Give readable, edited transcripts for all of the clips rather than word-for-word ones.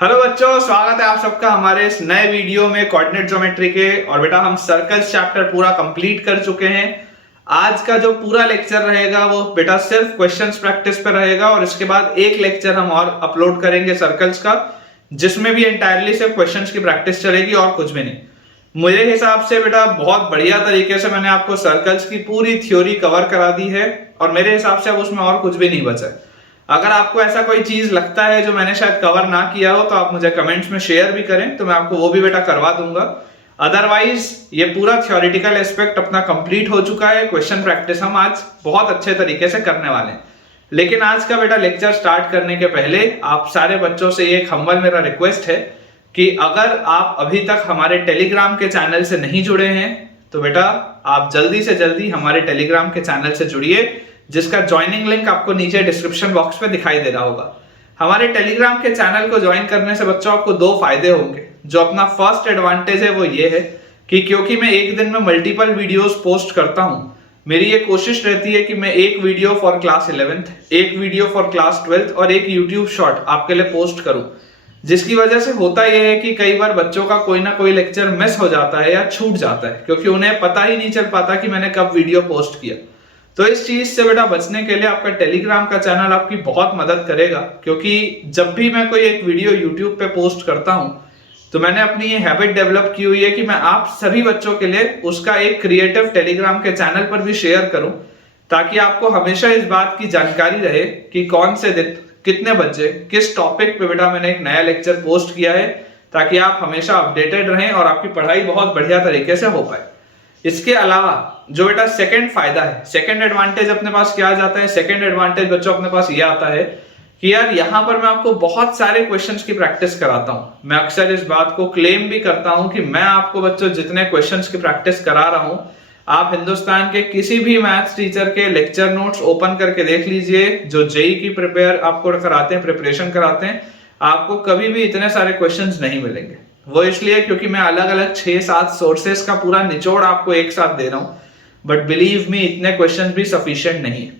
Hello बच्चों, स्वागत है आप सबका हमारे इस नए वीडियो में कोऑर्डिनेट ज्योमेट्री के। और बेटा हम सर्कल्स चैप्टर पूरा कंप्लीट कर चुके हैं। आज का जो पूरा लेक्चर रहेगा वो बेटा सिर्फ क्वेश्चंस प्रैक्टिस पर रहेगा और इसके बाद एक लेक्चर हम और अपलोड करेंगे सर्कल्स का, जिसमें भी एंटायरली सिर्फ क्वेश्चंस की प्रैक्टिस चलेगी और कुछ भी नहीं। मुझे हिसाब से बेटा बहुत बढ़िया तरीके से मैंने आपको सर्कल्स की पूरी थ्योरी कवर करा दी है और मेरे हिसाब से अब उसमें और कुछ भी नहीं बचा है। अगर आपको ऐसा कोई चीज लगता है जो मैंने शायद कवर ना किया हो तो आप मुझे कमेंट्स में शेयर भी करें, तो मैं आपको वो भी बेटा करवा दूंगा। अदरवाइज ये पूरा थ्योरेटिकल एस्पेक्ट अपना कंप्लीट हो चुका है। क्वेश्चन प्रैक्टिस हम आज बहुत अच्छे तरीके से करने वाले हैं। लेकिन आज का बेटा लेक्चर स्टार्ट करने के पहले आप सारे बच्चों से एक हम्बल मेरा रिक्वेस्ट है कि अगर आप अभी तक हमारे टेलीग्राम के चैनल से नहीं जुड़े हैं तो बेटा आप जल्दी से जल्दी हमारे टेलीग्राम के चैनल से जुड़िए, जिसका ज्वाइनिंग लिंक आपको नीचे डिस्क्रिप्शन बॉक्स पे दिखाई दे रहा होगा। हमारे टेलीग्राम के चैनल को ज्वाइन करने से बच्चों आपको दो फायदे होंगे। जो अपना फर्स्ट एडवांटेज है वो ये है कि क्योंकि मैं एक दिन में मल्टीपल वीडियोस पोस्ट करता हूं, मेरी ये कोशिश रहती है कि मैं एक वीडियो फॉर क्लास 11th, एक वीडियो फॉर क्लास 12th और एक यूट्यूब शॉर्ट आपके लिए पोस्ट करूं। जिसकी वजह से होता यह है कि कई बार बच्चों का कोई ना कोई लेक्चर मिस हो जाता है या छूट जाता है, क्योंकि उन्हें पता ही नहीं चल पाता कि मैंने कब वीडियो पोस्ट किया। तो इस चीज से बेटा बचने के लिए आपका टेलीग्राम का चैनल आपकी बहुत मदद करेगा, क्योंकि जब भी मैं कोई एक वीडियो यूट्यूब पे पोस्ट करता हूं तो मैंने अपनी ये हैबिट डेवलप की हुई है कि मैं आप सभी बच्चों के लिए उसका एक क्रिएटिव टेलीग्राम के चैनल पर भी शेयर करूं, ताकि आपको हमेशा इस बात की जानकारी रहे कि कौन से दिन कितने बजे किस टॉपिक पे बेटा मैंने एक नया लेक्चर पोस्ट किया है, ताकि आप हमेशा अपडेटेड रहें और आपकी पढ़ाई बहुत बढ़िया तरीके से हो पाए। इसके अलावा जो बेटा सेकंड फायदा है, सेकंड एडवांटेज अपने पास क्या आ जाता है, सेकंड एडवांटेज बच्चों अपने पास ये आता है कि यार यहाँ पर मैं आपको बहुत सारे क्वेश्चंस की प्रैक्टिस कराता हूँ। मैं अक्सर इस बात को क्लेम भी करता हूँ कि मैं आपको बच्चों जितने क्वेश्चंस की प्रैक्टिस करा रहा हूँ, आप हिंदुस्तान के किसी भी मैथ्स टीचर के लेक्चर नोट्स ओपन करके देख लीजिए, जो जेई की प्रिपेयर आपको कराते हैं, प्रिपरेशन कराते हैं, आपको कभी भी इतने सारे क्वेश्चंस नहीं मिलेंगे। वो इसलिए क्योंकि मैं अलग अलग 6-7 सोर्सेस का पूरा निचोड़ आपको एक साथ दे रहा हूँ। बट बिलीव मी, इतने क्वेश्चंस भी सफिशिएंट नहीं है।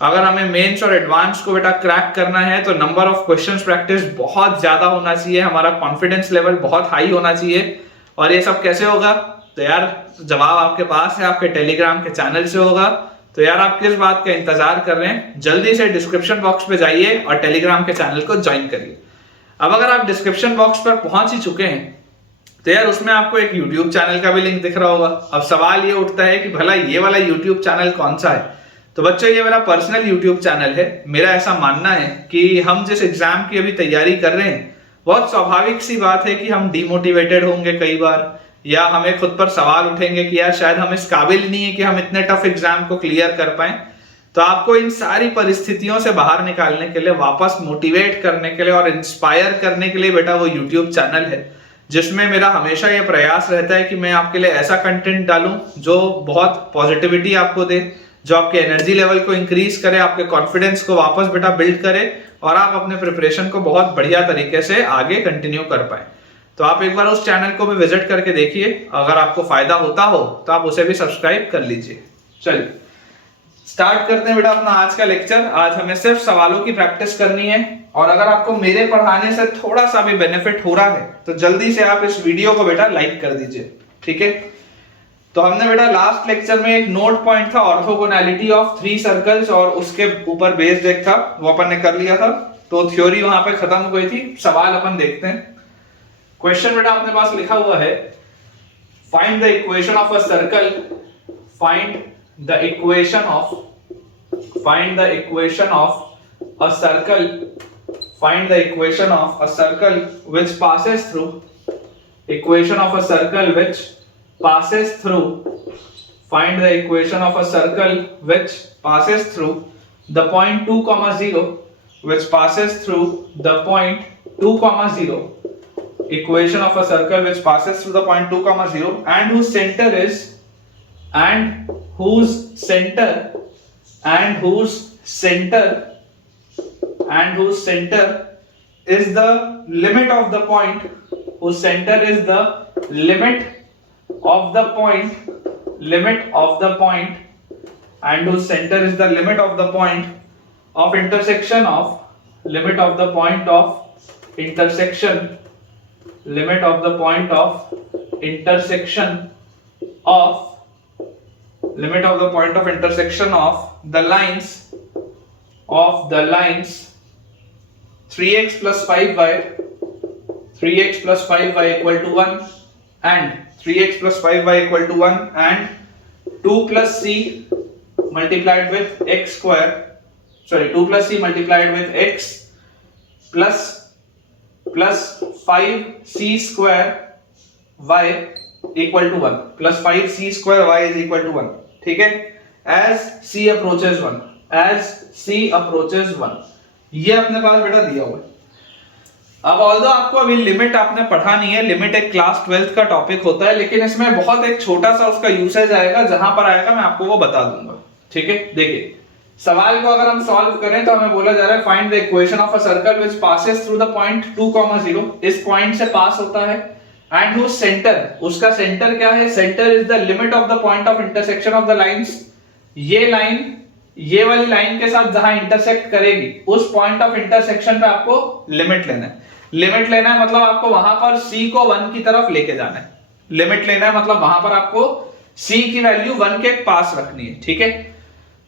अगर हमें मेंस और एडवांस को बेटा क्रैक करना है तो नंबर ऑफ क्वेश्चंस प्रैक्टिस बहुत ज्यादा होना चाहिए, हमारा कॉन्फिडेंस लेवल बहुत हाई होना चाहिए। और ये सब कैसे होगा? तो यार जवाब आपके पास है, आपके टेलीग्राम के चैनल से होगा। तो यार आप किस बात का इंतजार कर रहे हैं? जल्दी से डिस्क्रिप्शन बॉक्स पे जाइए और टेलीग्राम के चैनल को ज्वाइन करिए। अब अगर आप डिस्क्रिप्शन बॉक्स पर पहुंच ही चुके हैं तो यार उसमें आपको एक यूट्यूब चैनल का भी लिंक दिख रहा होगा। अब सवाल ये उठता है कि भला ये वाला यूट्यूब चैनल कौन सा है? तो बच्चों ये मेरा पर्सनल यूट्यूब चैनल है। मेरा ऐसा मानना है कि हम जिस एग्जाम की अभी तैयारी कर रहे हैं, बहुत स्वाभाविक सी बात है कि हम डिमोटिवेटेड होंगे कई बार, या हमें खुद पर सवाल उठेंगे कि यार शायद हम इस काबिल नहीं है कि हम इतने टफ एग्जाम को क्लियर कर पाए। तो आपको इन सारी परिस्थितियों से बाहर निकालने के लिए, वापस मोटिवेट करने के लिए और इंस्पायर करने के लिए बेटा वो यूट्यूब चैनल है, जिसमें मेरा हमेशा ये प्रयास रहता है कि मैं आपके लिए ऐसा कंटेंट डालूं जो बहुत पॉजिटिविटी आपको दे, जो आपके एनर्जी लेवल को इंक्रीज करे, आपके कॉन्फिडेंस को वापस बेटा बिल्ड करे और आप अपने प्रिपरेशन को बहुत बढ़िया तरीके से आगे कंटिन्यू कर पाए। तो आप एक बार उस चैनल को भी विजिट करके देखिए। अगर आपको फायदा होता हो तो आप उसे भी सब्सक्राइब कर लीजिए। चलिए स्टार्ट करते हैं बेटा अपना आज का लेक्चर। आज हमें सिर्फ सवालों की प्रैक्टिस करनी है और अगर आपको मेरे पढ़ाने से थोड़ा सा भी बेनिफिट हो रहा है तो जल्दी से आप इस वीडियो को बेटा लाइक कर दीजिए, ठीक है? तो हमने बेटा लास्ट लेक्चर में एक नोट पॉइंट था ऑर्थोगोनैलिटी ऑफ 3 सर्कल्स और उसके ऊपर बेस्ड एक था, वो अपन ने कर लिया था। तो थ्योरी वहां पे खत्म हो गई थी। सवाल अपन देखते हैं। क्वेश्चन बेटा अपने पास लिखा हुआ है, find the equation of a circle, find the equation of a circle, find the equation of a circle which passes through, equation of a circle which passes through, find the equation of a circle which passes through the point 2, 0, which passes through the point 2, 0, equation of a circle which passes through the point 2, 0 and whose center is the limit of the point, whose center is the limit of the point, and whose center is the limit of the point of intersection of intersection limit of the point of intersection of limit of the point of intersection of the lines 3x plus 5y 3x plus 5y equal to 1 and 3x plus 5y equal to 1 and 2 plus c multiplied with x square, sorry, 2 plus c multiplied with x plus 5c square y equal to 1 plus 5c square y is equal to 1. ठीक है, as c approaches 1, as c approaches 1, ये अपने पास बेटा दिया हुआ है. अब although आपको अभी लिमिट आपने पढ़ा नहीं है, लिमिट एक क्लास 12th का टॉपिक होता है, लेकिन इसमें बहुत एक छोटा सा उसका यूसेज आएगा, जहां पर आएगा मैं आपको वो बता दूंगा. ठीक है, देखिए सवाल को अगर हम सॉल्व करें तो हमें बोला जा रहा है find the equation of a circle which passes through the point 2,0. इस पॉइंट से पास होता है एंड हुज सेंटर, उसका सेंटर क्या है, centre is the limit of the point of intersection of the lines. ये लाइन ये वाली लाइन के साथ जहां इंटरसेक्ट करेगी उस पॉइंट ऑफ इंटरसेक्शन पे आपको लिमिट लेना है. लिमिट लेना है मतलब आपको वहां पर c को 1 की तरफ लेके जाना है. लिमिट लेना है मतलब वहां पर आपको c की वैल्यू 1 के पास रखनी है. ठीक है,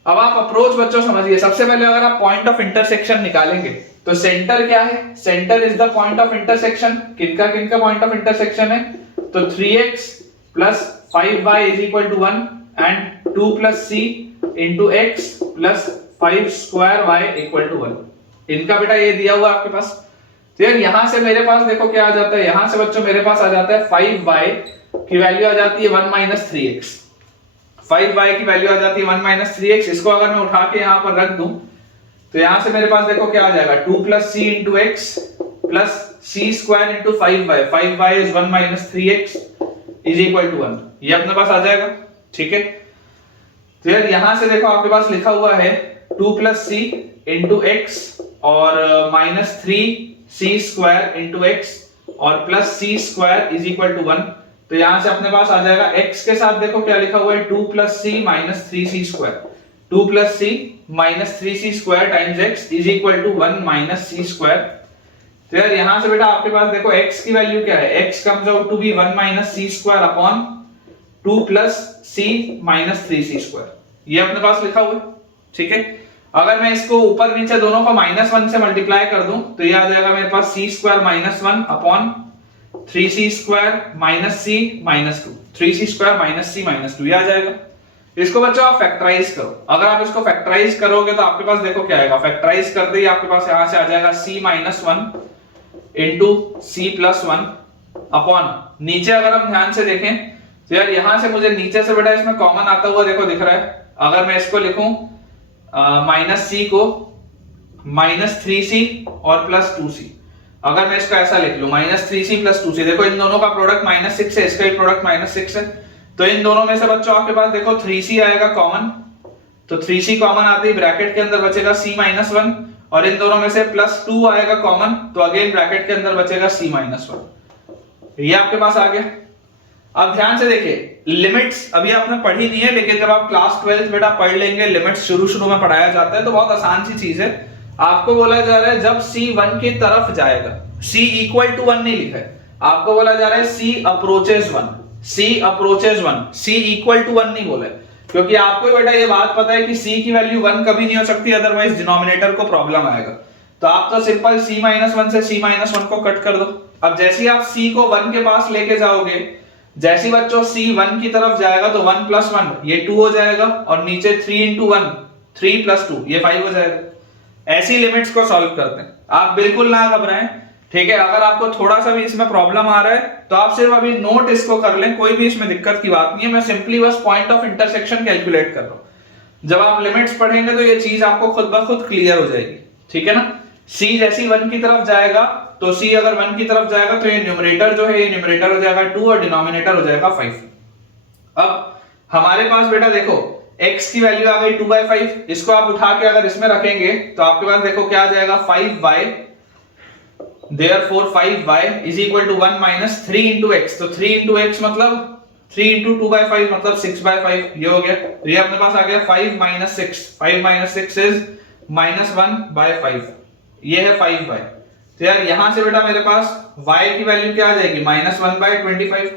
अब आप अप्रोच बच्चों समझिए. सबसे पहले अगर आप पॉइंट ऑफ इंटरसेक्शन निकालेंगे तो सेंटर क्या है, centre is the point of intersection. किनका पॉइंट ऑफ इंटरसेक्शन है, तो 3x plus 5y is equal to 1 and 2 plus c into x plus 5 square y equal to 1. इनका बेटा ये दिया हुआ आपके पास. तो यार यहां से मेरे पास देखो क्या आ जाता है, यहां से बच्चों मेरे पास आ जाता है 5y की वैल्यू आ जाती है 1 minus 3x. 5y की वैल्यू आ जाती है 1 minus 3x. इसको अगर मैं उठा के यहां पर रख दूं तो यहां से मेरे पास देखो क्या आ जाएगा, 2 plus c into x plus c square into 5y. 5y is 1 minus 3x is equal to 1. ये अपने पास आ जाएगा. ठीक है, तो यार यहां से देखो आपके पास लिखा हुआ है 2 plus c into x और minus 3c square into x और plus c square is equal to 1. तो यहां से अपने पास आ जाएगा x के साथ देखो क्या लिखा हुआ है, 2 plus c minus 3c square. 2 plus c minus 3c square times x is equal to 1 minus c square. तो यार यहां से बेटा आपके पास देखो x की वैल्यू क्या है, x comes out to be 1 minus c square upon 2 plus c minus 3c square. ये अपने पास लिखा हुआ है. ठीक है, अगर मैं इसको ऊपर नीचे दोनों को -1 से मल्टीप्लाई कर दूं तो ये आ जाएगा मेरे पास c square minus 1 upon 3c square minus c minus 2. 3c square minus c minus 2 ये आ जाएगा. इसको बच्चों आप फैक्टराइज करो. अगर आप इसको फैक्टराइज करोगे तो आपके पास देखो क्या आएगा, फैक्टराइज करते ही आपके पास यहां से आ जाएगा c minus 1 into c plus 1 upon नीचे अगर हम ध्यान से देखें तो यार यहां से मुझे नीचे से बेटा इसमें कॉमन आता हुआ देखो दिख रहा है. अगर मैं इसको लिखूं माइनस c को माइनस 3c और प्लस 2c, अगर मैं इसको ऐसा लिख लूं माइनस 3c प्लस 2c, देखो इन दोनों का प्रोडक्ट -6 है, इसका भी प्रोडक्ट -6 है. तो इन दोनों में से बच्चों आपके पास देखो 3c आएगा कॉमन, तो 3c कॉमन आते ही ब्रैकेट के अंदर बचेगा c minus 1 और इन दोनों में से प्लस 2 आएगा कॉमन, तो अगेन ब्रैकेट के अंदर बचेगा c minus 1. ये आपके पास आ गया. अब ध्यान से देखिए, लिमिट्स अभी आपने पढ़ी नहीं है, लेकिन जब आप क्लास 12 बेटा पढ़ लेंगे, लिमिट्स शुरू में पढ़ाया जाता है तो बहुत आसान सी चीज है. आपको बोला जा रहा है जब c 1 की तरफ जाएगा, c equal to 1 नहीं लिखा है, आपको बोला जा रहा है c approaches 1, c approaches 1, c equal to 1 नहीं बोला है, क्योंकि आपको बेटा ये बात पता है कि c की वैल्यू 1 कभी नहीं हो सकती, अदरवाइज डिनोमिनेटर को प्रॉब्लम आएगा. तो आप तो सिंपल c minus 1 से c minus 1 को कट कर दो. अब जैसे ही आप c को 1 के पास लेके जाओगे, जैसे बच्चों c 1 की तरफ जाएगा तो 1 plus 1 ये 2 हो जाएगा और नीचे 3 into 1 3 plus 2 ये 5 हो जाएगा. ऐसी लिमिट्स को सॉल्व करते हैं. आप बिल्कुल ना घबराएं. ठीक है, अगर आपको थोड़ा सा भी इसमें प्रॉब्लम आ रहा है तो आप सिर्फ अभी नोट इसको कर लें, कोई भी इसमें दिक्कत की बात नहीं है. मैं सिंपली बस पॉइंट ऑफ इंटरसेक्शन कैलकुलेट कर रहा हूं. जब आप लिमिट्स पढ़ेंगे तो ये चीज आपको खुद ब खुद क्लियर हो जाएगी. ठीक है ना, c जैसी 1 की तरफ जाएगा तो c अगर 1 की तरफ जाएगा तो ये न्यूमरेटर जो है ये न्यूमरेटर हो जाएगा 2 और डिनोमिनेटर हो जाएगा 5. अब हमारे पास बेटा देखो x की वैल्यू आ गई 2/5, इसको आप उठा के अगर इसमें रखेंगे तो आपके पास देखो क्या आ जाएगा 5y, therefore 5y is equal to 1 minus 3 into x. तो 3 into x मतलब 3 into 2/5 मतलब 6/5 ये हो गया. तो ये अपने पास आ गया 5 minus 6 is -1/5, ये है 5y. तो यार यहां से बेटा मेरे पास y की वैल्यू क्या आ जाएगी -1/25।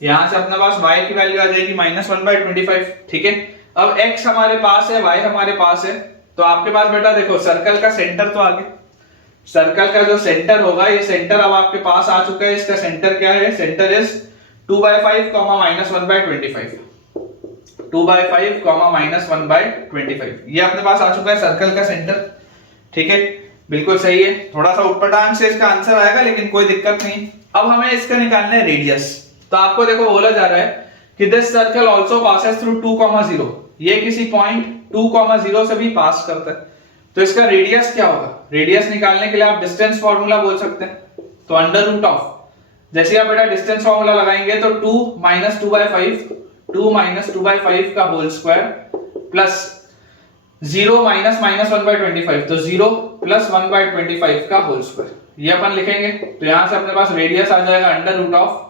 यहां से अपने पास y की वैल्यू आ जाएगी -1/25। ठीक है, अब x हमारे पास है, y हमारे पास है, तो आपके पास बेटा देखो सर्कल का सेंटर तो आ गया। सर्कल का जो सेंटर होगा, ये सेंटर अब आपके पास आ चुका है। इसका सेंटर क्या है? Centre is 2/5 -1/25। 2/5 -1/25 ये अपने पास आ चुका है सर्कल का सेंटर। ठीक है, बिल्कुल सही है। थोड़ा सा ऊटपटांग से इसका आंसर आएगा, लेकिन कोई दिक्कत नहीं। अब हमें इसका निकालना है रेडियस। तो आपको देखो बोला जा रहा है कि this circle also passes through 2,0। ये किसी पॉइंट 2,0 से भी पास करता है, तो इसका रेडियस क्या होगा? रेडियस निकालने के लिए आप डिस्टेंस फार्मूला बोल सकते हैं। तो अंडर रूट ऑफ, जैसे आप बेटा डिस्टेंस फार्मूला लगाएंगे तो 2 - 2/5, 2 - 2/5 का होल स्क्वायर प्लस 0 - -1/25, तो 0 + 1/25 का होल स्क्वायर, ये अपन लिखेंगे। तो यहां से अपने पास रेडियस आ जाएगा अंडर रूट ऑफ,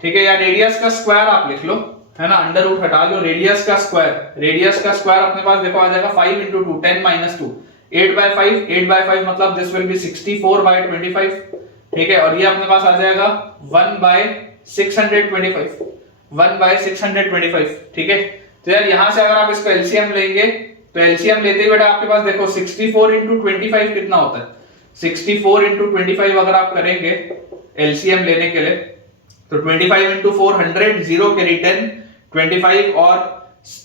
ठीक है, या रेडियस का स्क्वायर आप लिख लो, है ना, अंडर रूट हटा लो, रेडियस का स्क्वायर। रेडियस का स्क्वायर अपने पास देखो आ जाएगा 5 × 2, 10 - 2, 8/5, 8/5 मतलब दिस विल बी 64/25। ठीक है, और ये अपने पास आ जाएगा 1/625, 1/625। ठीक है, तो यार यहां से अगर आप इसका एलसीएम लेंगे, तो एलसीएम लेते ही बेटा आपके पास देखो 64 × 25 कितना होता है? 64 × 25 अगर आप करेंगे एलसीएम लेने के लिए, तो 25 × 4 100, 0 कैरी 10, 25 और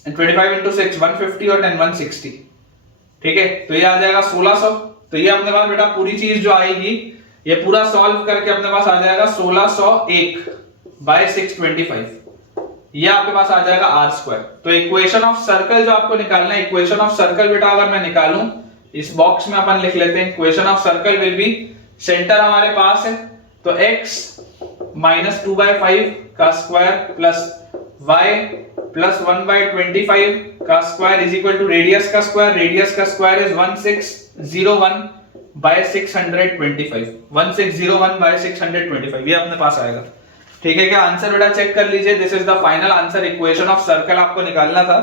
25 × 6 150 और 10 160। ठीक है, तो ये आ जाएगा 1600। तो ये अपने पास बेटा पूरी चीज जो आएगी, ये पूरा सॉल्व करके अपने पास आ जाएगा 1601/625। ये आपके पास आ जाएगा r²। तो इक्वेशन ऑफ सर्कल जो आपको निकालना है, इक्वेशन ऑफ सर्कल बेटा अगर मैं निकालूं, इस बॉक्स में अपन लिख लेते हैं, equation of circle will be, centre हमारे पास है, तो x - 2/5 का स्क्वायर प्लस y + 1/25 का square is equal to radius का स्क्वायर। रेडियस का स्क्वायर इज 1601/625, 1601/625, ये अपने पास आएगा। ठीक है, क्या आंसर बेटा चेक कर लीजिए, this is the final answer. Equation of circle आपको निकालना था,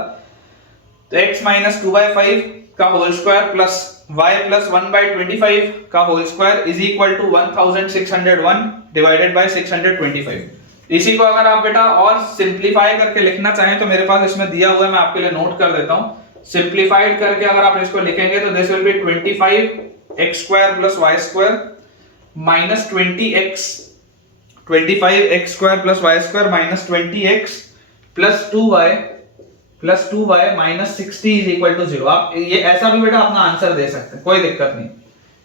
तो x - 2/5 का होल स्क्वायर प्लस y + 1/25 का whole square is equal to 1601 divided by 625। इसी को अगर आप बेटा और सिंपलीफाई करके लिखना चाहें तो मेरे पास इसमें दिया हुआ है, मैं आपके लिए नोट कर देता हूं। सिंपलीफाइड करके अगर आप इसको लिखेंगे तो this will B 25x² + y² - 20x, 25x² + y² - 20x + 2y - 60 is equal to 0। आप ये ऐसा भी बेटा अपना आंसर दे सकते हैं, कोई दिक्कत नहीं।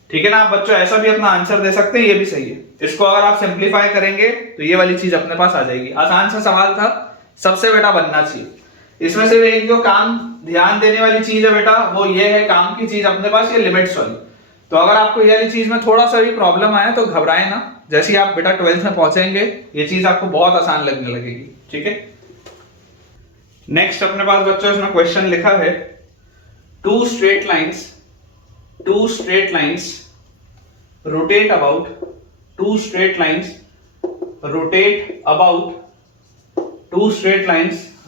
ठीक है ना, आप बच्चों ऐसा भी अपना आंसर दे सकते हैं, ये भी सही है। इसको अगर आप सिंपलीफाई करेंगे तो ये वाली चीज अपने पास आ जाएगी। आसान सा सवाल था, सबसे बेटा बनना चाहिए। इसमें से एक जो काम ध्यान देने वाली चीज है बेटा, वो ये है काम की चीज अपने पास, ये लिमिट्स वाली। तो अगर आपको ये वाली चीज में थोड़ा सा भी प्रॉब्लम आए तो घबराए ना, जैसे ही आप बेटा 12th में पहुंचेंगे ये चीज आपको बहुत आसान लगने लगेगी। ठीक है, नेक्स्ट अपने पास बच्चों इसमें क्वेश्चन लिखा है, two straight lines rotate about, two straight lines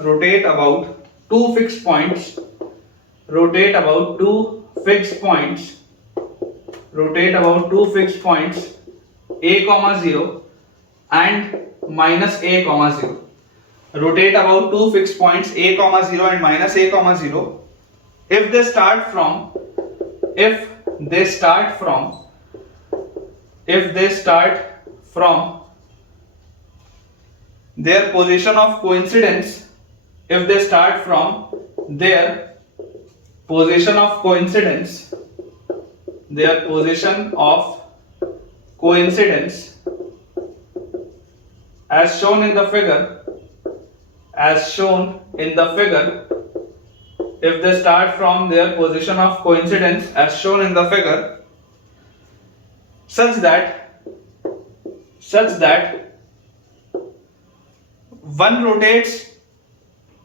rotate about two fixed points, rotate about two fixed points a, 0 and -a, 0. Rotate about two fixed points a, 0 and -a, 0 if they start from their position of coincidence, if they start from their position of coincidence as shown in the figure, if they start from their position of coincidence as shown in the figure, such that one rotates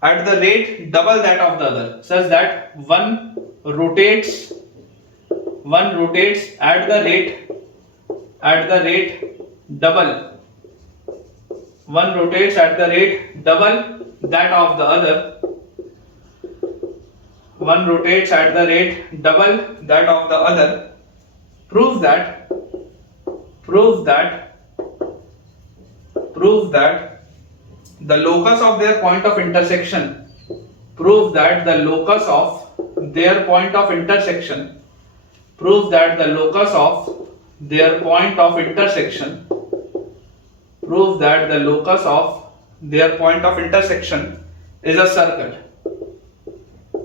at the rate double that of the other, such that one rotates at the rate double, one rotates at the rate double that of the other, one rotates at the rate double that of the other, proves that prove that the locus of their point of intersection prove that the locus of their point of intersection prove that the locus of their point of intersection prove that the locus of their point of intersection is a circle.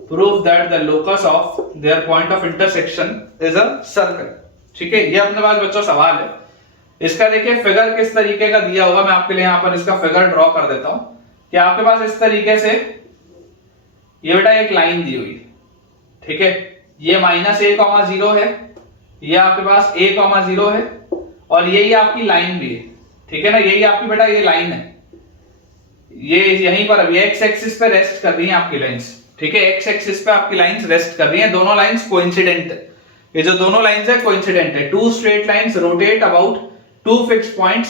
Prove that the locus of their point of intersection is a circle. ठीक है, ये अपने पास बच्चों सवाल है। इसका देखिए फिगर किस तरीके का दिया होगा, मैं आपके लिए यहाँ पर इसका फिगर ड्रॉ कर देता हूं कि आपके पास इस तरीके से ये बेटा एक लाइन दी हुई, ठीक है, ये -a,0 है, ये आपके पास a,0 है और यही आपकी लाइन भी है, ठीक है ना, यही आपकी बेटा ये लाइन है, ये यहीं पर अभी x एक्सिस पे रेस्ट कर रही है आपकी लाइंस, ठीक है, x एक्सिस पे आपकी लाइंस रेस्ट कर रही हैं, दोनों लाइंस कोइंसिडेंट है, ये जो दोनों लाइंस है कोइंसिडेंट है, two straight lines rotate about two fixed points,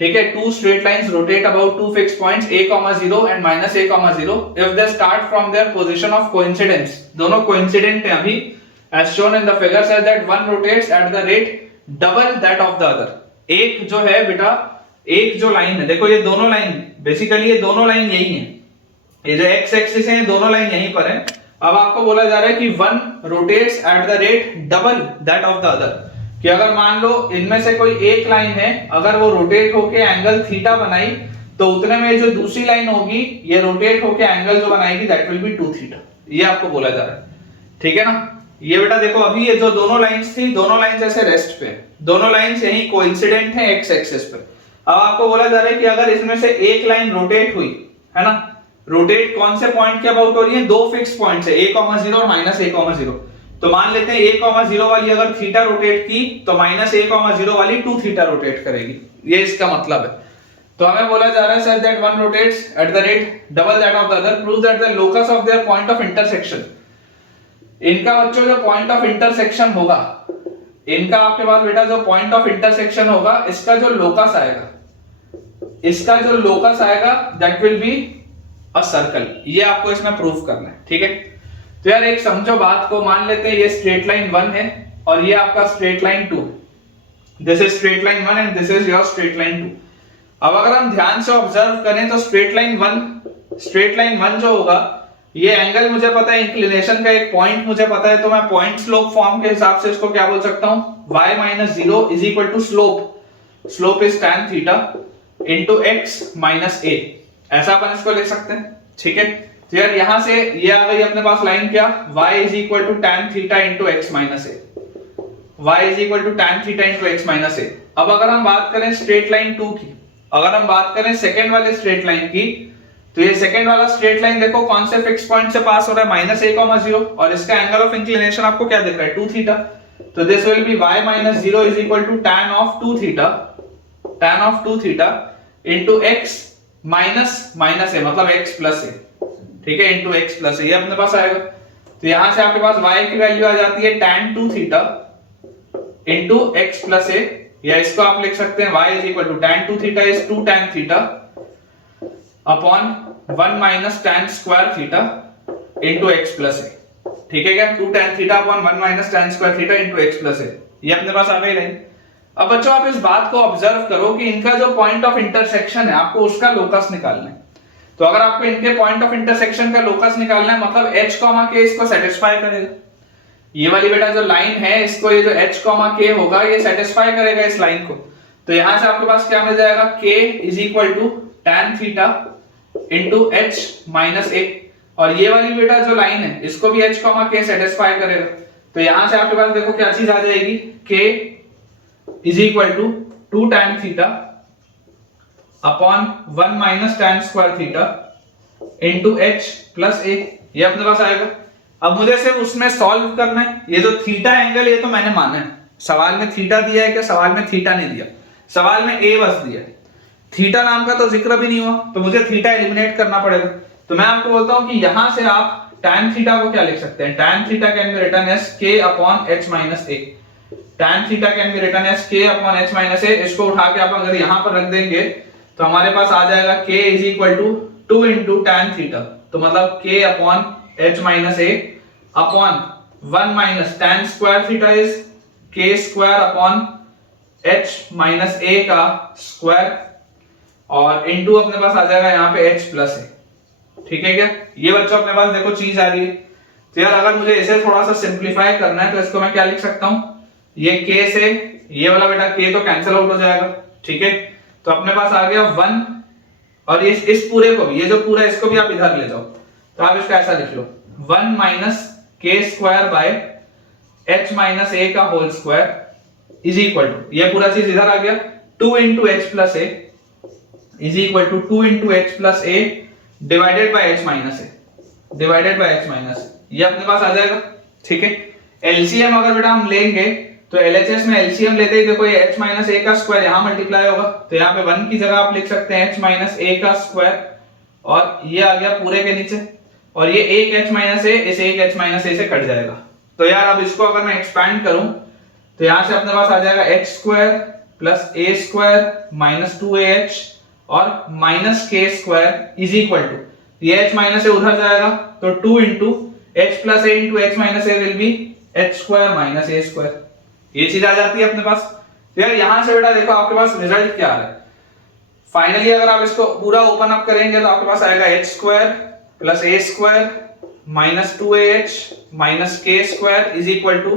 ठीक है, two straight lines rotate about two fixed points a,0 and -a,0 if they start from their position of coincidence, दोनों coincident है अभी, as shown in the figure says that one rotates at the rate double that of the other. एक जो है बेटा, एक जो line है, देखो ये दोनों लाइन, बेसिकली ये दोनों लाइन यही है, ये जो x एक्सिस है दोनों लाइन यहीं पर है। अब आपको बोला जा रहा है कि one rotates at the rate double that of the other, कि अगर मान लो इनमें से कोई एक लाइन है, अगर वो रोटेट होके एंगल थीटा बनाई तो उतने में जो दूसरी लाइन होगी ये रोटेट होके एंगल जो बनाएगी दैट विल बी 2 थीटा, ये आपको बोला जा रहा है, ठीक है ना। ये बेटा देखो अभी ये जो दोनों लाइंस थी, दोनों लाइंस ऐसे रेस्ट पे, दोनों लाइंस यही कोइंसिडेंट है x एक्सिस पे। अब आपको बोला जा रहा है कि अगर इसमें से एक लाइन रोटेट हुई है ना, रोटेट कौन से पॉइंट के अबाउट हो रही है, दो फिक्स पॉइंट्स है a,0 और -a,0, तो मान लेते हैं a,0 वाली अगर थीटा रोटेट की तो -a,0 वाली 2 थीटा रोटेट करेगी, ये इसका मतलब है। तो हमें बोला जा रहा है sir that one rotates at the rate double that of the other, proves that the locus of their point of intersection, इनका बच्चों जो पॉइंट ऑफ इंटरसेक्शन होगा, इनका आपके पास बेटा जो पॉइंट ऑफ इंटरसेक्शन होगा, इसका जो लोकस आएगा, इसका जो लोकस आएगा that will be a circle, ये आपको इसमें प्रूव करना है, ठीक है। तो यार एक समझो बात को, मान लेते हैं ये स्ट्रेट लाइन 1 है और ये आपका straight line 2, this is straight line 1 and this is your straight line 2। अब अगर हम ध्यान से ऑब्जर्व करें तो स्ट्रेट लाइन 1 जो होगा, ये एंगल मुझे पता है, इंक्लिनेशन का एक पॉइंट मुझे पता है, तो मैं पॉइंट स्लोप फॉर्म के हिसाब से इसको क्या बोल सकता हूं, y - 0 is equal to slope is tan theta into x - a, ऐसा अपन इसको लिख सकते हैं, ठीक है। तो यार यहां से ये आ गई अपने पास लाइन क्या, y is equal to tan theta into x - a, y is equal to tan theta into x - a। अब अगर हम बात करें स्ट्रेट लाइन 2 की, अगर हम बात करें सेकंड वाले स्ट्रेट लाइन की, तो ये सेकंड वाला स्ट्रेट लाइन देखो कौन से फिक्स पॉइंट से पास हो रहा है, -a,0, और इसका एंगल ऑफ इंक्लिनेशन आपको क्या दिख रहा है, 2 थीटा, तो this will be y - 0 is equal to tan of 2 theta into x minus a, मतलब x प्लस a, ठीक है, इनटू x प्लस a, ये अपने पास आएगा। तो यहां से आपके पास y की वैल्यू आ जाती है tan 2 theta into x plus a, या इसको आप लिख सकते हैं y is equal to tan 2 theta is 2 tan theta upon 1 minus tan square theta into x plus a, ठीक है क्या, 2 tan theta upon 1 minus tan square theta into x plus a, ये अपने पास आ गई लाइन। अब बच्चों आप इस बात को ऑब्जर्व करो कि इनका जो पॉइंट ऑफ इंटरसेक्शन है आपको उसका लोकस निकालना है, तो अगर आपको इनके पॉइंट ऑफ इंटरसेक्शन का लोकस निकालना है, मतलब h, k इसको सेटिस्फाई करेगा, ये वाली बेटा जो लाइन है इसको, ये जो h, k होगा ये सेटिस्फाई करेगा इस लाइन को, तो यहां से आपके पास क्या मिल जाएगा, k is equal to tan theta into h minus a, और ये वाली बेटा जो लाइन है इसको भी h, k सेटिस्फाई करेगा, तो यहां से आपके पास देखो क्या चीज आ जाएगी, k is equal to 2 tan theta upon 1 minus tan square theta into h plus a, ये अपने पास आएगा। अब मुझे सिर्फ उसमें सॉल्व करना है, ये जो थीटा एंगल ये तो मैंने माना है, सवाल में थीटा दिया है क्या, सवाल में थीटा नहीं दिया, सवाल में a बस दिया है, थीटा नाम का तो जिक्र भी नहीं हुआ, तो मुझे थीटा एलिमिनेट करना पड़ेगा। तो मैं आपको बोलता हूं कि यहां से आप tan थीटा को क्या लिख सकते हैं, tan theta can be written as k upon h minus a, tan theta can be written as k upon h minus a, इसको उठा के आप अगर यहां पर रख देंगे तो हमारे पास आ जाएगा k is equal to 2 into tan theta, तो मतलब k upon h minus a upon 1 minus tan square theta is k square upon h minus a का स्क्वायर और इनटू अपने पास आ जाएगा यहाँ पे h प्लस a। ठीक है क्या? ये बच्चों अपने पास देखो चीज आ रही है। तो यार अगर मुझे इसे थोड़ा सा सिंप्लीफाई करना है तो इसको मैं क्या लिख सकता हूं, ये k से ये वाला बेटा k तो कैंसिल आउट हो जाएगा। ठीक है, तो अपने पास आ गया 1 और इस पूरे को भी, ये जो पूरा इसको भी आप इधर ले जाओ तो आप इसको ऐसा लिख लो 1 minus k square by h minus a का whole square is equal to, ये पूरा चीज इधर आ गया 2 into h plus a is equal to 2 into h plus a divided by h minus a, divided by h minus a, ये अपने पास आ जाएगा। ठीक है, एलसीएम अगर बेटा हम लेंगे तो एलएचएस में एलसीएम लेते ही देखो ये h माइनस ए का स्क्वायर यहां मल्टीप्लाई होगा, तो यहाँ पे 1 की जगह आप लिख सकते हैं h माइनस ए का स्क्वायर और ये आ गया पूरे के नीचे और ये एक h माइनस ए इस एक h माइनस ए से कट जाएगा। तो यार अब इसको अगर मैं एक्सपैंड करूं तो यहां से अपने पास आ जाएगा h square plus a square minus 2ah और minus k square is equal to, ये h माइनस ए उधर जाएगा तो 2 into h plus a into h minus A will be h square minus a square, ये चीज आ जाती है अपने पास। तो यार यहां से बेटा देखो आपके पास रिजल्ट क्या आ रहा है। फाइनली अगर आप इसको पूरा ओपन अप करेंगे तो आपके पास आएगा h square plus a square minus 2ah minus k square is equal to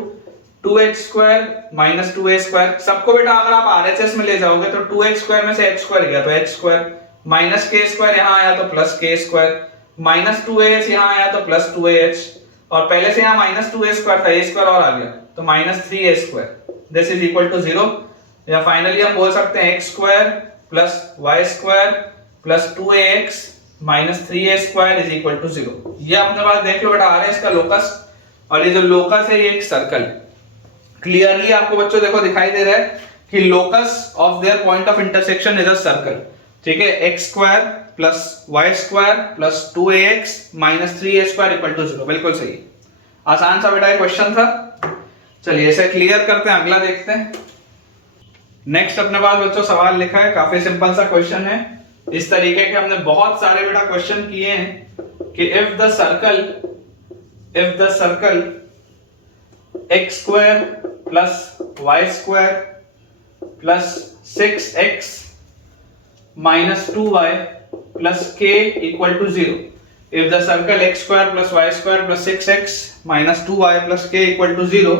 2h square minus 2a square. सबको बेटा अगर आप आरएचएस में ले जाओगे तो 2h स्क्वायर में से h स्क्वायर गया तो h square minus k square यहां आया तो plus k square minus 2ah यहां आया तो प्लस 2ah और पहले से यहां माइनस 2a स्क्वायर था, a स्क्वायर और आ गया तो minus 3a square, this is equal to 0। या फाइनली हम बोल सकते हैं x square plus y square plus 2ax minus 3a square is equal to 0। ये अपने पास देख लो बेटा आ रहा है इसका लोकस और ये जो लोकस है ये एक सर्कल, क्लियरली आपको बच्चों देखो दिखाई दे रहा है कि locus of their point of intersection is a circle. ठीक है, x square plus y square plus 2ax minus 3a square equal to 0, बिल्कुल सही। आसान सा बेटा ये क्वेश्चन था। चलिए इसे क्लियर करते हैं, अगला देखते हैं। नेक्स्ट अपने पास बच्चों सवाल लिखा है, काफी सिंपल सा क्वेश्चन है। इस तरीके के हमने बहुत सारे बेटा क्वेश्चन किए हैं कि if the circle x square plus y square plus 6x minus 2y plus k equal to 0, if the circle x square plus y square plus 6x minus 2y plus k equal to 0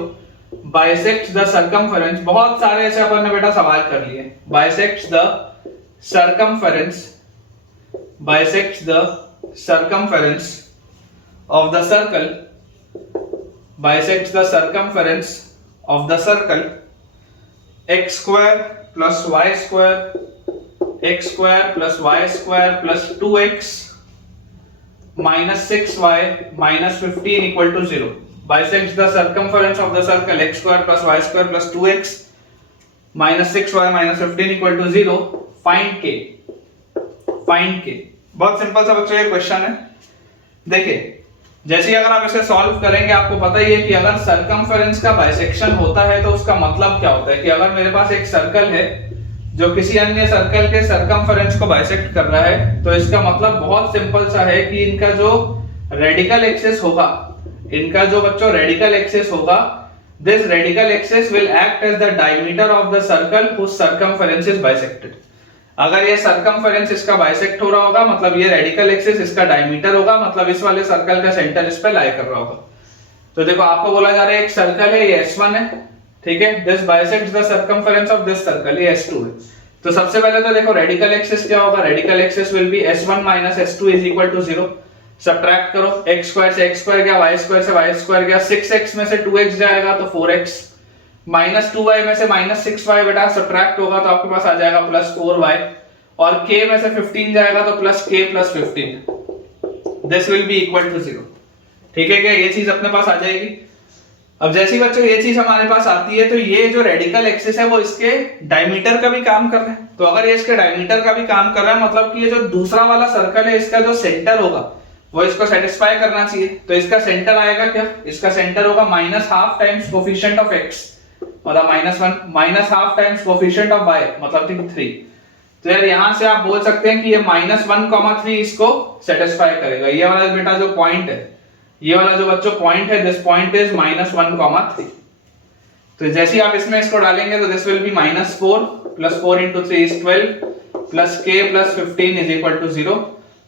bisects the circumference, बहुत सारे ऐसे अपन ने बेटा सवाल कर लिए, bisects the circumference of the circle, bisects the circumference of the circle x square plus y square plus y square plus 2x minus 6y minus 15 equal to 0, bisects the circumference of the circle x square plus y square plus 2x minus 6y minus 15 equal to 0, find k। बहुत simple सा बच्चों ये question है। देखिए जैसे अगर आप इसे सॉल्व करेंगे आपको पता ही है कि अगर सर्कमफेरेंस का बाइसेक्शन होता है तो उसका मतलब क्या होता है कि अगर मेरे पास एक सर्कल है जो किसी अन्य सर्कल के सर्कमफेरेंस को बाइसेक्ट कर रहा है तो इसका मतलब बहुत सिंपल सा है कि इनका जो रेडिकल एक्सिस होगा, इनका जो बच्चों रेडिकल एक्सिस होगा, this radical axis will act as the diameter of the circle whose circumference is bisected. अगर ये सर्कमफेरेंस इसका बाइसेक्ट हो रहा होगा मतलब ये रेडिकल एक्सिस इसका डायमीटर होगा, मतलब इस वाले सर्कल का सेंटर इस पे लाई कर रहा होगा। तो देखो आपको बोला जा रहा है एक सर्कल है ये S1 है, ठीक है, this bisects the circumference of this circle, ये S2 है। तो सबसे पहले तो देखो रेडिकल एक्सिस क्या होगा, radical axis will be S1 minus S2 is equal to 0। Subtract करो, x स्क्वायर से x स्क्वायर गया, y स्क्वायर से y स्क्वायर गया, 6x में से 2x जाएगा तो 4x, माइनस 2y में से माइनस 6y बेटा सब्ट्रैक्ट होगा तो आपके पास आ जाएगा प्लस 4y और k में से 15 जाएगा तो plus k plus 15, this will be equal to 0। ठीक है क्या, ये चीज अपने पास आ जाएगी। अब जैसे ही बच्चों ये चीज हमारे पास आती है तो ये जो रेडिकल एक्सिस है वो इसके डायमीटर का भी काम कर रहा है। तो अगर ये इसके डायमीटर का भी काम कर रहा है मतलब कि ये जो दूसरा वाला सर्कल है इसका जो सेंटर होगा वो इसको सेटिस्फाई करना चाहिए। तो इसका सेंटर आएगा क्या, इसका सेंटर होगा minus half times coefficient of x मतलब -1 minus half times coefficient of y मतलब कि 3। तो यार यहां से आप बोल सकते हैं कि ये -1,3 इसको सेटिस्फाई करेगा। ये वाला बेटा जो पॉइंट है, ये वाला जो बच्चों पॉइंट है, दिस पॉइंट इज -1,3। तो जैसे ही आप इसमें इसको डालेंगे तो this will be -4 plus 4 into 3 is 12 plus k plus 15 is equal to 0।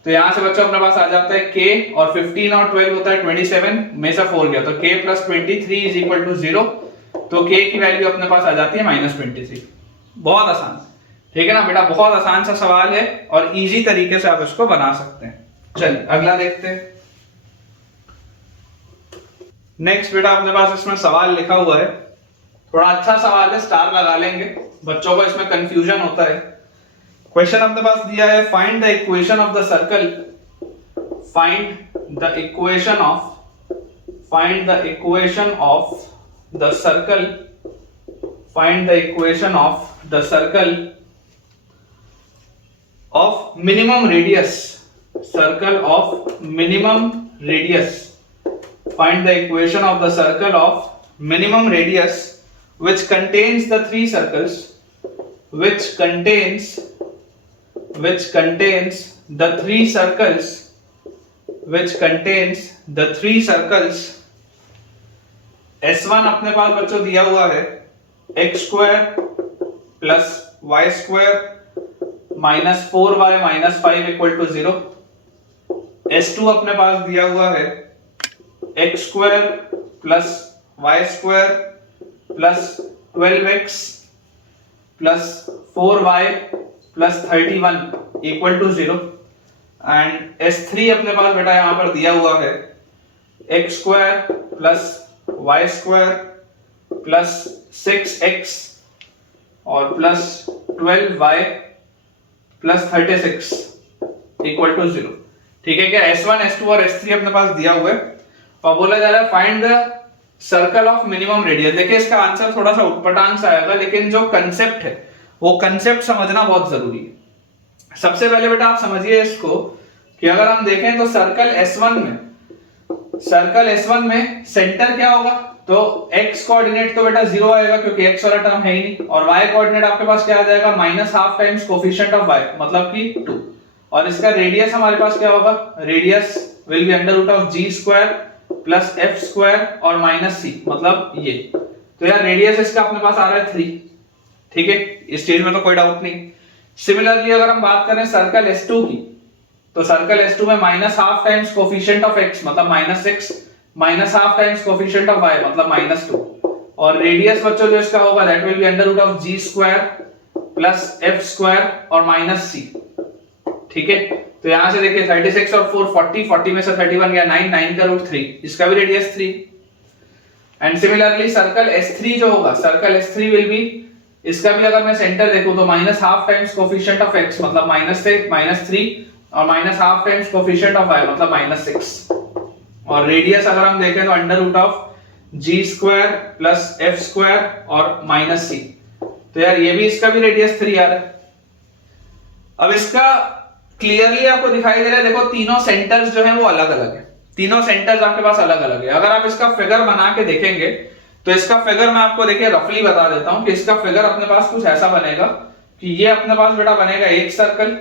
तो यहां से बच्चों अपने पास आ जाता है k और 15 और 12 होता है 27 में से 4 गया तो k plus 23 is equal to 0। तो k की वैल्यू अपने पास आ जाती है -23। बहुत आसान, ठीक है ना बेटा, बहुत आसान सा सवाल है और इजी तरीके से आप इसको बना सकते हैं। चलिए अगला देखते हैं। नेक्स्ट बेटा अपने पास इसमें सवाल लिखा हुआ है, थोड़ा अच्छा सवाल है, स्टार लगा लेंगे, बच्चों को इसमें कंफ्यूजन होता है। क्वेश्चन अपने पास दिया है find the equation of the circle, find the equation of the circle, find the equation of the circle of minimum radius, circle of minimum radius, find the equation of the circle of minimum radius which contains the three circles, which contains the three circles, S1 अपने पास बच्चों दिया हुआ है x square plus y square minus 4y minus 5 equal to 0। S2 अपने पास दिया हुआ है x square plus y square plus 12x plus 4y plus 31 equal to 0। And S3 अपने पास बेटा यहां पर दिया हुआ है x square plus y square plus 6x और plus 12y plus 36 equal to 0। ठीक है क्या? S1, S2 और S3 अपने पास दिया हुआ है और बोला जा रहा है find the circle of minimum radius. देखिए इसका आंसर थोड़ा सा उटपटांग सा आएगा, लेकिन जो कंसेप्ट है वो कंसेप्ट समझना बहुत जरूरी है। सबसे पहले बेटा आप समझिए इसको कि अगर हम देखें तो सर्कल S1 में सेंटर क्या होगा, तो x कोऑर्डिनेट तो बेटा 0 आएगा क्योंकि x वाला टर्म है ही नहीं, और y कोऑर्डिनेट आपके पास क्या आ जाएगा -½ टाइम्स कोफिशिएंट ऑफ y मतलब कि 2, और इसका रेडियस हमारे पास क्या होगा, radius will be √g² plus f² और -c मतलब ये। तो यार रेडियस इसका अपने पास आ रहा है 3, ठीक है, इस चीज में तो कोई डाउट नहीं। सिमिलरली अगर हम बात करें सर्कल S2 की, तो सर्कल S2 में -½ टाइम्स कोफिशिएंट ऑफ x मतलब -6, -½ टाइम्स कोफिशिएंट ऑफ y मतलब -2, और रेडियस बच्चों जो इसका होगा that will B √g² plus f² और -c, ठीक है। तो यहां से देखिए 36 और 4 40, 40 में से 31 गया 9, 9 का √3, इसका भी radius 3। And similarly circle S3 जो होगा, सर्कल S3 विल बी, इसका भी अगर मैं सेंटर देखूं तो -½ टाइम्स कोफिशिएंट ऑफ x मतलब -3 और -½ टाइम्स कोफिशिएंट ऑफ y मतलब -6, और रेडियस अगर हम देखें तो √g² प्लस f² और -c। तो यार ये भी, इसका भी रेडियस 3 आ रहा है। अब इसका क्लियरली आपको दिखाई दे रहा है, देखो तीनों सेंटर्स जो हैं वो अलग अलग है, तीनों सेंटर्स आपके पास अलग अलग है। अगर आप इसका फिगर बना के देखेंगे तो इसका फिगर मैं आपको देखिए रफली बता देता हूं कि इसका फिगर अपने पास कुछ ऐसा बनेगा कि ये अपने पास बेटा बनेगा एक सर्कल,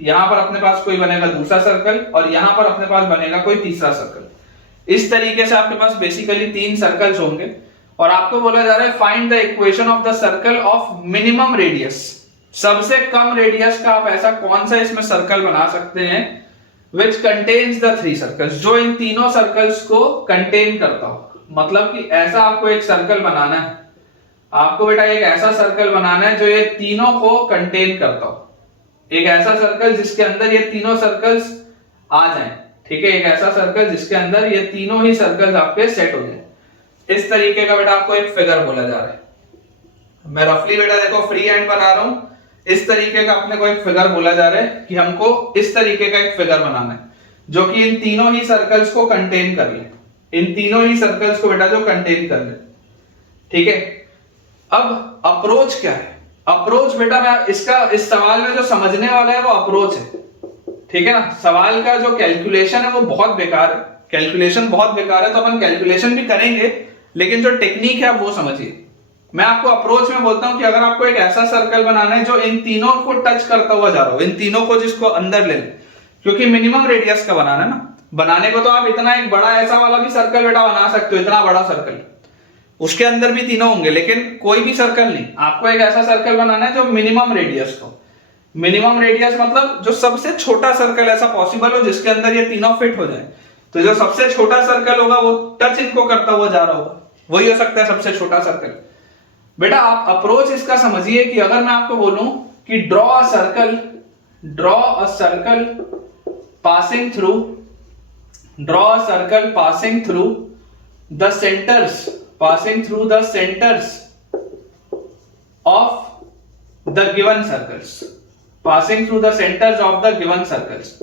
यहां पर अपने पास कोई बनेगा दूसरा सर्कल, और यहां पर अपने पास बनेगा कोई तीसरा सर्कल। इस तरीके से आपके पास बेसिकली 3 सर्कल्स होंगे, और आपको बोला जा रहा है find the equation of the circle of minimum radius, सबसे कम रेडियस का आप ऐसा कौन सा इसमें सर्कल बना सकते हैं which contains the 3 सर्कल्स, जो इन तीनों सर्कल्स को कंटेन करता हो। मतलब कि ऐसा आपको एक सर्कल बनाना है, आपको बेटा एक ऐसा सर्कल बनाना है जो ये तीनों को कंटेन करता हो, एक ऐसा सर्कल जिसके अंदर ये तीनों सर्कल्स आ जाएं, ठीक है, एक ऐसा सर्कल जिसके अंदर ये तीनों ही सर्कल्स आपके सेट हो जाएं। इस तरीके का बेटा आपको एक फिगर बोला जा रहा है। मैं रफली बेटा देखो फ्री हैंड बना रहा हूं, इस तरीके का अपने को एक फिगर बोला जा रहा है कि हमको इस तरीके का एक फिगर बनाना है जो कि इन तीनों ही सर्कल्स को कंटेन कर ले, इन तीनों ही सर्कल्स को बेटा जो कंटेन कर ले, ठीक है। अब अप्रोच क्या है, अप्रोच बेटा मैं इसका, इस सवाल में जो समझने वाला है वो अप्रोच है, ठीक है ना। सवाल का जो कैलकुलेशन है वो बहुत बेकार है, कैलकुलेशन बहुत बेकार है, तो अपन कैलकुलेशन भी करेंगे लेकिन जो टेक्निक है वो समझिए। मैं आपको अप्रोच में बोलता हूं कि अगर आपको एक ऐसा सर्कल बनाना है जो इन तीनों को टच करता हुआ जा रहा हो, इन तीनों को जिसको अंदर ले ले, क्योंकि मिनिमम रेडियस का बनाना है ना, बनाने को तो आप इतना एक बड़ा ऐसा वाला भी सर्कल बेटा बना सकते हो, इतना बड़ा सर्कल, उसके अंदर भी तीनों होंगे, लेकिन कोई भी सर्कल नहीं, आपको एक ऐसा सर्कल बनाना है जो मिनिमम रेडियस हो। मिनिमम रेडियस मतलब जो सबसे छोटा सर्कल ऐसा पॉसिबल हो जिसके अंदर ये तीनों फिट हो जाए। तो जो सबसे छोटा सर्कल होगा वो टच इनको करता हुआ जा रहा होगा, वही हो सकता है सबसे छोटा सर्कल। बेटा आप अप्रोच इसका समझिए कि अगर मैं आपको बोलूं कि draw a circle passing through the centres of the given circles.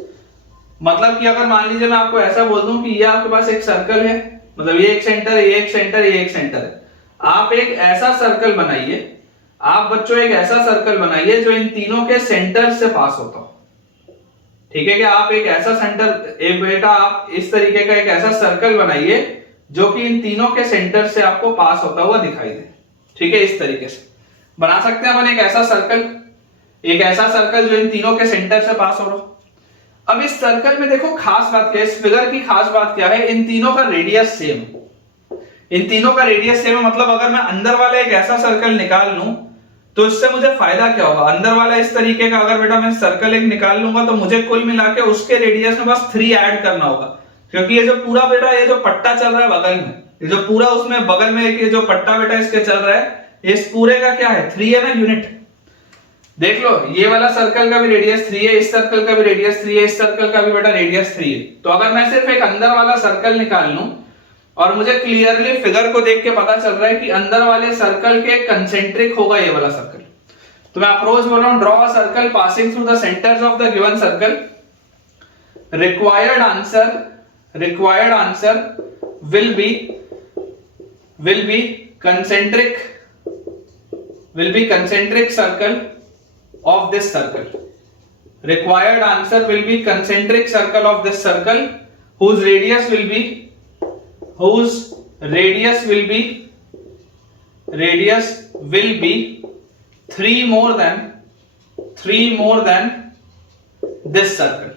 मतलब कि अगर मान लीजिए मैं आपको ऐसा बोल दूं कि ये आपके पास एक सर्कल है, मतलब ये एक सेंटर है, ये एक सेंटर है, ये एक सेंटर है। आप एक ऐसा सर्कल बनाइए, आप बच्चों एक ऐसा सर्कल बनाइए जो इन तीनों के सेंटर से पास होता हो। ठीक है, कि आप एक ऐसा सेंटर, एक बेटा आप इस तरीके का एक ऐसा सर्कल बनाइए जो कि इन तीनों के सेंटर से आपको पास होता हुआ दिखाई दे। ठीक है, इस तरीके से बना सकते हैं अपन एक ऐसा सर्कल जो इन तीनों के सेंटर से पास हो रहा हो। अब इस सर्कल में देखो खास बात क्या है, इस फिगर की खास बात क्या है, इन तीनों का रेडियस सेम है। मतलब अगर मैं अंदर वाला एक ऐसा सर्कल निकाल लूं तो इससे मुझे फायदा क्या होगा। अंदर वाला इस तरीके का अगर बेटा मैं सर्कल एक निकाल लूंगा तो मुझे कुल मिला के उसके रेडियस में बस 3 ऐड करना होगा, क्योंकि ये जो पूरा बेटा ये जो पट्टा चल रहा है बगल में, ये जो पूरा उसमें बगल में ये जो पट्टा बेटा इसके चल रहा है, इस पूरे का क्या है 3 है ना यूनिट। देख लो ये वाला सर्कल का भी रेडियस 3 है, इस सर्कल का भी रेडियस 3 है, इस सर्कल का भी बेटा रेडियस 3 है। तो अगर मैं सिर्फ एक अंदर वाला सर्कल निकाल लूं और मुझे क्लियरली फिगर को देख के पता चल रहा है कि अंदर वाले सर्कल के कंसेंट्रिक होगा ये वाला सर्कल, तो मैं अप्रोच बोल रहा हूं draw a circle passing through the centres of the given circle. Required answer will be concentric circle of this circle. Required answer will be concentric circle of this circle whose radius will be 3 more than this circle.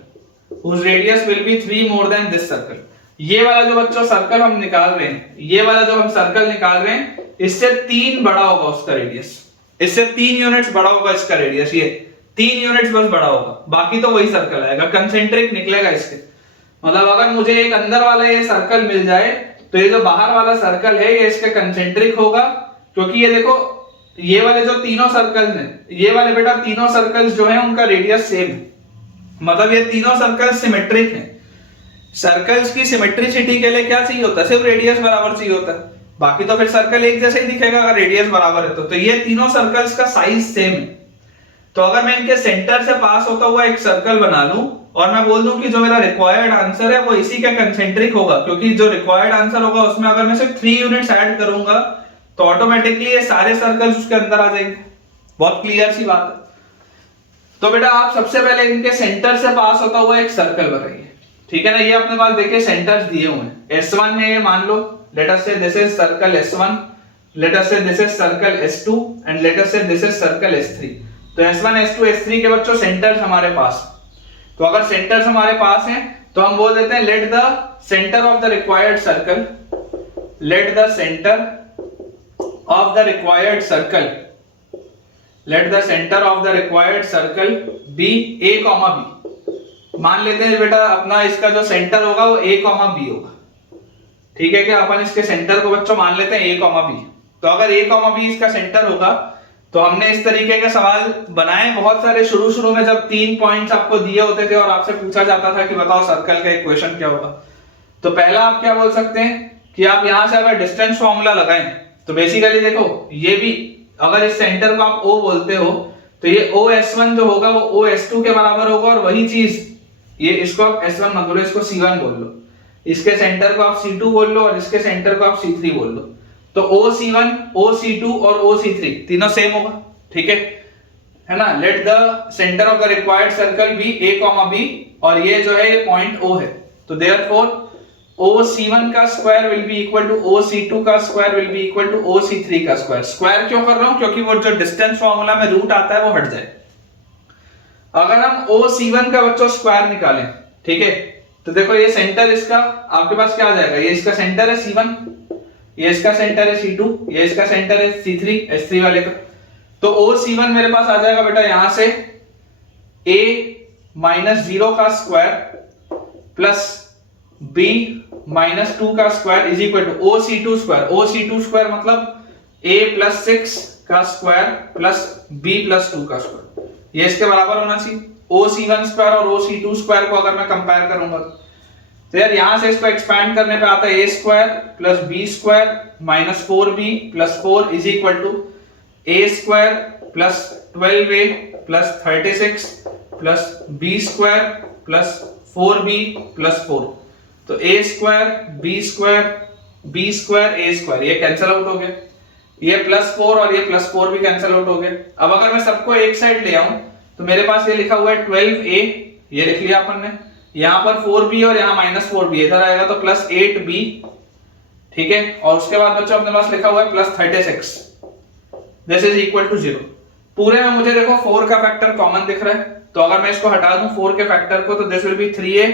Whose radius will be 3 more than this circle. ये वाला जो बच्चों circle हम निकाल रहे हैं, ये वाला जो हम सर्कल निकाल रहे हैं, इससे 3 बड़ा होगा उसका रेडियस, इससे 3 यूनिट्स बड़ा होगा इसका रेडियस, ये 3 यूनिट्स बस बड़ा होगा, बाकी तो वही सर्कल आएगा, कंसेंट्रिक निकलेगा इसके। मतलब अगर मुझे एक अंदर वाला ये सर्कल मिल जाए तो ये जो बाहर वाला सर्कल है ये इसके कंसेंट्रिक होगा, क्योंकि ये देखो ये वाले जो तीनों सर्कल्स हैं, ये वाले बेटा तीनों सर्कल्स जो हैं उनका रेडियस सेम है, मतलब ये तीनों सर्कल्स सिमेट्रिक हैं। सर्कल्स की सिमेट्रिसिटी के लिए क्या चाहिए होता है, सिर्फ रेडियस बराबर चाहिए होता है, बाकी तो फिर सर्कल एक जैसा ही दिखेगा अगर रेडियस बराबर है तो ये तीनों सर्कल्स का साइज सेम है। तो अगर मैं इनके सेंटर से पास होता हुआ एक सर्कल बना लूं और मैं बोल दूं कि जो मेरा रिक्वायर्ड आंसर है वो इसी का कंसेंट्रिक होगा, क्योंकि जो रिक्वायर्ड आंसर होगा उसमें अगर मैं सिर्फ 3 यूनिट्स ऐड करूंगा तो ऑटोमेटिकली ये सारे सर्कल्स उसके अंदर आ जाएंगे। बहुत क्लियर सी बात है। तो बेटा आप सबसे पहले इनके सेंटर से पास होता हुआ एक सर्कल बनाइए, ठीक है ना। ये अपने पास देखिए सेंटर्स दिए हुए हैं, S1 है ये मान लो, let us say this is circle S1, let us say this is circle S2 and let us say this is circle S3। तो S1 S2 S3 के बच्चों सेंटर्स हमारे पास, तो अगर सेंटर्स हमारे पास हैं तो हम बोल देते हैं let the centre of the required circle, let the centre of the required circle, let the centre of the required circle be A, B। मान लेते हैं बेटा अपना इसका जो सेंटर होगा वो A, B होगा, ठीक है क्या। अपन इसके सेंटर को बच्चों मान लेते हैं A, B। तो अगर A, B इसका सेंटर होगा तो हमने इस तरीके के सवाल बनाए बहुत सारे शुरू में, जब 3 पॉइंट्स आपको दिए होते थे और आपसे पूछा जाता था कि बताओ सर्कल का इक्वेशन क्या होगा। तो पहला आप क्या बोल सकते हैं कि आप यहां से अगर डिस्टेंस फॉर्मूला लगाएं तो बेसिकली देखो ये भी अगर इस सेंटर को आप O बोलते हो तो ये OS1 जो होगा वो OS2 के बराबर होगा, और वही चीज ये इसको आप S1 मत बोलो, इसको C1 बोल लो, इसके सेंटर को आप C2 बोल लो और इसके सेंटर को आप C3 बोल लो। तो OC1, OC2 और OC3 तीनों सेम होगा, ठीक है ना। Let the centre of the required circle be A, B, और ये जो है ये पॉइंट O है, तो देयरफॉर OC1 का square will be equal to OC2 का square will be equal to OC3 का स्क्वायर। स्क्वायर क्यों कर रहा हूं, क्योंकि वो जो डिस्टेंस फार्मूला में रूट आता है वो हट जाए। अगर हम OC1 का बच्चों स्क्वायर निकालें, ठीक है, तो देखो ये सेंटर इसका आपके पास क्या आ जाएगा, ये इसका सेंटर है C1, ये इसका सेंटर है C2, ये इसका सेंटर है C3, S3 वाले का। तो OC1 मेरे पास आ जाएगा बेटा यहां से A माइनस 0 का स्क्वायर प्लस B माइनस 2 का square is equal to OC2 square. OC2 square मतलब A प्लस 6 का स्क्वायर प्लस B प्लस 2 का स्क्वायर, ये इसके बराबर होना चाहिए। OC1 स्क्वायर और OC2 स्क्वायर को अगर मैं कंपेयर करूंगा तो यार यहां से इसको एक्सपैंड करने पे आता है A square plus B square minus 4B plus 4 is equal to A square plus 12A plus 36 plus B square plus 4B plus 4। तो A square B square B square A square ये cancel out हो गया, ये plus 4 और ये plus 4 भी cancel out हो गए। अब अगर मैं सबको एक साइड ले आऊं तो मेरे पास ये लिखा हुआ है 12A, ये लिख लिया अपन ने, यहां पर 4B और यहां माइनस 4B, इधर आएगा तो प्लस 8B, ठीक है। और उसके बाद बच्चों अपने पास लिखा हुआ है plus 36, this is equal to 0। पूरे में मुझे देखो 4 का फैक्टर कॉमन दिख रहा है, तो अगर मैं इसको हटा दूं 4 के फैक्टर को तो this will be 3A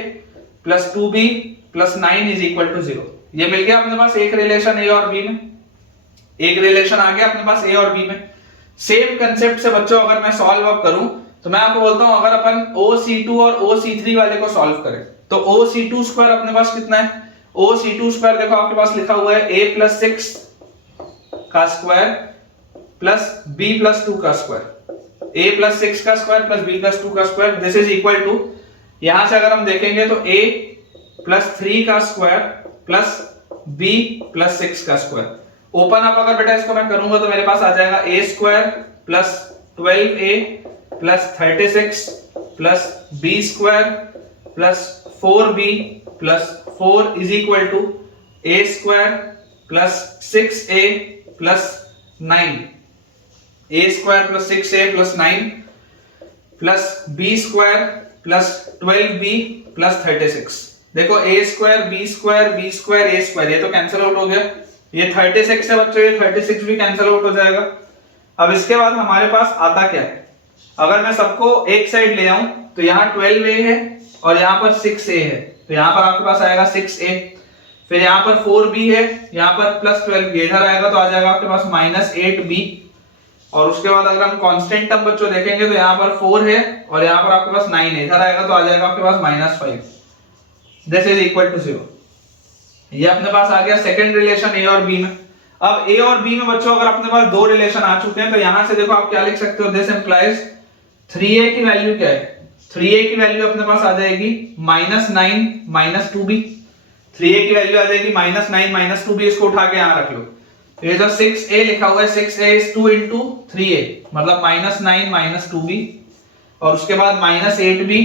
plus 2B plus 9 is equal to 0। ये मिल गया अपने पास एक रिलेशन A और B में, एक रिलेशन आ गया अपने पास A और B में। सेम कंसेप्ट से बच्चों अगर मैं सॉल्व अप करूं तो मैं आपको बोलता हूं अगर अपन OC2 और OC3 वाले को सॉल्व करें तो OC2 स्क्वायर अपने पास कितना है, OC2 स्क्वायर देखो आपके पास लिखा हुआ है A प्लस 6 का स्क्वायर प्लस B प्लस 2 का स्क्वायर, A प्लस 6 का स्क्वायर प्लस B प्लस 2 का square, this is equal to, यहां से अगर हम देखेंगे तो A प्लस 3 का स्क्वायर प्लस B प्लस 6 का स्क्वायर। ओपन अप अगर बेटा इसको मैं करूंगा तो मेरे पास आ जाएगा A square plus 12A plus 36 plus B square plus 4B plus 4 is equal to A square plus 6A plus 9, A square plus 6A plus 9 plus B square plus 12B plus 36। देखो A square B square B square A square ये तो cancel out हो गया, ये 36 है बच्चों, ये 36 भी कैंसिल आउट हो जाएगा। अब इसके बाद हमारे पास आता क्या है, अगर मैं सबको एक साइड ले आऊं तो यहाँ 12A है और यहाँ पर 6A है, तो यहाँ पर आपके पास आएगा 6A, फिर यहाँ पर 4B है, यहाँ पर प्लस 12B, इधर आएगा तो आ जाएगा आपके पास माइनस 8B, और उसके बाद अगर हम कांस्टेंट टर्म बच्चों देखेंगे तो यहाँ पर 4 है और यहाँ पर आपके पास 9 है, इधर आएगा तो आ जाएगा आपके पास minus 5, this is equal to 0। ये अपने पास आ गया सेकंड रिलेशन A और B में। अब A और B में बच्चों अगर अपने पास दो रिलेशन आ चुके हैं तो यहां से देखो आप क्या लिख सकते हो, दिस इंप्लाइज 3A की वैल्यू क्या है, 3A की वैल्यू अपने पास आ जाएगी माइनस 9 माइनस 2B, 3A की वैल्यू आ जाएगी माइनस 9 माइनस 2B, इसको उठा के यहां रख लो। तो ये जो 6A लिखा हुआ है 6A इज 2 into 3A मतलब माइनस 9 माइनस 2B, और उसके बाद minus 8B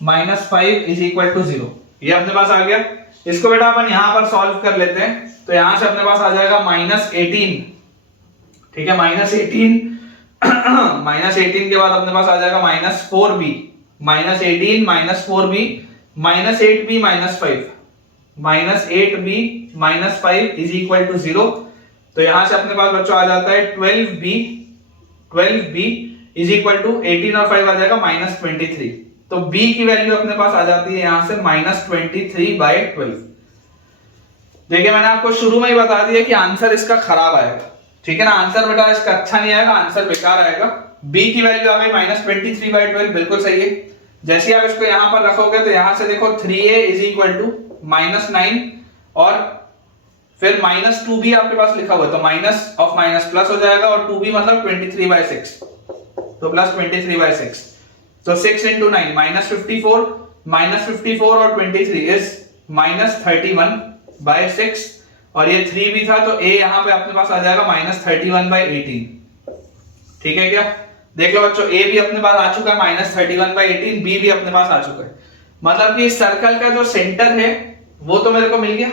minus 5 is equal to 0। ये अपने पास आ गया। इसको बेटा अपन यहां पर सॉल्व कर लेते हैं, तो यहां से अपने पास आ जाएगा माइनस 18, ठीक है, माइनस 18 माइनस 18 के बाद अपने पास आ जाएगा minus 4B, minus 18 minus 4B minus 8B minus 5, minus 8B minus 5 is equal to 0। तो यहां से अपने पास बच्चों आ जाता है 12B इज इक्वल टू 18 और 5 आ जाएगा माइनस 23। तो B की वैल्यू अपने पास आ जाती है यहां से माइनस 23/12। देखिए मैंने आपको शुरू में ही बता दिया कि आंसर इसका खराब आएगा, ठीक है ना, आंसर बेटा इसका अच्छा नहीं आएगा, आंसर बेकार आएगा। B की वैल्यू आ गई माइनस 23/12, बिल्कुल सही है। जैसे आप इसको यहां पर रखोगे तो यहां से देखो 3A is equal to minus 9 और फिर माइनस 2B आपके पास लिखा हुआ है, तो माइनस ऑफ माइनस प्लस हो जाएगा, और 2B मतलब 23/6, तो प्लस 23/6, तो 6 into 9 माइनस 54, माइनस 54 और 23 इज माइनस 31/6, और ये 3 भी था तो A यहां पे अपने पास आ जाएगा माइनस 31/18, ठीक है क्या। देख लो बच्चों A भी अपने पास आ चुका है माइनस 31/18, B भी अपने पास आ चुका है, मतलब कि इस सर्कल का जो सेंटर है वो तो मेरे को मिल गया,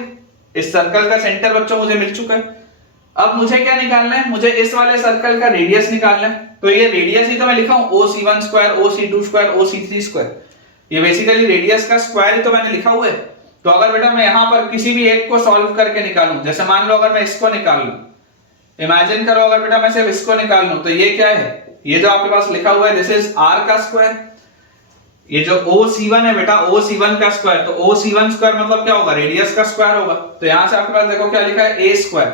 इस सर्कल का सेंटर बच्चों मुझे मिल चुका है। अब मुझे क्या निकालना है, मुझे इस वाले सर्कल का रेडियस निकालना है, तो ये रेडियस ही तो मैं लिखा हूं OC1 square, OC2 square, OC3 square, ये बेसिकली रेडियस का स्क्वायर ही तो मैंने लिखा हुआ है। तो अगर बेटा मैं यहां पर किसी भी एक को सॉल्व करके निकालूं, जैसे मान लो अगर मैं इसको निकाल लूं, इमेजिन करो अगर बेटा मैं सिर्फ इसको निकाल लूं, तो ये क्या है, ये जो आपके पास लिखा हुआ है दिस इज R का स्क्वायर, ये जो OC1 है बेटा, OC1 का स्क्वायर, तो OC1 स्क्वायर मतलब क्या होगा, रेडियस का स्क्वायर होगा। तो यहां से आपके पास देखो क्या लिखा है, a स्क्वायर।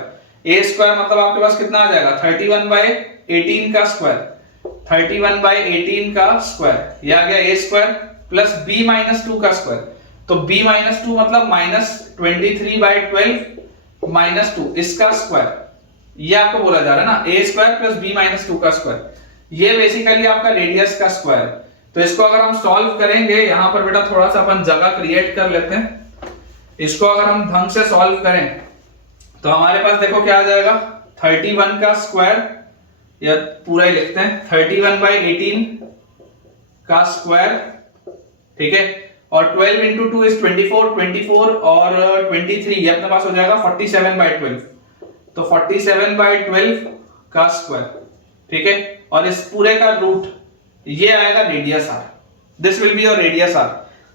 a स्क्वायर मतलब आपके पास कितना आ जाएगा, 31/18 का स्क्वायर। 31/18 का स्क्वायर, ये आ गया a स्क्वायर प्लस b-2 का स्क्वायर। तो b-2 मतलब -23/12 -2 इसका स्क्वायर, ये आपको बोला जा रहा है ना, a स्क्वायर प्लस b-2 का स्क्वायर। ये बेसिकली आपका रेडियस का स्क्वायर। तो इसको अगर हम सॉल्व करेंगे, यहां पर बेटा थोड़ा सा अपन जगह क्रिएट कर लेते हैं। इसको अगर हम ढंग से सॉल्व करें तो हमारे पास देखो क्या आ जाएगा, 31 का स्क्वायर, या पूरा ही लिखते हैं 31/18 का स्क्वायर, ठीक है, और 12 into 2 is 24 और 23, ये अपने पास हो जाएगा 47/12। तो 47/12 का स्क्वायर, ठीक है, और इस पूरे का रूट, ये आएगा radius r. This will be your radius r.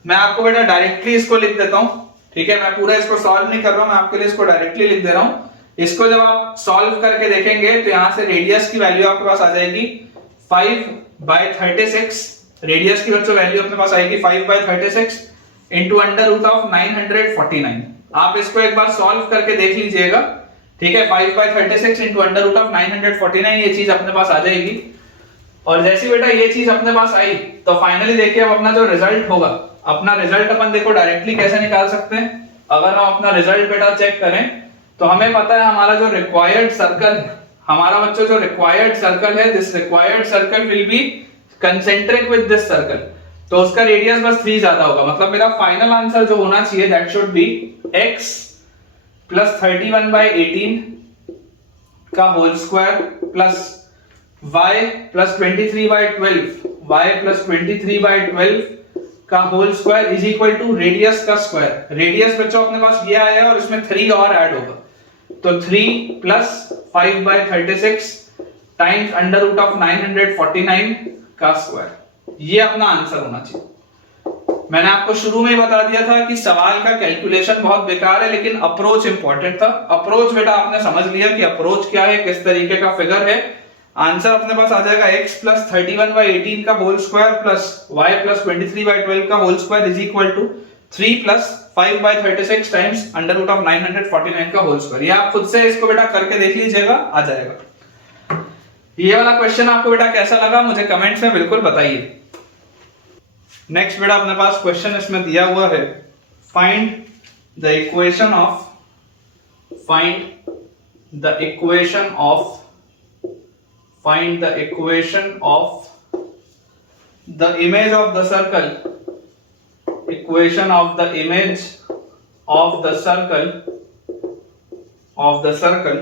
मैं आपको बेटा डायरेक्टली इसको लिख देता हूं, ठीक है, मैं पूरा इसको सॉल्व नहीं कर रहा हूं, मैं आपके लिए इसको डायरेक्टली लिख दे रहा हूं। इसको जब आप सॉल्व करके देखेंगे तो यहां से रेडियस की वैल्यू आपके पास आ जाएगी 5/36। रेडियस की बच्चों वैल्यू अपने पास आएगी 5/36 इंटू √949। आप इसको एक बार सॉल्व करके देख लीजिएगा, ठीक है, 5/36 इंटू √949, ये चीज अपने पास आ जाएगी। और जैसी बेटा ये चीज अपने पास आई तो फाइनली देखिए अब अपना जो रिजल्ट होगा, अपना रिजल्ट अपन देखो डायरेक्टली कैसे निकाल सकते हैं। अगर हम अपना रिजल्ट बेटा चेक करें तो हमें पता है हमारा जो रिक्वायर्ड सर्कल है, हमारा बच्चों जो रिक्वायर्ड सर्कल है, this required circle will be concentric with this circle. तो उसका रेडियस बस 3 ज्यादा होगा, मतलब मेरा फाइनल आंसर जो होना चाहिए that should be x plus 31/18 का whole square plus y plus 23/12, y plus 23/12 का whole square is equal to radius का स्क्वायर। रेडियस बच्चों अपने पास ये आया है और इसमें 3 और ऐड होगा, तो 3 प्लस 5/36 टाइम्स √949 का स्क्वायर, ये अपना आंसर होना चाहिए। मैंने आपको शुरू में ही बता दिया था कि सवाल का कैलकुलेशन बहुत बेकार है, लेकिन अप्रोच इंपॉर्टेंट था। अप्रोच बेटा आपने समझ लिया कि अप्रोच क्या है, किस तरीके का फिगर है। आंसर अपने पास आ जाएगा x प्लस 31/18 का whole square plus y plus 23/12 का whole square is equal to 3 plus 5/36 times √949 का होल स्क्वायर। ये आप खुद से इसको बेटा करके देख लीजिएगा, आ जाएगा। ये वाला क्वेश्चन आपको बेटा कैसा लगा मुझे कमेंट्स में बिल्कुल बताइए। नेक्स्ट बेटा अपने पास क्वेश्चन इसमें दिया हुआ है, find the equation of the image of the circle,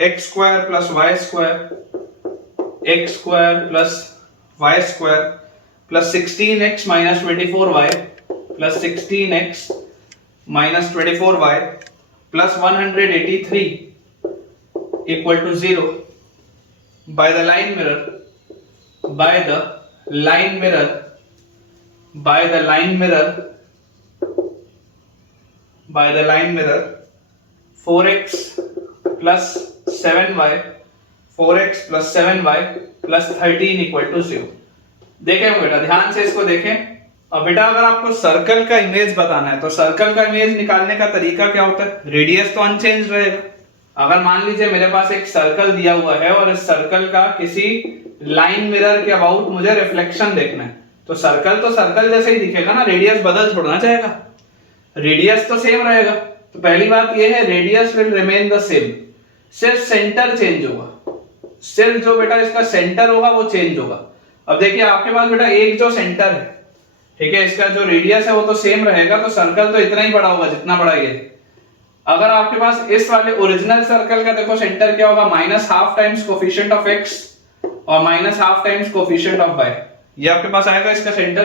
x square plus y square plus 16x minus 24y plus 16x minus 24y plus 183 equal to 0 by the line mirror 4x plus 7y plus 13 equal to 0। देखें बेटा ध्यान से इसको देखें। अब बेटा अगर आपको सर्कल का इमेज बताना है तो सर्कल का इमेज निकालने का तरीका क्या होता है, रेडियस तो अनचेंज रहेगा। अगर मान लीजिए मेरे पास एक सर्कल दिया हुआ है और इस सर्कल का किसी लाइन मिरर के अबाउट मुझे रिफ्लेक्शन देखना है, तो सर्कल जैसे ही दिखेगा ना, रेडियस बदल थोड़ा जाएगा, रेडियस तो सेम रहेगा। तो पहली बात ये है radius will remain the same, सिर्फ सेंटर चेंज होगा, सिर्फ जो बेटा इसका सेंटर होगा वो चेंज होगा। अब देखिए आपके पास बेटा एक जो सेंटर है, ठीक है, इसका जो रेडियस है वो तो सेम रहेगा, तो सर्कल तो इतना ही बड़ा होगा जितना बड़ा ये है। अगर आपके पास इस वाले ओरिजिनल सर्कल का देखो सेंटर क्या होगा, -½ टाइम्स कोफिशिएंट ऑफ x और -½ टाइम्स कोफिशिएंट ऑफ y, ये आपके पास आएगा इसका सेंटर।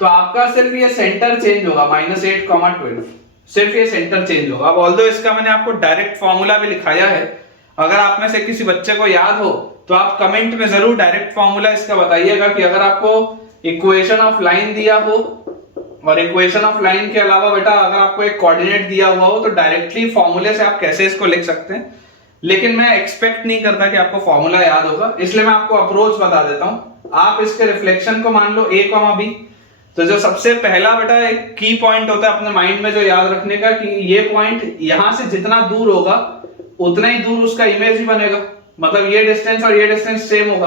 तो आपका सिर्फ ये सेंटर चेंज होगा, -8, 12, सिर्फ ये सेंटर चेंज होगा। अब ऑल्दो इसका मैंने आपको डायरेक्ट फॉर्मूला भी लिखाया है, अगर आप में से किसी बच्चे को याद हो तो आप कमेंट में जरूर डायरेक्ट फॉर्मूला इसका बताइएगा कि अगर आपको इक्वेशन ऑफ लाइन दिया हो और इक्वेशन ऑफ लाइन के अलावा बेटा अगर आपको एक कोऑर्डिनेट दिया हुआ हो तो डायरेक्टली फॉर्मूले से आप कैसे इसको लिख सकते हैं। लेकिन मैं एक्सपेक्ट नहीं करता कि आपको फॉर्मूला याद होगा, इसलिए मैं आपको अप्रोच बता देता हूं। आप इसके रिफ्लेक्शन को मान लो a, b, तो जो सबसे पहला बेटा एक की पॉइंट होता है अपने माइंड में जो याद रखने का कि ये पॉइंट यहां से जितना दूर होगा उतना ही दूर उसका इमेज भी बनेगा, मतलब ये डिस्टेंस और ये डिस्टेंस सेम होगा।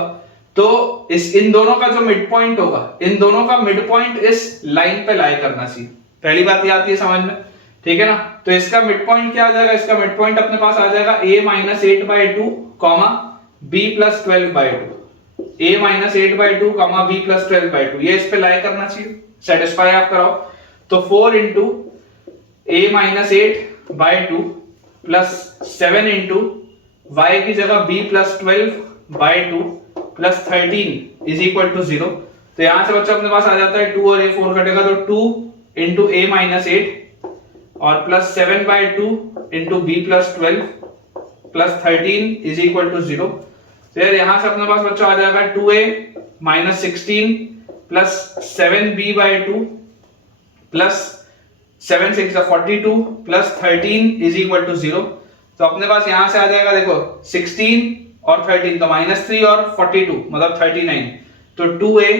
तो इन दोनों का जो मिड पॉइंट होगा, इन दोनों का मिड पॉइंट इस लाइन पे लाई करना चाहिए। पहली बात ये आती है समझ में, ठीक है ना। तो इसका मिड पॉइंट क्या आ जाएगा, इसका मिड पॉइंट अपने पास आ जाएगा a-8/2 b+12/2, a-8/2 b+12/2, ये इस पे लाई करना चाहिए, सेटिस्फाई आप कराओ। तो 4 into a-8/2 plus 7 into y की जगह b+12/2 plus 13 is equal to 0। तो यहां से बच्चा अपने पास आ जाता है 2 और a 4 कटेगा तो 2 into a-8 और plus 7/2 into b+12 plus 13 is equal to 0। तो यार यहां से अपने पास बच्चा आ जाएगा 2a-16 plus 7b/2 plus 7 6 42 plus 13 is equal to 0। तो अपने पास यहां से आ जाएगा देखो 16 और 13 तो -3 और 42 मतलब 39। तो 2a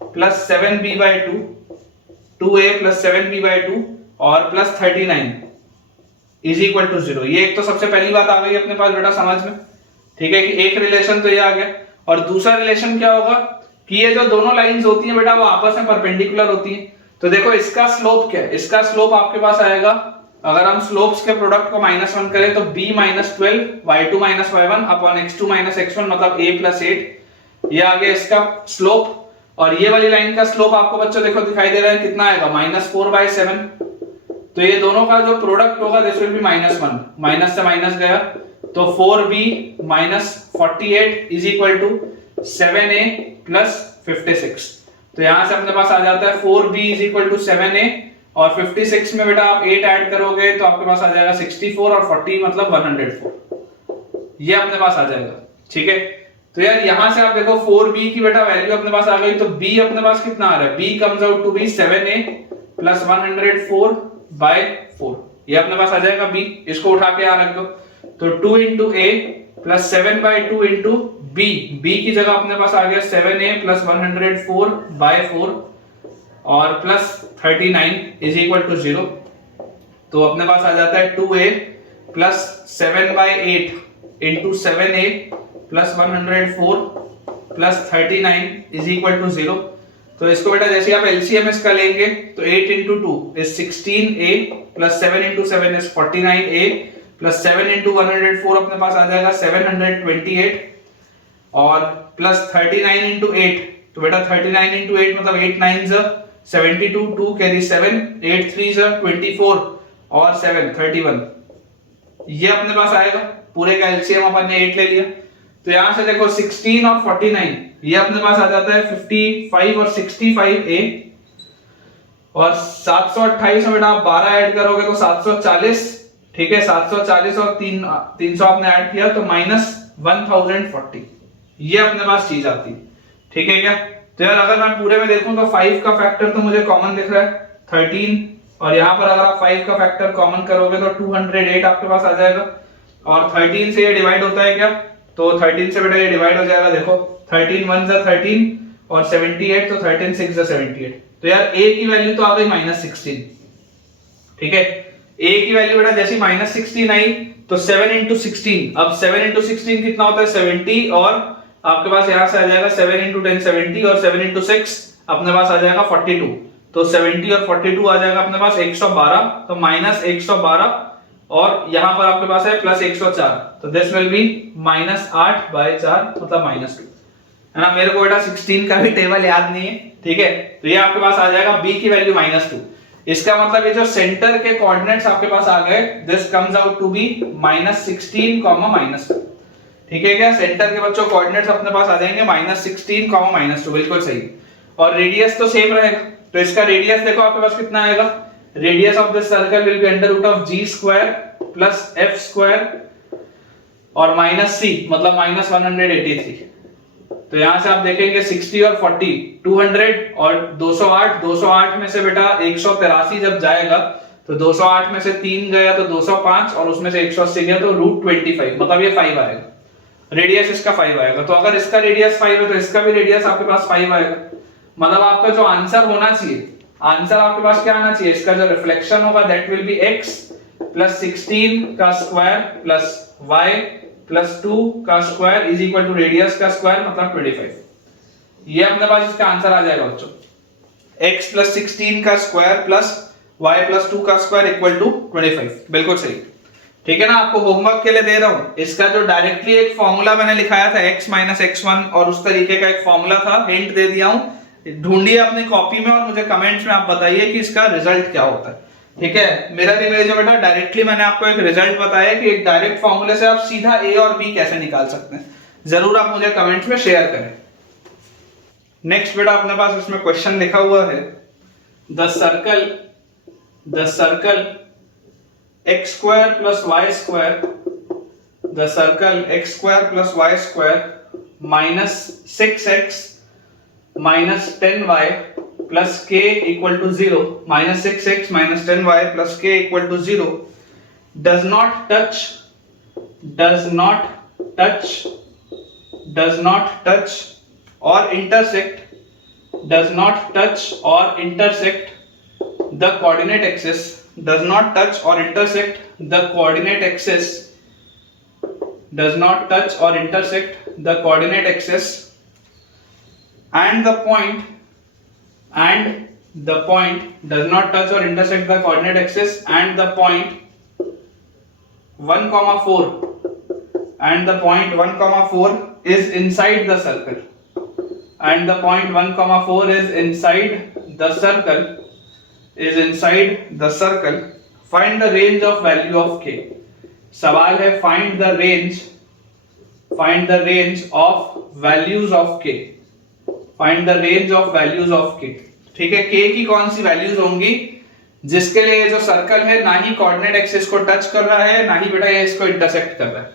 plus 7b/2 2a plus 7b/2 और प्लस 39 इज इक्वल टू 0। ये एक तो सबसे पहली बात आ गई अपने पास बेटा समझ में, ठीक है कि एक रिलेशन तो ये आ गया। और दूसरा रिलेशन क्या होगा कि ये जो दोनों लाइंस होती हैं बेटा वो आपस में परपेंडिकुलर होती हैं। तो देखो इसका स्लोप क्या है, इसका स्लोप आपके पास आएगा, अगर हम स्लोप्स के प्रोडक्ट को -1 करें तो b-12 y2 - y1 upon x2 - x1 मतलब a+8, ये आगे इसका स्लोप। और ये वाली लाइन का स्लोप आपको बच्चों देखो दिखाई दे रहा है कितना आएगा, -4/7। तो ये दोनों का जो प्रोडक्ट होगा दिस विल बी -1, माइनस से माइनस गया तो 4b - 48 is equal to 7a plus 56। तो यहां से अपने पास आ जाता है 4b is equal to 7a और 56 में बेटा आप 8 ऐड करोगे तो आपके पास आ जाएगा 64 और 40 मतलब 104, ये अपने पास आ जाएगा, ठीक है। तो यार यहां से आप देखो 4b की बेटा वैल्यू अपने पास आ गई, तो b अपने पास कितना आ रहा है, b comes out to be 7a plus 104/4, ये अपने पास आ जाएगा b, इसको उठा के यहां रख दो। तो 2 into a plus 7/2 into b, b की जगह अपने पास आ गया 7a प्लस 104/4 और प्लस 39 इज इक्वल टू 0। तो अपने पास आ जाता है 2a plus 7/8 into 7a plus 104 plus 39 is equal to 0। तो इसको बेटा जैसे आप एलसीएम इसका लेंगे तो 8 into 2 is 16a plus 7 into 7 is 49a plus 7 into 104 अपने पास आ जाएगा 728 और प्लस 39 into 8, तो बेटा 39 into 8 मतलब 8 9s 72, 2 कैरी 7, 8 3s 24 और 7 31, ये अपने पास आएगा। पूरे का एलसीएम अपन ने 8 ले लिया। तो यहां से देखो 16 और 49 ये अपने पास आ जाता है 55 और 65a और 728 में बेटा आप 12 ऐड करोगे तो 740, ठीक है। 740 और 300 आपने ऐड किया तो -1040, ये अपने पास चीज आती है, ठीक है क्या। तो यार अगर मैं पूरे में देखूं तो 5 का फैक्टर तो मुझे कॉमन दिख रहा है 13, और यहां पर अगर आप 5 का फैक्टर कॉमन करोगे तो 208 आपके पास आ जाएगा। और 13 से ये डिवाइड होता है क्या, तो 13 से बेटा ये डिवाइड हो जाएगा, देखो 13 1s 13 और 78 तो 13 6s 78। तो यार a की वैल्यू तो आ गई -16, ठीक है। a की वैल्यू बेटा जैसी -16 आई तो 7 into 16, अब 7 into 16 कितना होता है 70 और आपके पास यहां से आ जाएगा 7 into 10 70 और 7 into 6 अपने पास आ जाएगा 42, तो 70 और 42 आ जाएगा अपने पास 112, तो -112 और यहां पर आपके पास है +104, तो दिस विल बी -8/4 मतलब -2, है ना। मेरे को बेटा 16 का भी टेबल याद नहीं है, ठीक है। तो ये आपके पास आ जाएगा b की वैल्यू -2। इसका मतलब ये जो सेंटर के कोऑर्डिनेट्स आपके पास आ गए this comes out to be -16, -2, ठीक है क्या। सेंटर के बच्चों कोऑर्डिनेट्स अपने पास आ जाएंगे -16, -2, बिल्कुल सही। और रेडियस तो सेम रहेगा, तो इसका रेडियस देखो आपके पास कितना आएगा, radius of this circle will be √g² plus f² और -c मतलब -183। तो यहां से आप देखेंगे 60 और 40 200 और 208 में से बेटा 183 जब जाएगा तो 208 में से 3 गया तो 205 और उसमें से 180 गया तो √25 मतलब ये 5 आएगा, रेडियस इसका 5 आएगा। तो अगर इसका रेडियस 5 है तो इसका भी रेडियस आपके पास 5 आएगा। मतलब आपका जो आंसर होना चाहिए, आंसर आपके पास क्या आना चाहिए, इसका जो रिफ्लेक्शन होगा that will be x plus 16 का स्क्वायर प्लस y प्लस 2 का square is equal to radius का स्क्वायर मतलब 25। ये अपने पास इसका आंसर आ जाएगा बच्चों, x प्लस 16 का स्क्वायर प्लस y प्लस 2 का स्क्वायर इक्वल टू 25। बिल्कुल सही, ठीक है ना। आपको होमवर्क के लिए दे रहा हूं, इसका जो डायरेक्टली एक फॉर्मूला मैंने लिखाया था x माइनस x1 और उस तरीके का एक फॉर्मूला था, हिंट दे दिया हूं, ढूंढिए अपनी कॉपी में और मुझे कमेंट्स में आप बताइए कि इसका रिजल्ट क्या होता है, ठीक है। मेरा भी जो बेटा डायरेक्टली मैंने आपको एक रिजल्ट बताया कि एक डायरेक्ट फॉर्मूले से आप सीधा a और b कैसे निकाल सकते हैं, जरूर आप मुझे कमेंट्स में शेयर करें। नेक्स्ट बेटा अपने पास इसमें क्वेश्चन लिखा हुआ है, the circle x square plus y square, the circle x square plus y square minus 6x minus 10y plus k equal to 0, minus 6x minus 10y plus k equal to 0 does not touch or intersect the coordinate axis, does not touch or intersect the coordinate axis and the point does not touch or intersect the coordinate axis and the point 1, 4 and the point 1, 4 is inside the circle, and the point 1, 4 is inside the circle, find the range of value of k। सवाल है find the range of values of k, ठीक है। k की कौन सी values होंगी जिसके लिए ये जो सर्कल है ना ही कोऑर्डिनेट एक्सिस को टच कर रहा है ना ही बेटा ये इसको इंटरसेक्ट कर रहा है।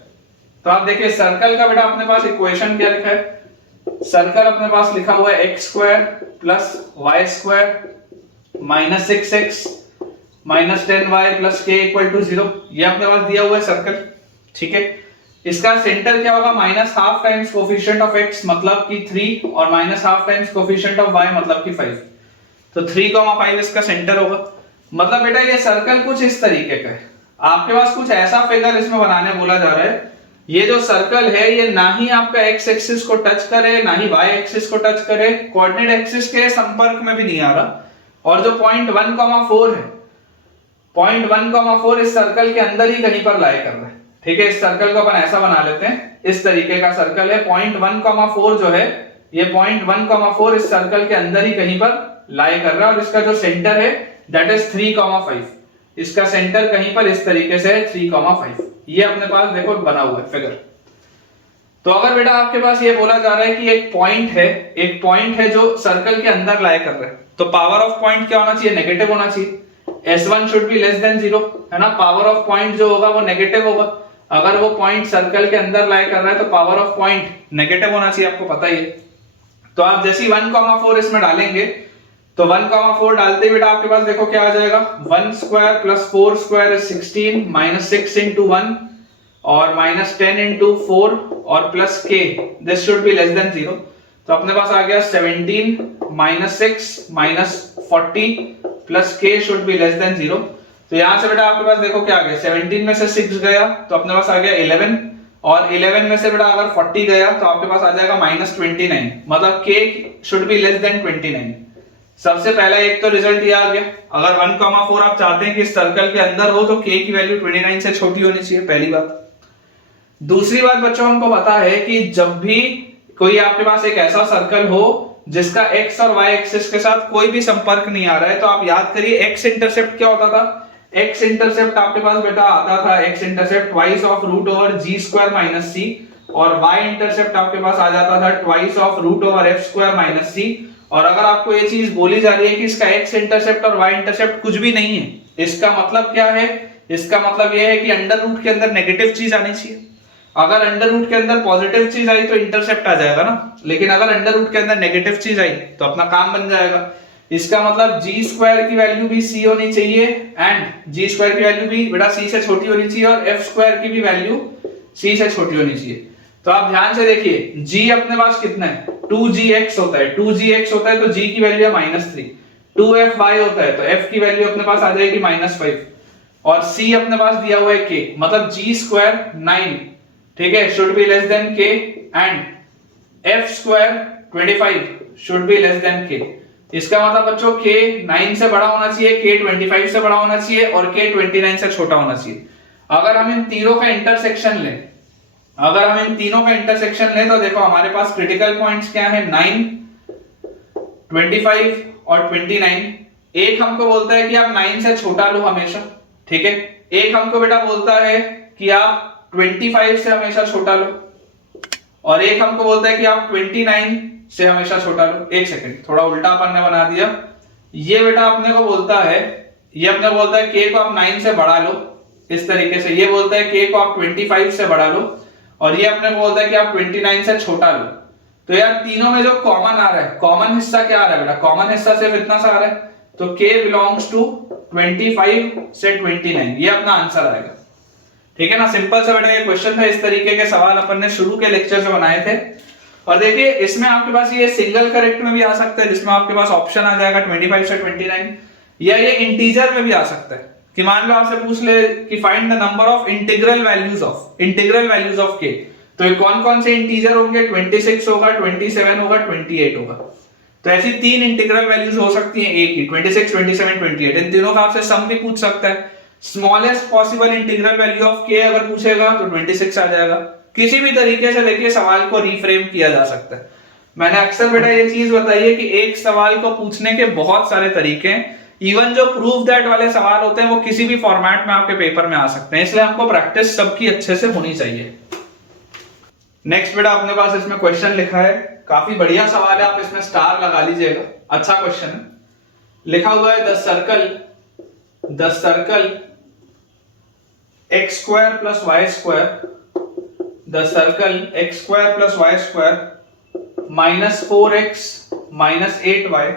तो आप देखिए सर्कल का बेटा अपने पास इक्वेशन क्या लिखा है, सर्कल अपने पास लिखा हुआ है x square plus y square minus 6x minus 10y plus k equal to 0, ये अपने पास दिया हुआ है सर्कल, ठीक है। इसका सेंटर क्या होगा, minus half times coefficient of x मतलब कि 3 और minus half times coefficient of y मतलब कि 5, तो 3,5 इसका सेंटर होगा। मतलब बेटा ये सर्कल कुछ इस तरीके का है, आपके पास कुछ ऐसा फिगर इसमें बनाने बोला जा रहा है, ये जो सर्कल है ये ना ही आपका x एक्सिस को टच करे ना ही y एक्सिस को टच करे, कोऑर्डिनेट एक्सिस के संपर्क में भी नहीं आ रहा, और जो पॉइंट 1,4 है, पॉइंट 1,4 इस सर्कल के अंदर ही कहीं पर लाई कर रहा है, ठीक है। इस सर्कल को अपन ऐसा बना लेते हैं, इस तरीके का सर्कल है, पॉइंट 1,4 जो है ये पॉइंट 1,4 इस सर्कल के अंदर ही कहीं पर लाई कर रहा है, और इसका जो सेंटर है दैट इज 3,5, इसका सेंटर कहीं पर इस तरीके से है 3,5, ये अपने पास देखो बना हुआ है फिगर। तो अगर बेटा आपके पास ये बोला जा रहा है कि एक पॉइंट है जो सर्कल के अंदर लाई कर रहा है, तो पावर ऑफ पॉइंट क्या होना चाहिए, नेगेटिव होना चाहिए, S1 should be less than 0, है ना। पावर ऑफ पॉइंट जो होगा वो नेगेटिव होगा, अगर वो पॉइंट सर्कल के अंदर लाई कर रहा है तो पावर ऑफ पॉइंट नेगेटिव होना चाहिए, आपको पता ही है। तो आप जैसे 1,4 इसमें डालेंगे तो 1,4 डालते ही बेटा आपके पास देखो क्या आ जाएगा, 1 square plus 4 square is 16 minus 6 into 1 और माइनस 10 इंटू 4 और plus k, this should be less than 0, तो अपने पास आ गया 17 minus 6 minus 40 plus k should be less than 0। तो यहां से बेटा आपके पास देखो क्या आ गया, 17 में से 6 गया तो अपने पास आ गया 11, और 11 में से बेटा अगर 40 गया तो आपके पास आ जाएगा माइनस 29, मतलब k should be less than 29। सबसे पहला एक तो रिजल्ट ये आ गया, अगर 1,4 आप चाहते हैं कि इस सर्कल के अंदर हो तो k की वैल्यू 29 से छोटी होनी चाहिए, पहली बात। दूसरी बात बच्चों हमको पता है कि जब भी कोई आपके पास एक ऐसा सर्कल हो जिसका x और y एक्सिस के साथ कोई भी संपर्क नहीं आ रहा है, तो आप याद करिए x इंटरसेप्ट क्या होता था, x इंटरसेप्ट आपके पास बेटा आता था x intercept twice of root over g square minus c, और y इंटरसेप्ट आपके पास आ जाता था twice of root over f square minus c। और अगर आपको ये चीज बोली जा रही है कि इसका x इंटरसेप्ट और y इंटरसेप्ट कुछ भी नहीं है, इसका मतलब क्या है, इसका मतलब ये है कि अंडर रूट के अंदर नेगेटिव चीज आनी चाहिए, अगर अंडर रूट के अंदर पॉजिटिव चीज आई तो इंटरसेप्ट आ जाएगा ना, लेकिन अगर अंडर रूट के अंदर नेगेटिव चीज आई तो अपना काम बन जाएगा। इसका मतलब g स्क्वायर की वैल्यू भी c होनी चाहिए एंड g स्क्वायर की वैल्यू भी बेटा c से छोटी होनी चाहिए, और f स्क्वायर की भी वैल्यू c से छोटी होनी चाहिए। तो आप ध्यान से देखिए g अपने पास कितना है, 2gx होता है, 2gx होता है तो g की वैल्यू है -3, 2fy होता है तो f की वैल्यू अपने पास आ जाएगी -5 और c अपने पास दिया हुआ है k, मतलब g स्क्वायर 9, ठीक है, should be less than k and f square 25 should be less than k। इसका मतलब बच्चों k 9 से बड़ा होना चाहिए, k 25 से बड़ा होना चाहिए और k 29 से छोटा होना चाहिए। अगर हम इन तीनों का इंटरसेक्शन लें, अगर हम इन तीनों का इंटरसेक्शन लें तो देखो हमारे पास क्रिटिकल पॉइंट्स क्या है, 9, 25 और 29। एक हमको बोलता है कि आप 9 से छोटा लो हमेशा, ठीक है, एक हमको बेटा बोलता है कि आप 25 से हमेशा छोटा लो और एक हमको बोलता है कि आप 29 से हमेशा छोटा लो। एक सेकंड, थोड़ा उल्टा अपन ने बना दिया। ये बेटा अपने को बोलता है, ये अपने को बोलता है k को आप 9 से बढ़ा लो इस तरीके से, ये बोलता है k को आप 25 से बढ़ा लो और ये अपने को बोलता है कि आप 29 से छोटा लो। तो यार तीनों में जो कॉमन आ रहा है, कॉमन हिस्सा क्या आ रहा है बेटा, कॉमन हिस्सा सिर्फ इतना सा आ रहा है, तो k बिलोंग्स टू 25 से 29, ये अपना आंसर आएगा, ठीक है ना। सिंपल सा बेटा ये क्वेश्चन था, इस तरीके के सवाल अपन ने शुरू के लेक्चर से बनाए थे। और देखिए इसमें आपके पास ये सिंगल करेक्ट में भी आ सकता है, जिसमें आपके पास ऑप्शन आ जाएगा 25 से 29, या ये इंटीजर में भी आ सकता है कि मान लो आपसे पूछ ले कि find the number of integral values of k, तो ये कौन कौन से इंटीजर होंगे, 26 होगा, 27 होगा, 28 होगा। तो ऐसी तीन इंटीग्रल वैल्यूज हो सकती हैं एक ही, 26, 27, 28। इन तीनों का आपसे सम भी पूछ सकता है। Smallest possible integral value of k अगर पूछेगा तो 26 आ जाएगा। किसी भी तरीके से देखिए सवाल को रिफ्रेम किया जा सकता है। मैंने अक्सर बेटा ये चीज बताई है कि एक सवाल को पूछने के बहुत सारे तरीके हैं। इवन जो प्रूव दैट वाले सवाल होते हैं वो किसी भी फॉर्मेट में आपके पेपर में आ सकते हैं, इसलिए आपको प्रैक्टिस सबकी अच्छे से होनी चाहिए। नेक्स्ट बेटा अपने पास इसमें क्वेश्चन लिखा है, काफी बढ़िया सवाल है, आप इसमें स्टार लगा लीजिएगा, अच्छा क्वेश्चन है। लिखा हुआ है the circle x square plus y square, the circle x square plus y square minus 4x minus 8y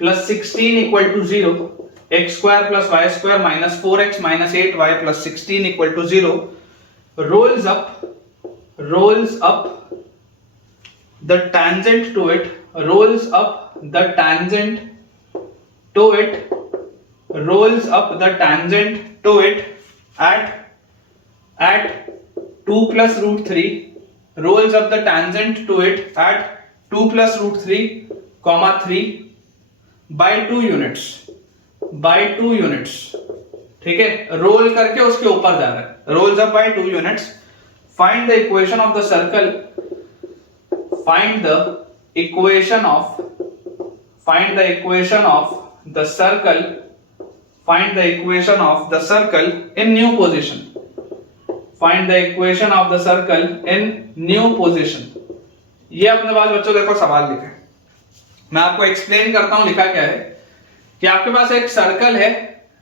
plus 16 equal to 0, x square plus y square minus 4x minus 8y plus 16 equal to 0 rolls up the tangent to it, rolls up the tangent to it, rolls up the tangent to it at 2 plus root 3, rolls up the tangent to it at 2 plus root 3 comma 3 by 2 units, ठीक है, role करके उसके ऊपर जा रहा है, rolls up by 2 units। find the equation of the circle, find the equation of the circle, find the equation of the circle in new position, find the equation of the circle in new position। ये अपने पास बच्चों देखो सवाल लिखा है, मैं आपको एक्सप्लेन करता हूं लिखा क्या है कि आपके पास एक सर्कल है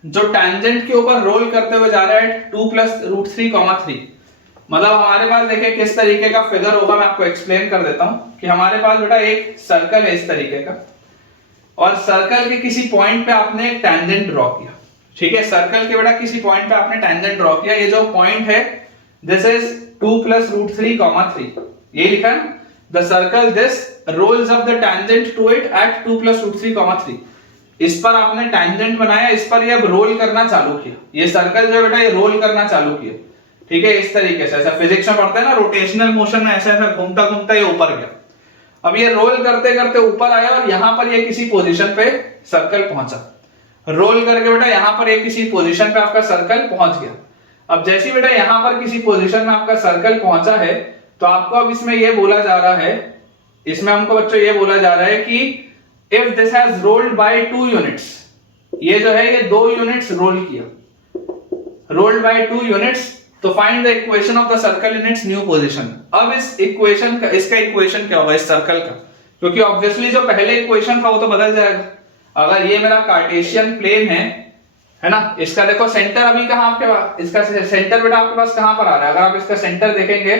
जो टैंजेंट के ऊपर रोल करते हुए जा रहा है 2 plus root 3 comma 3। मतलब हमारे पास देखिए किस तरीके का फिगर होगा, मैं आपको एक्सप्लेन कर देता हूं कि हमारे पास बेटा एक सर्कल है इस तरीके का और सर्कल के किसी पॉइंट पे आपने एक टैंजेंट ड्रॉ किया, ठीक है, सर्कल के बेटा किसी पॉइंट पे आपने टैंजेंट ड्रॉ किया। ये जो पॉइंट है this is 2 plus root 3 comma 3, ये लिखा है the circle this rolls up the tangent to it at 2 plus root 3 comma 3। इस पर आपने टैंजेंट बनाया, इस पर ये अब रोल करना चालू किया, ये सर्कल जो बेटा ये रोल करना चालू किया, ठीक है, इस तरीके से। ऐसा फिजिक्स में पढ़ते हैं ना, रोटेशनल मोशन में ऐसा ऐसा घूमता घूमता ये ऊपर गया। अब ये रोल करते करते ऊपर आया और यहां पर ये किसी पोजीशन पे सर्कल पहुंचा, रोल करके बेटा यहां पर एक किसी पोजीशन पे आपका सर्कल पहुंच गया। अब जैसे बेटा यहां पर किसी पोजीशन में आपका सर्कल पहुंचा है तो आपको अब इसमें ये बोला जा रहा है, इसमें हमको बच्चों ये बोला जा रहा है कि if this has rolled bye 2 units, ये जो है ये 2 यूनिट्स रोल किया, रोल्ड बाय 2 यूनिट्स, तो find the equation of the circle in its new position. अब इस इक्वेशन का, इसका इक्वेशन क्या होगा इस सर्कल का, क्योंकि ऑब्वियसली जो पहले इक्वेशन था वो तो बदल जाएगा। अगर ये मेरा कार्टेशियन प्लेन है ना, इसका देखो सेंटर अभी कहां आपके पास, इसका सेंटर बेटा आपके पास कहां पर आ रहा है, अगर आप इसका सेंटर देखेंगे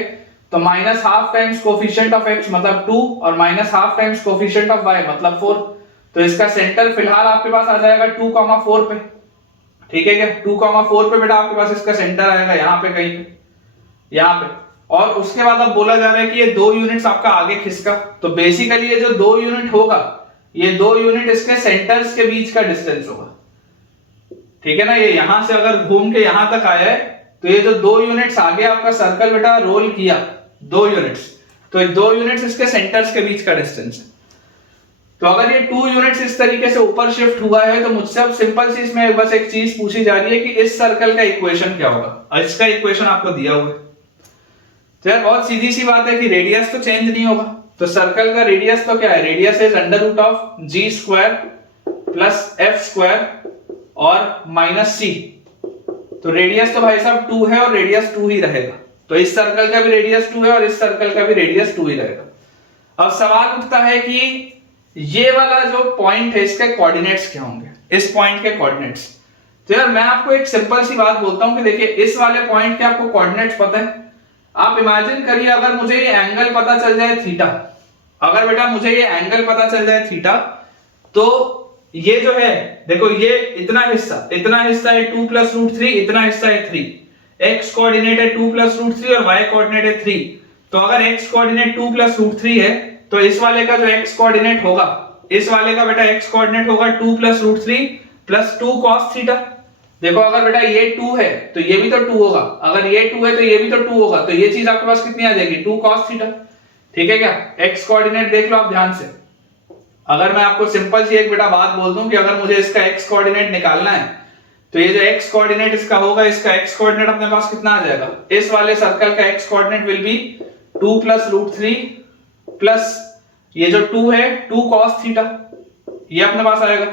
तो -½ टाइम्स कोफिशिएंट ऑफ x मतलब 2 और -½ टाइम्स कोफिशिएंट ऑफ y मतलब 4। तो इसका सेंटर फिलहाल आपके पास आ जाएगा 2,4 पे, ठीक है क्या, 2,4 पे बेटा आपके पास इसका सेंटर आएगा, यहां पे कहीं पे, यहां पे। और उसके बाद अब बोला जा रहा है कि ये 2 यूनिट्स आपका आगे खिसका, तो बेसिकली ये जो 2 यूनिट होगा, ये 2 यूनिट इसके सेंटर्स के बीच का डिस्टेंस होगा, ठीक है ना। ये यहां से अगर घूम के यहां तक आया है, तो ये जो 2 यूनिट्स आगे आपका सर्कल बेटा रोल किया, 2 यूनिट्स, तो ये 2 यूनिट्स इसके सेंटर्स के बीच का डिस्टेंस है। तो अगर ये 2 यूनिट्स इस तरीके से ऊपर शिफ्ट हुआ है, तो मुझसे अब सिंपल सी इसमें बस एक चीज पूछी जा रही है कि इस सर्कल का इक्वेशन क्या होगा, और इसका इक्वेशन आपको दिया हुआ है। तो यार बहुत सीधी सी बात है कि रेडियस तो चेंज नहीं होगा, तो सर्कल का रेडियस तो क्या है, radius is √g² plus f² और माइनस c। तो रेडियस तो भाई साहब 2 है और रेडियस 2 ही रहेगा, तो इस सर्कल का भी रेडियस 2 है और इस सर्कल का भी रेडियस 2 ही रहेगा। अब सवाल उठता है कि ये वाला जो पॉइंट है इसके कोऑर्डिनेट्स क्या होंगे, इस पॉइंट के कोऑर्डिनेट्स। तो यार मैं आपको एक सिंपल सी बात बोलता हूं कि देखिए इस वाले पॉइंट के आपको कोऑर्डिनेट्स पता है। आप इमेजिन करिए अगर मुझे ये एंगल पता चल जाए थीटा, अगर बेटा मुझे ये एंगल पता चल जाए थीटा, तो ये जो है देखो ये इतना हिस्सा है 2 + √3, इतना हिस्सा है 3, x कोऑर्डिनेट है 2 + √3 और y कोऑर्डिनेट है 3। तो अगर x कोऑर्डिनेट 2 + √3 है, तो इस वाले का जो x कोऑर्डिनेट होगा, इस वाले का बेटा x कोऑर्डिनेट होगा 2 + √3 + 2 cos थीटा। देखो अगर बेटा ये 2 है तो ये भी तो 2 होगा, अगर ये 2 है तो ये भी तो 2 होगा, तो ये चीज आपके पास कितनी आ जाएगी, 2 cos थीटा, ठीक है क्या। x कोऑर्डिनेट देख लो आप ध्यान से। अगर मैं आपको सिंपल सी एक बेटा बात बोल दूं कि अगर मुझे इसका x कोऑर्डिनेट निकालना है, तो ये जो x कोऑर्डिनेट इसका होगा, इसका x कोऑर्डिनेट अपने पास कितना आ जाएगा, इस वाले सर्कल का x coordinate will be 2 + √3 plus ये जो 2 है 2 cos थीटा, ये अपने पास आएगा।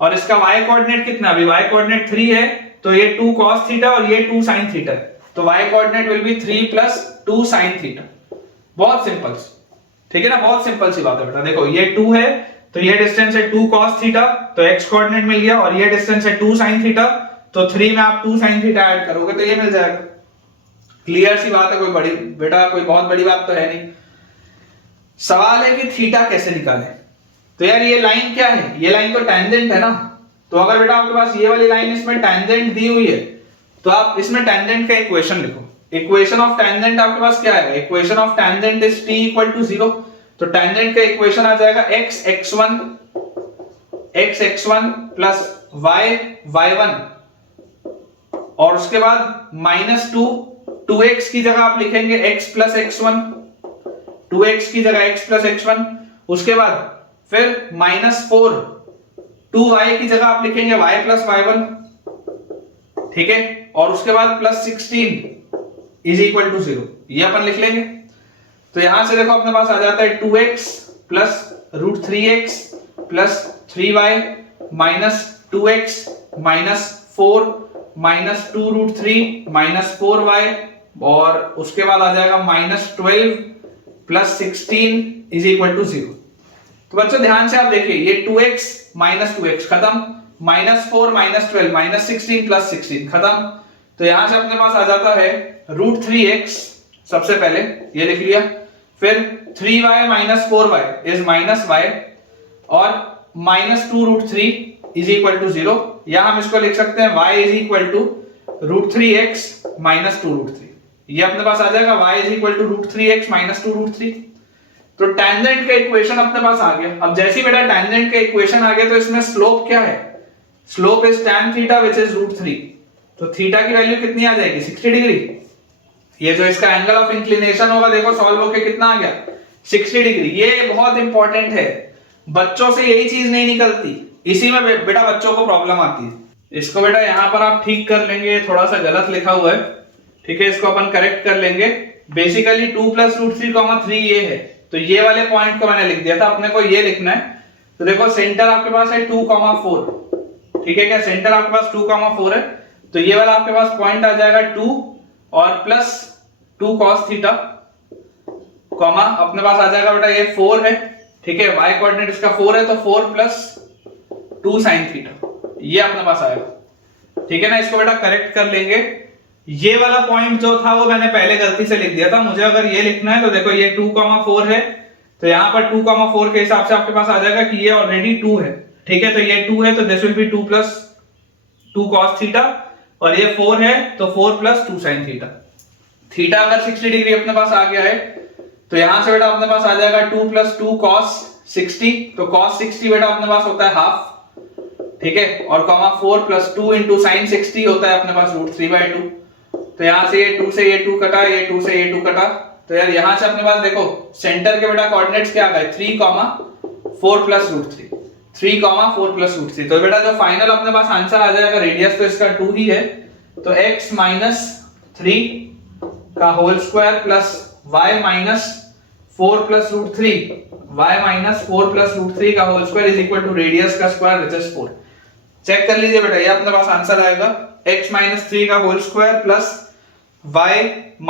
और इसका y कोऑर्डिनेट कितना, अभी y कोऑर्डिनेट 3 है, तो ये 2 cos थीटा और ये 2 sin थीटा, तो y coordinate will be 3 + 2 sin theta. बहुत सिंपल, ठीक है ना, बहुत सिंपल सी बात है बेटा। देखो ये 2 है तो ये डिस्टेंस है 2 cos थीटा, तो x कोऑर्डिनेट मिल गया, और ये डिस्टेंस है 2 sin थीटा, तो 3 में आप 2 sin थीटा ऐड करोगे तो ये मिल जाएगा। क्लियर सी बात है, कोई बड़ी बेटा कोई बहुत बड़ी बात तो है नहीं। सवाल है कि थीटा कैसे निकालें। तो यार ये लाइन क्या है, ये लाइन तो टेंजेंट है ना, तो अगर बेटा आपके पास ये वाली लाइन इसमें टेंजेंट दी हुई है, तो आप इसमें टेंजेंट का इक्वेशन लिखो। इक्वेशन ऑफ टेंजेंट आपके पास क्या है, equation of tangent is t = 0। तो टेंजेंट का इक्वेशन आ जाएगा x(x1) प्लस y(y1), और उसके बाद -2, 2x की जगह आप लिखेंगे x + x1, 2x की जगह x + x1, उसके बाद फिर -4, 2y की जगह आप लिखेंगे y + y1, ठीक है, और उसके बाद +16 = 0, ये अपन लिख लेंगे। तो यहां से देखो अपने पास आ जाता है 2x + √3x + 3y -2x -4 -2√3 -4y, और उसके बाद आ जाएगा -12 + 16 = 0। तो बच्चों ध्यान से आप देखिए, ये 2x -2x खत्म, -4 -12 -16 + 16 खत्म। तो यहां से अपने पास आ जाता है √3x, सबसे पहले ये लिख लिया, फिर 3y - 4y इज -y, और -2√3 = 0, या हम इसको लिख सकते हैं y = √3x - 2√3, ये अपने पास आ जाएगा y = √3x - 2√3। तो टेंजेंट का इक्वेशन अपने पास आ गया। अब जैसे ही बेटा टेंजेंट का इक्वेशन आ गया, तो इसमें स्लोप क्या है, slope is tan theta which is √3, तो थीटा की वैल्यू कितनी आ जाएगी, 60 डिग्री। ये जो इसका एंगल ऑफ इंक्लिनेशन होगा, देखो सॉल्व होके कितना आ गया, 60 डिग्री। ये बहुत इंपॉर्टेंट है, बच्चों से यही चीज नहीं निकलती, इसी में बेटा बच्चों को प्रॉब्लम आती है। इसको बेटा यहां पर आप ठीक कर लेंगे, थोड़ा सा गलत लिखा हुआ है, ठीक है, इसको अपन करेक्ट कर लेंगे। बेसिकली 2 + √3, 3 ये है, तो ये वाले पॉइंट को मैंने लिख दिया था, अपने को ये लिखना है। तो देखो सेंटर आपके पास है 2, 4, ठीक है क्या, सेंटर आपके पास 2, 4 है, तो ये वाला आपके पास पॉइंट आ जाएगा 2 और +2 cos थीटा, कॉमा अपने पास आ जाएगा बेटा ये 4 है, ठीक है, y कोऑर्डिनेट इसका 4 है, तो 4 + 2 sin थीटा, ये अपने पास आएगा, ठीक है ना। इसको बेटा करेक्ट कर लेंगे। ये वाला पॉइंट जो था वो मैंने पहले गलती से लिख दिया था, मुझे अगर ये लिखना है तो देखो ये 2, 4 है, तो यहां पर 2, 4 के हिसाब से आपके पास आ जाएगा कि ये ऑलरेडी 2 है, ठीक है, तो ये 2 है, तो this will B 2 + 2 cos theta, और ये 4 है तो 4 + 2 sin थीटा, थीटा अगर 60 डिग्री अपने पास आ गया है तो यहां से बेटा अपने पास आ जाएगा 2 + 2 cos 60, तो cos 60 बेटा अपने पास होता है हाफ, ठीक है, और कॉमा 4 + 2 × sin 60 होता है अपने पास √3/2। तो यहां से ये 2 से ये 2 कटा, ये 2 से ये 2 कटा, तो यार यहां से अपने पास देखो सेंटर के बेटा कोऑर्डिनेट्स क्या आ गए 3, 4 + √3, 3, 4 + √3। तो बेटा जो फाइनल अपने पास आंसर आ जाएगा, रेडियस तो इसका 2 ही है, तो x - 3 का whole square plus y - 4 + √3, y - 4 + √3 का whole square is equal to radius का स्क्वायर विच इज 4। चेक कर लीजिए बेटा, ये अपने पास आंसर आएगा x - 3 का होल स्क्वायर प्लस y -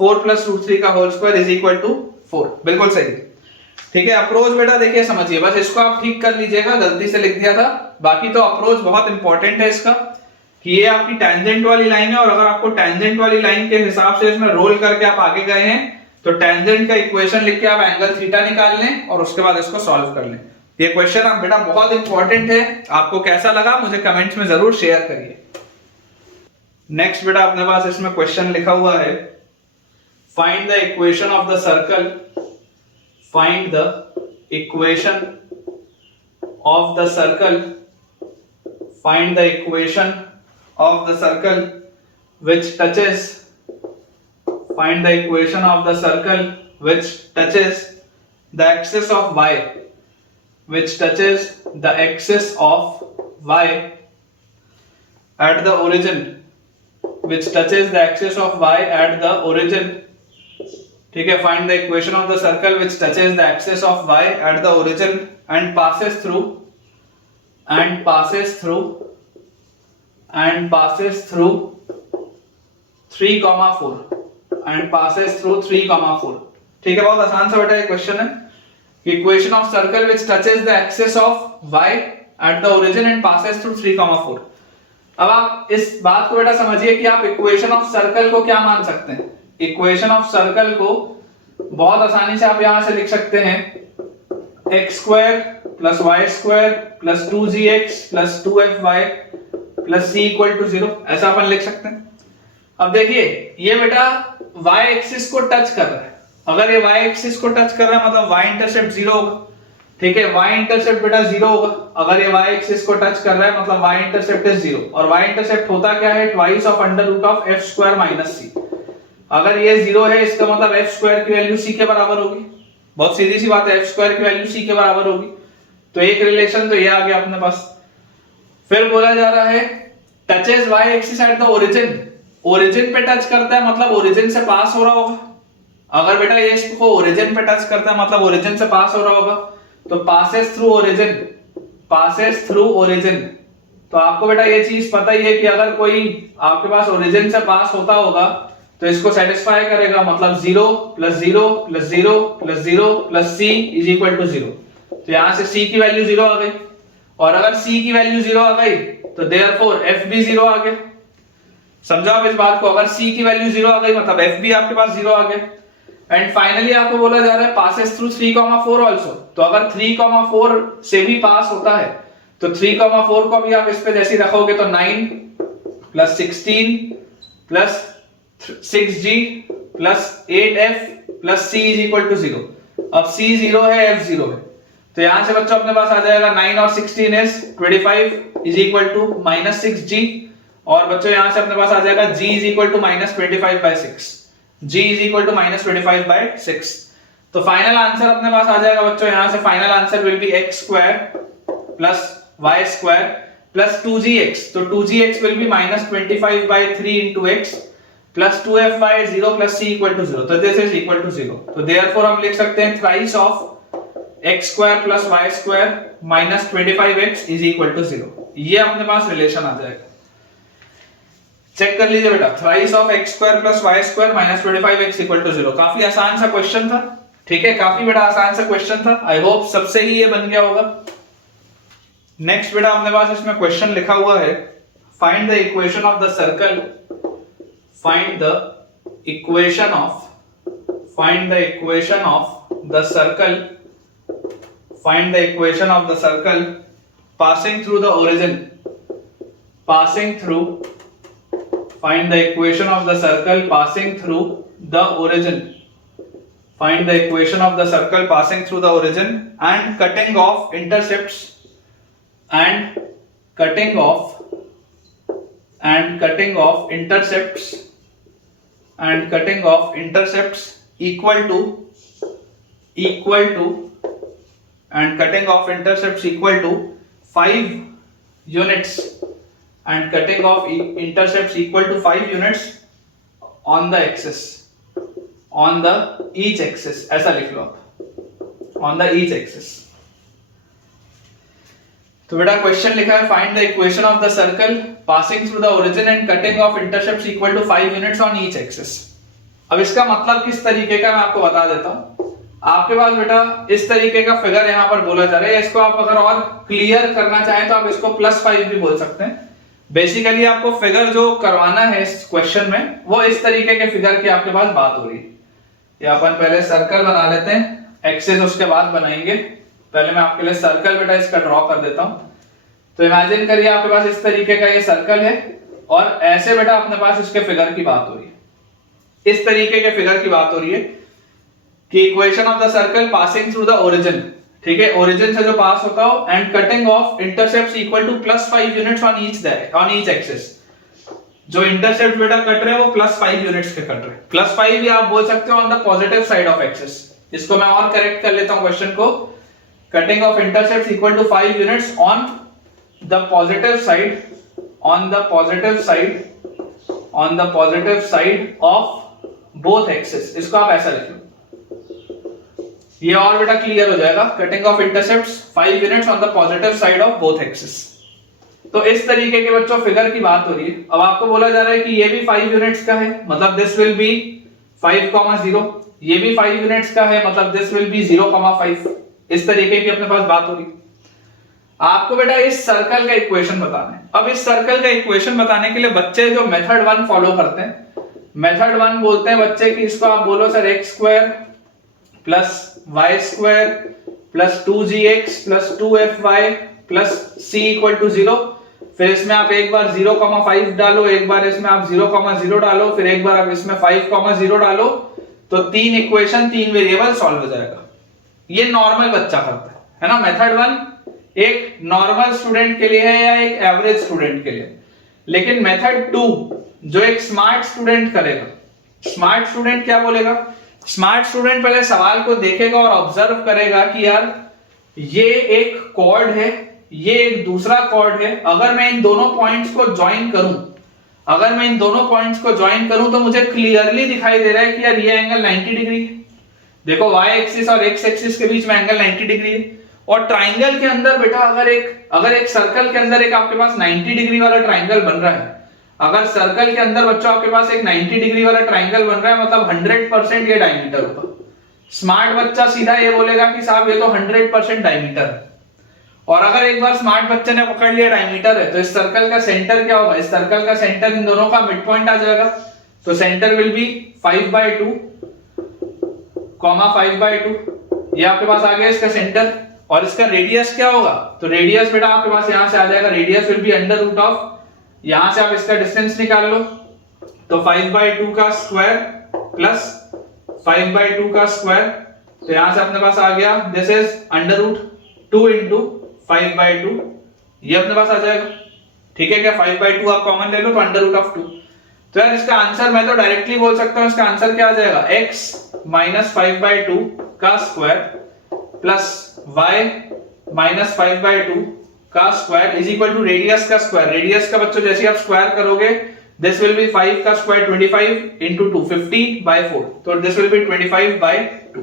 4 + √3 का whole square is equal to 4। बिल्कुल सही, ठीक है। अप्रोच बेटा देखिए समझिए, बस इसको आप ठीक कर लीजिएगा, गलती से लिख दिया था। बाकी तो अप्रोच बहुत इंपॉर्टेंट है इसका, कि ये आपकी टेंजेंट वाली लाइन है, और अगर आपको टेंजेंट वाली लाइन के हिसाब से इसमें रोल करके आप आगे गए हैं तो टेंजेंट का इक्वेशन लिख के आप एंगल थीटा निकाल लें और उसके बाद इसको सॉल्व कर लें। ये क्वेश्चन आप बेटा बहुत इंपॉर्टेंट है, आपको कैसा लगा मुझे कमेंट्स में जरूर शेयर करिए। नेक्स्ट बेटा अपने पास इसमें क्वेश्चन लिखा हुआ है, find the equation of the circle, find the equation of the circle, find the equation of the circle which touches, find the equation of the circle which touches the axis of y, which touches the axis of y at the origin, which touches the axis of y at the origin, ठीक है। find the equation of the circle which touches the axis of y at the origin and passes through 3, 4 and passes through 3, 4, ठीक है। बहुत आसान सा बेटा ये question है कि equation of circle which touches the axis of y at the origin and passes through 3, 4। अब आप इस बात को बेटा समझिए कि आप इक्वेशन ऑफ सर्कल को क्या मान सकते हैं। इक्वेशन ऑफ सर्कल को बहुत आसानी से आप यहां से लिख सकते हैं x² + y² + 2gx + 2fy + c = 0, ऐसा अपन लिख सकते हैं। अब देखिए ये बेटा y एक्सिस को टच कर रहा है, अगर ये y एक्सिस को टच कर रहा है मतलब y इंटरसेप्ट 0 होगा, ठीक है। y इंटरसेप्ट बेटा 0 होगा, अगर ये y एक्सिस को टच कर रहा है मतलब y इंटरसेप्ट इज 0, और y इंटरसेप्ट होता क्या है ट्वाइस ऑफ √f² - c। अगर ये 0 है इसका मतलब f² की वैल्यू c के बराबर होगी, बहुत सीधी सी बात है, f² की वैल्यू c के बराबर होगी। तो एक रिलेशन तो ये आ गया अपने पास। फिर बोला जा रहा है touches y axis at the origin, origin पे टच करता है मतलब ओरिजिन से पास हो रहा होगा। अगर बेटा ये इसको ओरिजिन पे टच करता है मतलब ओरिजिन से पास हो रहा होगा, तो passes through origin, passes through origin. तो आपको बेटा ये चीज पता ही है कि अगर कोई आपके पास ओरिजिन से पास होता होगा तो इसको सेटिस्फाई करेगा, मतलब 0 + 0 + 0 + 0 + c = 0। तो यहां से c की वैल्यू 0 आ गई, और अगर c की वैल्यू 0 आ गई तो देयरफॉर f भी 0 आ गया। समझो आप इस बात को, अगर c की वैल्यू 0 आ गई मतलब f भी आपके पास 0 आ गया। एंड फाइनली आपको बोला जा रहा है पासेस थ्रू 3, 4 आल्सो, तो अगर 3, 4 से भी पास होता है तो 3, 4 को भी आप इस पे जैसे रखोगे तो 9 + 16 + 6g + 8f + c = 0। अब c 0 है, f 0 है, तो यहां से बच्चों अपने पास आ जाएगा 9 और 16 is 25 = -6g, और बच्चों यहां से अपने पास आ जाएगा g = -25/6, g = -25/6। तो फाइनल आंसर अपने पास आ जाएगा बच्चों, यहां से final answer will B x² + y² + 2gx, तो 2gx will be -25/3 × x + 2fy 0 + c = 0, तो दिस इज इक्वल टू 0। तो देयरफॉर हम लिख सकते हैं thrice of x² + y² - 25x = 0। ये अपने पास रिलेशन आ जाएगा। चेक कर लीजिए बेटा, thrice of x² + y² - 25x = 0। काफी आसान सा क्वेश्चन था, ठीक है, काफी बड़ा आसान सा क्वेश्चन था। आई होप सबसे ही ये बन गया होगा। नेक्स्ट बेटा अपने पास इसमें क्वेश्चन लिखा हुआ है, find the equation of the circle, find the equation of, find the equation of the circle, find the equation of the circle passing through the origin, passing through Find the equation of the circle passing through the origin. Find the equation of the circle passing through the origin and cutting off intercepts and cutting off intercepts equal to and cutting off intercepts equal to 5 units and cutting off intercepts equal to 5 units on the axis, on the each axis. ऐसा लिख लो आप, on the each axis. तो बेटा question लिखा है find the equation of the circle passing through the origin and cutting off intercepts equal to 5 units on each axis. अब इसका मतलब किस तरीके का मैं आपको बता देता हूं. आपके पास बेटा इस तरीके का फिगर यहां पर बोला जा रहा है. इसको आप अगर और क्लियर करना चाहें तो आप इसको +5 भी बोल सकते हैं. बेसिकली आपको फिगर जो करवाना है इस क्वेश्चन में वो इस तरीके के फिगर की आपके पास बात हो रही है. ये अपन पहले सर्कल बना लेते हैं, एक्सिस उसके बाद बनाएंगे. पहले मैं आपके लिए सर्कल बेटा इसका ड्रॉ कर देता हूं. तो इमेजिन करिए आपके पास इस तरीके का ये सर्कल है और ऐसे बेटा अपने पास इसके फिगर की बात हो रही है. इस तरीके के फिगर की बात हो रही है कि equation of the circle passing through the origin, ठीक है, ओरिजिन से जो पास होता हो and cutting off intercepts equal to +5 units on each axis. जो इंटरसेप्ट बेटा कट रहे हैं वो +5 यूनिट्स के कट रहे हैं. +5 या आप बोल सकते हो on the positive side of axis. इसको मैं और करेक्ट कर लेता हूं क्वेश्चन को. Cutting off intercepts equal to 5 units on the positive side of both axis. इसको आप ऐसा लिख लो, ये और बेटा क्लियर हो जाएगा. Cutting off intercepts 5 units on the positive side of both axis. तो इस तरीके के बच्चों फिगर की बात हो रही है. अब आपको बोला जा रहा है कि ये भी 5 यूनिट्स का है, मतलब दिस विल बी 5,0. ये भी 5 यूनिट्स का है, मतलब दिस विल बी 0,5. इस तरीके की अपने पास बात हो रही. आपको बेटा इस सर्कल का इक्वेशन बताना है. अब इस सर्कल का इक्वेशन बताने के लिए बच्चे जो मेथड 1 फॉलो करते हैं, मेथड 1 बोलते हैं बच्चे कि इसको आप बोलो sir x² + y² + 2gx + 2fy + c = 0. फिर इसमें आप एक बार 0,5 डालो, एक बार इसमें आप 0,0 डालो, फिर एक बार आप इसमें 5,0 डालो. तो 3 इक्वेशन 3 वेरिएबल सॉल्व हो जाएगा. ये नॉर्मल बच्चा करता है ना. मेथड 1 एक नॉर्मल स्टूडेंट के लिए है या एक एवरेज स्टूडेंट के लिए. लेकिन मेथड 2 जो एक स्मार्ट स्टूडेंट करेगा. स्मार्ट स्टूडेंट क्या बोलेगा? स्मार्ट स्टूडेंट पहले सवाल को देखेगा और ऑब्जर्व करेगा कि यार ये एक कॉर्ड है, ये एक दूसरा कॉर्ड है. अगर मैं इन दोनों पॉइंट्स को ज्वाइन करूं तो मुझे क्लियरली दिखाई दे रहा है कि यार ये एंगल 90 डिग्री है. देखो y एक्सिस और x एक्सिस के बीच में एंगल 90 डिग्री है. और ट्राइंगल के अंदर बेटा अगर एक सर्कल के अंदर एक आपके पास 90 डिग्री वाला ट्राइंगल बन रहा है, अगर सर्कल के अंदर बच्चों आपके पास एक 90 डिग्री वाला ट्राइंगल बन रहा है, मतलब 100% ये डायमीटर होगा. स्मार्ट बच्चा सीधा ये बोलेगा कि साहब ये तो 100% डायमीटर है. और अगर एक बार स्मार्ट बच्चे ने पकड़ लिया डायमीटर है, तो इस सर्कल का सेंटर क्या होगा? इस सर्कल का सेंटर इन दोनों का मिड पॉइंट आ जाएगा. तो सेंटर विल बी 5/2, 5/2. ये आपके पास आ गया इसका सेंटर. और इसका रेडियस क्या होगा? तो रेडियस बेटा आपके पास यहां से आ जाएगा. रेडियस विल बी √, यहां से आप इसका डिस्टेंस निकाल लो. तो 5/2 का स्क्वायर प्लस 5/2 का स्क्वायर. तो यहां से अपने पास आ गया दिस इज √2 × 5/2. ये अपने पास आ जाएगा. ठीक है क्या? 5/2 आप कॉमन ले लो तो √2. तो यार इसका आंसर मैं तो डायरेक्टली बोल सकता हूं. इसका आंसर क्या आ जाएगा? x - 5/2 का स्क्वायर प्लस y - 5/2 का square is equal to radius का स्क्वायर. रेडियस का बच्चों जैसे आप स्क्वायर करोगे दिस विल बी 5 का स्क्वायर 25 × 2 50/4. तो दिस विल बी 25/2.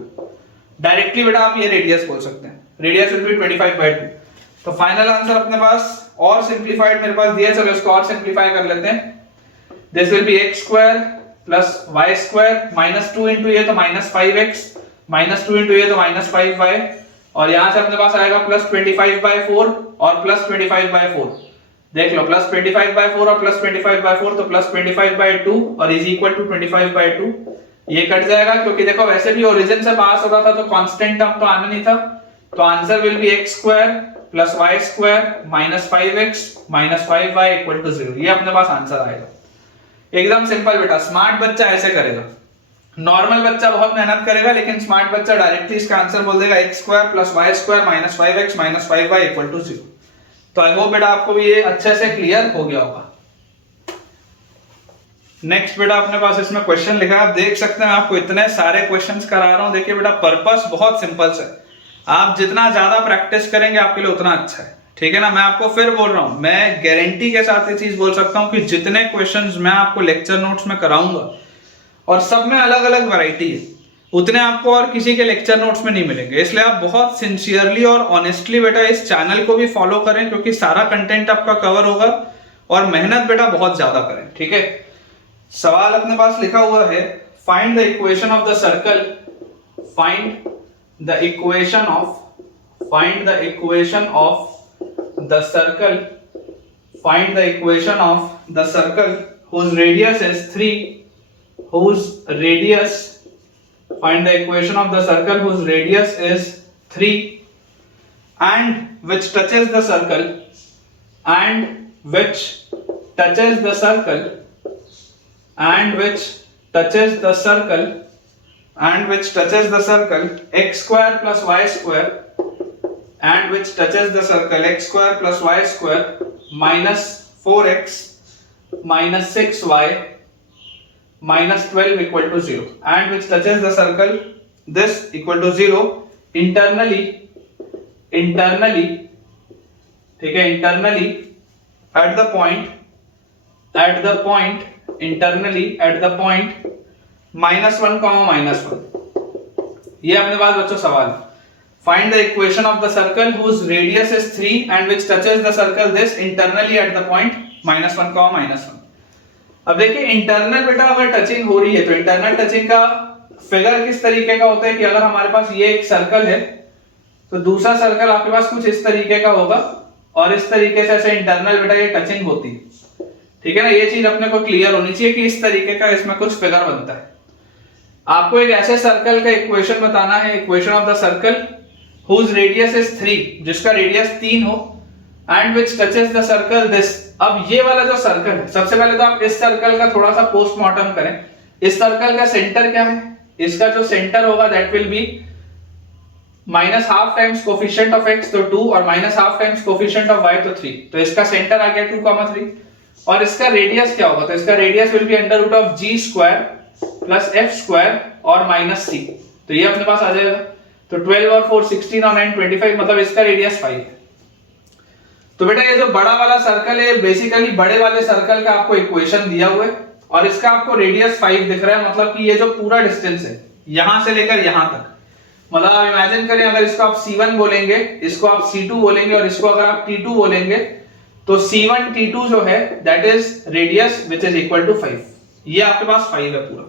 डायरेक्टली बेटा आप ये रेडियस बोल सकते हैं. Radius will be 25/2. तो फाइनल आंसर अपने पास और सिंपलीफाइड मेरे पास दिया है. चलो इसको और सिंपलीफाई कर लेते हैं. This will B x² + y² -2 × ये तो -5x -2 × ये तो -5y. और यहां से अपने पास आएगा +25/4 और +25/4. देख लो +25/4 और +25/4 तो +25/2 और इज इक्वल टू 25/2. ये कट जाएगा क्योंकि देखो वैसे भी ओरिजिन से पास हो रहा था तो कांस्टेंट टर्म तो आना नहीं था. तो answer will B x² + y² -5x - 5y = 0. ये अपने पास आंसर आएगा. एकदम सिंपल बेटा, स्मार्ट बच्चा ऐसे करेगा, नॉर्मल बच्चा बहुत मेहनत करेगा, लेकिन स्मार्ट बच्चा डायरेक्टली इसका आंसर बोल देगा x square plus y square minus 5x minus 5y equal to 0। तो आई होप बेटा आपको भी ये अच्छे से क्लियर हो गया होगा। नेक्स्ट बेटा अपने पास इसमें क्वेश्चन लिखा है, आप देख सकते हैं आपको इतने सारे क्वेश्चंस करा रहा हूं। देखिए बेटा पर्पस बहुत सिंपल है, आप जितना ज्यादा प्रैक्टिस करेंगे आपके लिए उतना अच्छा है, ठीक है ना। मैं आपको फिर बोल रहा हूं, मैं गारंटी के साथ ये चीज बोल सकता हूं कि जितने क्वेश्चंस मैं आपको लेक्चर नोट्स में कराऊंगा और सब में अलग अलग वैरायटी है, उतने आपको और किसी के लेक्चर नोट्स में नहीं मिलेंगे। इसलिए आप बहुत सिंसियरली और ऑनेस्टली बेटा इस चैनल को भी फॉलो करें, क्योंकि सारा कंटेंट आपका कवर होगा, और मेहनत बेटा बहुत ज्यादा करें, ठीक है। सवाल अपने पास लिखा हुआ है, find the equation of the circle, find the equation of the circle, find the equation of the circle whose radius is 3, whose radius, find the equation of the circle whose radius is 3 and which touches the circle, and which touches the circle, and which touches the circle, and which touches the circle x square plus y square, and which touches the circle x square plus y square minus 4x minus 6y minus 12 equal to 0, and which touches the circle this equal to 0 internally, ठीक है, internally at the point internally at the point -1 -1। ये अपने पास बच्चों सवाल, find the equation of the circle whose radius is 3 and which touches the circle this internally at the point -1 -1। अब देखिए internal बेटा अगर टचिंग हो रही है तो इंटरनल टचिंग का फिगर किस तरीके का होता है कि अगर हमारे पास ये एक सर्कल है तो दूसरा सर्कल आपके पास कुछ इस तरीके का होगा, और इस तरीके से ऐसे इंटरनल बेटा ये टचिंग होती है, ठीक है ना। ये चीज अपने को क्लियर होनी चाहिए कि इस तरीके का इसमें कुछ फिगर बनता है। आपको एक ऐसे सर्कल का इक्वेशन बताना है, equation of the circle whose radius is 3, जिसका रेडियस 3 हो, and which touches the circle this। अब ये वाला जो सर्कल है, सबसे पहले तो आप इस सर्कल का थोड़ा सा पोस्टमार्टम करें। इस सर्कल का सेंटर क्या है? इसका जो सेंटर होगा that will B -½ times coefficient of x तो 2 और -½ टाइम्स कोफिशिएंट ऑफ y तो 3, तो इसका सेंटर आ गया 2, 3। और इसका रेडियस क्या होगा? तो इसका radius will be √g² plus f² और -c, तो ये अपने पास आ जाएगा। तो 12 और 4 16 और 9 25, मतलब इसका रेडियस 5 है। तो बेटा ये जो बड़ा वाला सर्कल है बेसिकली बड़े वाले सर्कल का आपको इक्वेशन दिया हुआ है, और इसका आपको रेडियस 5 दिख रहा है, मतलब कि ये जो पूरा डिस्टेंस है यहां से लेकर यहां तक, मतलब आप इमेजिन करें अगर इसको आप C1 बोलेंगे, इसको आप C2 बोलेंगे और इसको अगर आप T2 बोलेंगे, तो C1 T2 जो है that is radius which is equal to 5। ये आपके पास 5 है पूरा।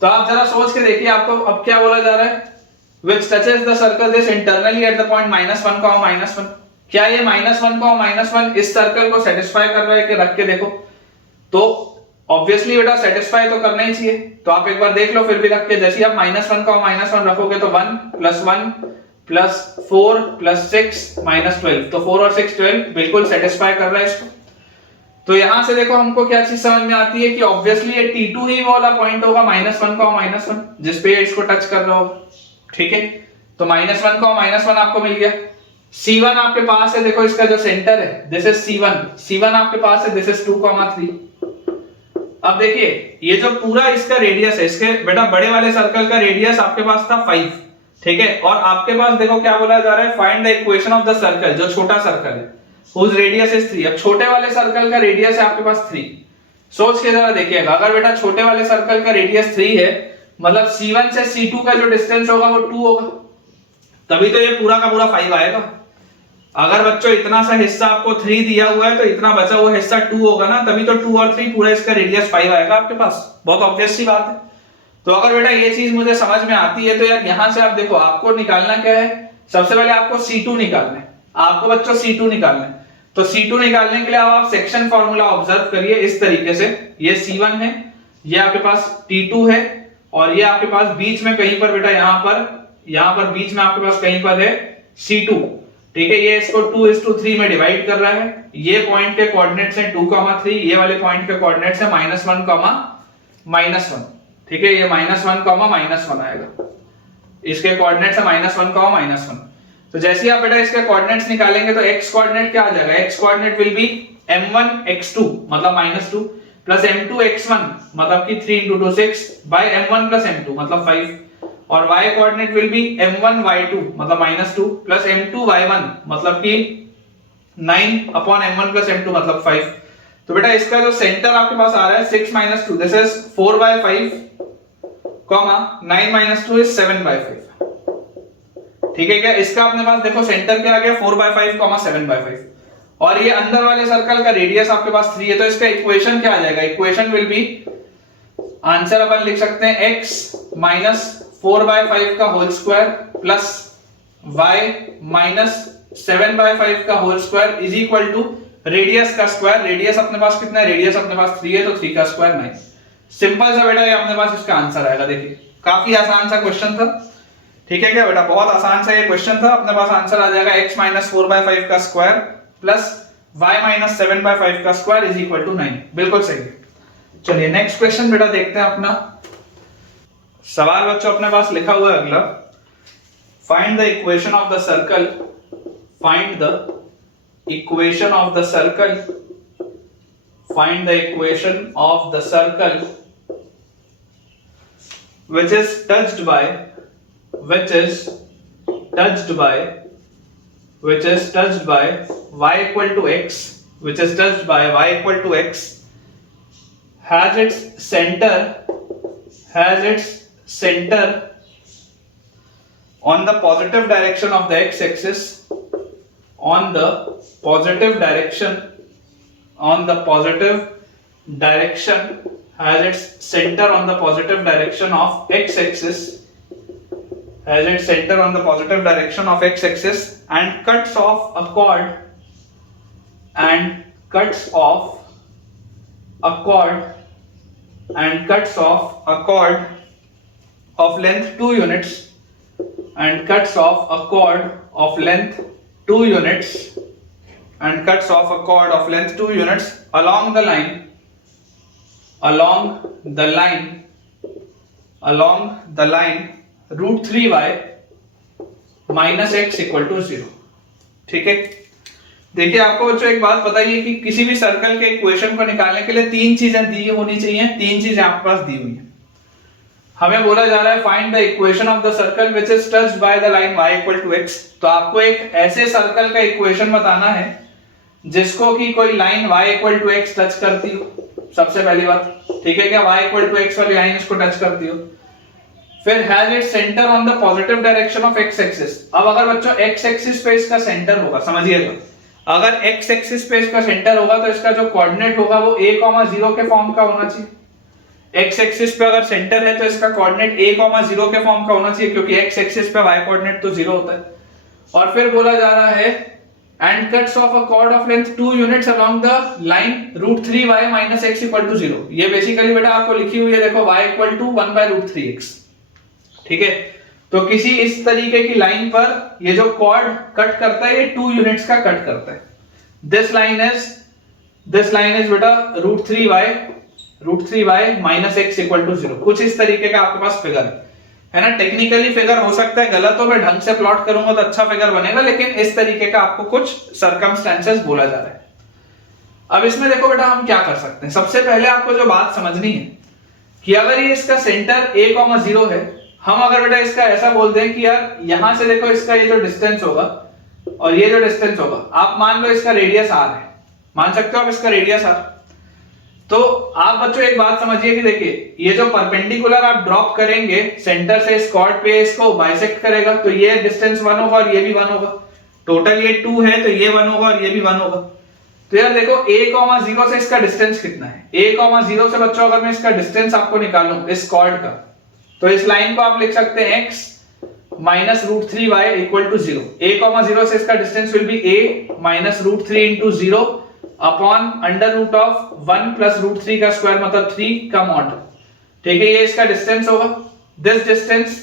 तो आप जरा सोच के देखिए, आपको अब क्या बोला जा रहा है, which touches the circle this internally at the point -1 -1। क्या ये -1 -1 इस सर्कल को सेटिस्फाई कर रहा है कि रख के देखो, तो ऑब्वियसली बेटा सेटिस्फाई तो करना ही चाहिए। तो आप एक बार देख लो फिर भी रख के, जैसे आप -1 -1 रखोगे तो 1 + 1 + 4 + 6 -12, तो 4 और 6 12, बिल्कुल सेटिस्फाई कर रहा है इसको। तो यहां से देखो हमको क्या चीज समझ में आती है कि ऑब्वियसली ये T2 ही वाला पॉइंट होगा -1 -1 जिस पे इसको टच कर रहा होगा, ठीक है। तो -1 -1 आपको मिल गया। C1 आपके पास है, देखो इसका जो सेंटर है दिस इज C1 आपके पास है, दिस इज 2, 3। अब देखिए ये जो पूरा इसका रेडियस है, इसके बेटा बड़े वाले सर्कल का रेडियस आपके पास था 5, ठीक है। और आपके पास देखो क्या बोला जा रहा है, find the equation of the circle, जो छोटा सर्कल है whose radius is 3। अब छोटे वाले सर्कल का रेडियस है आपके पास 3। सोच के जरा देखिएगा, अगर बेटा छोटे वाले सर्कल का रेडियस 3 है, मतलब C1 से C2 का जो डिस्टेंस होगा वो 2 होगा, तभी तो ये पूरा का पूरा 5 आएगा। अगर बच्चों इतना सा हिस्सा आपको 3 दिया हुआ है तो इतना बचा हुआ हिस्सा 2 होगा ना, तभी तो 2 और 3 पूरा इसका रेडियस 5 आएगा आपके पास। बहुत ऑब्वियस सी बात है। तो अगर बेटा ये चीज मुझे समझ में आती है तो यार यहां से आप देखो, आपको निकालना क्या है, सबसे पहले आपको C2 निकालना है, आपको बच्चों C2 निकालना है। तो C2 निकालने के लिए आप सेक्शन फॉर्मूला ऑब्जर्व करिए इस तरीके से, ये C1 है, ये आपके पास T2 है, और ये आपके पास बीच में कहीं पर बेटा यहाँ पर बीच में आपके पास कहीं पर है C2, ठीक है, ये इसको 2:3 में डिवाइड कर रहा है। ये पॉइंट के कोऑर्डिनेट्स हैं 2,3, ये वाले पॉइंट के कोऑर्डिनेट्स हैं -1, -1। ठीक है, ये -1, -1 आएगा। इसके कोऑर्डिनेट्स है -1, -1। तो जैसे ही आप बेटा इसके कोऑर्डिनेट्स निकालेंगे तो x कोऑर्डिनेट क्या आ जाएगा? x coordinate will be m1 x2 मतलब -2 प्लस m2 x1 मतलब कि 3 × 2 6 बाय m1 प्लस m2 मतलब 5 और y coordinate will be m1 y2 मतलब -2 प्लस m2 y1 मतलब कि 9 अपॉन m1 प्लस m2 मतलब 5। तो बेटा इसका जो सेंटर आपके पास आ रहा है 6 - 2 दिस इज 4/5 9 - 2 इज 7/5। ठीक है क्या? इसका अपने पास देखो सेंटर क्या आ गया 4/5 7/5 और ये अंदर वाले सर्कल का रेडियस आपके पास 3 है। तो इसका इक्वेशन क्या आ जाएगा? इक्वेशन विल बी, आंसर अपन लिख सकते हैं x माइनस 4/5 का whole square plus y minus 7/5 का whole square is equal to radius का स्क्वायर। रेडियस अपने पास कितना है? रेडियस अपने पास 3 है तो 3 का स्क्वायर 9। सिंपल सा बेटा ये अपने पास इसका आंसर आएगा। देखिए काफी आसान सा क्वेश्चन था। ठीक है क्या बेटा? बहुत आसान सा ये क्वेश्चन था। अपने पास आंसर आ जाएगा x माइनस 4/5 का स्क्वायर प्लस y माइनस 7/5 का स्क्वायर इज इक्वल टू 9। बिल्कुल सही है। चलिए नेक्स्ट क्वेश्चन बेटा देखते हैं अपना। सवाल बच्चों अपने पास लिखा हुआ है अगला, find the equation of the circle, find the equation of the circle, find the equation of the circle which is touched by y equal to x, which is touched by y equal to x, has its center on the positive direction of the x axis, on the positive direction has its center on the positive direction of x axis, has its center on the positive direction of x axis and cuts off a chord of length 2 units and cuts off a chord of length 2 units and cuts off a chord of length 2 units along the line √3y minus x equal to 0। ठीक है, देखिए आपको बच्चों एक बात बताइए कि किसी भी सर्कल के इक्वेशन को निकालने के लिए 3 चीजें दी होनी चाहिए। 3 चीजें आपके पास दी हुई हैं। हमें बोला जा रहा है find the equation of the circle which is touched by the line y equal to x। तो आपको एक ऐसे सर्कल का इक्वेशन बताना है जिसको कि कोई line y equal to x touch करती हो, सबसे पहली बात। ठीक है क्या? y equal to x वाली लाइन इसको टच करती हो। फिर has it centre on the positive direction of x axis. अब अगर बच्चों x एक्सिस पे इसका सेंटर होगा, समझिएगा, अगर x एक्सिस पे इसका सेंटर होगा तो इसका जो कोऑर्डिनेट होगा वो a, 0 के फॉर्म का होना चाहिए। x एक्सिस पे अगर सेंटर है तो इसका कोऑर्डिनेट a, 0 के फॉर्म का होना चाहिए क्योंकि x एक्सिस पे y कोऑर्डिनेट तो 0 होता है। और फिर बोला जा रहा है and cuts off a chord of length 2 units along the line √3y minus x equal to 0। ये बेसिकली बेटा आपको लिखी हुई है, देखो y equal to 1/√3x। ठीक है, तो किसी इस तरीके की लाइन पर ये जो कॉर्ड कट करता है ये 2 यूनिट्स का कट करता है। दिस लाइन इज बेटा √3y minus x equal to 0। कुछ इस तरीके का आपके पास फिगर है ना। टेक्निकली फिगर हो सकता है गलत हो, मैं ढंग से प्लॉट करूंगा तो अच्छा फिगर बनेगा, लेकिन इस तरीके का आपको कुछ सर्कमस्टेंसेस बोला जा रहा है। अब इसमें देखो बेटा हम क्या कर सकते हैं। सबसे पहले आपको जो बात समझनी है कि अगर ये इसका सेंटर a, 0 है, हम अगर बेटा इसका ऐसा बोल दें कि यार यहां से देखो इसका ये जो डिस्टेंस होगा और ये जो डिस्टेंस होगा, आप मान लो इसका रेडियस r है, मान सकते हो आप इसका रेडियस r। तो आप बच्चों एक बात समझिए कि देखिए ये जो परपेंडिकुलर आप ड्रॉप करेंगे सेंटर से इस कॉर्ड पे, इसको बाइसेक्ट करेगा तो ये डिस्टेंस 1 होगा और ये भी 1 होगा। टोटल ये 2 है तो ये 1 होगा और ये भी 1 होगा। तो यार देखो a, 0 से इसका डिस्टेंस कितना है? a, 0 से बच्चों अगर मैं इसका डिस्टेंस आपको निकालूं इस कॉर्ड का, तो इस लाइन को आप लिख सकते हैं x minus √3y equal to 0। a, 0 से इसका distance will be a minus √3 into 0 upon √1 plus √3 का स्क्वायर मतलब 3 का मॉड। ठीक है, ये इसका डिस्टेंस होगा। दिस डिस्टेंस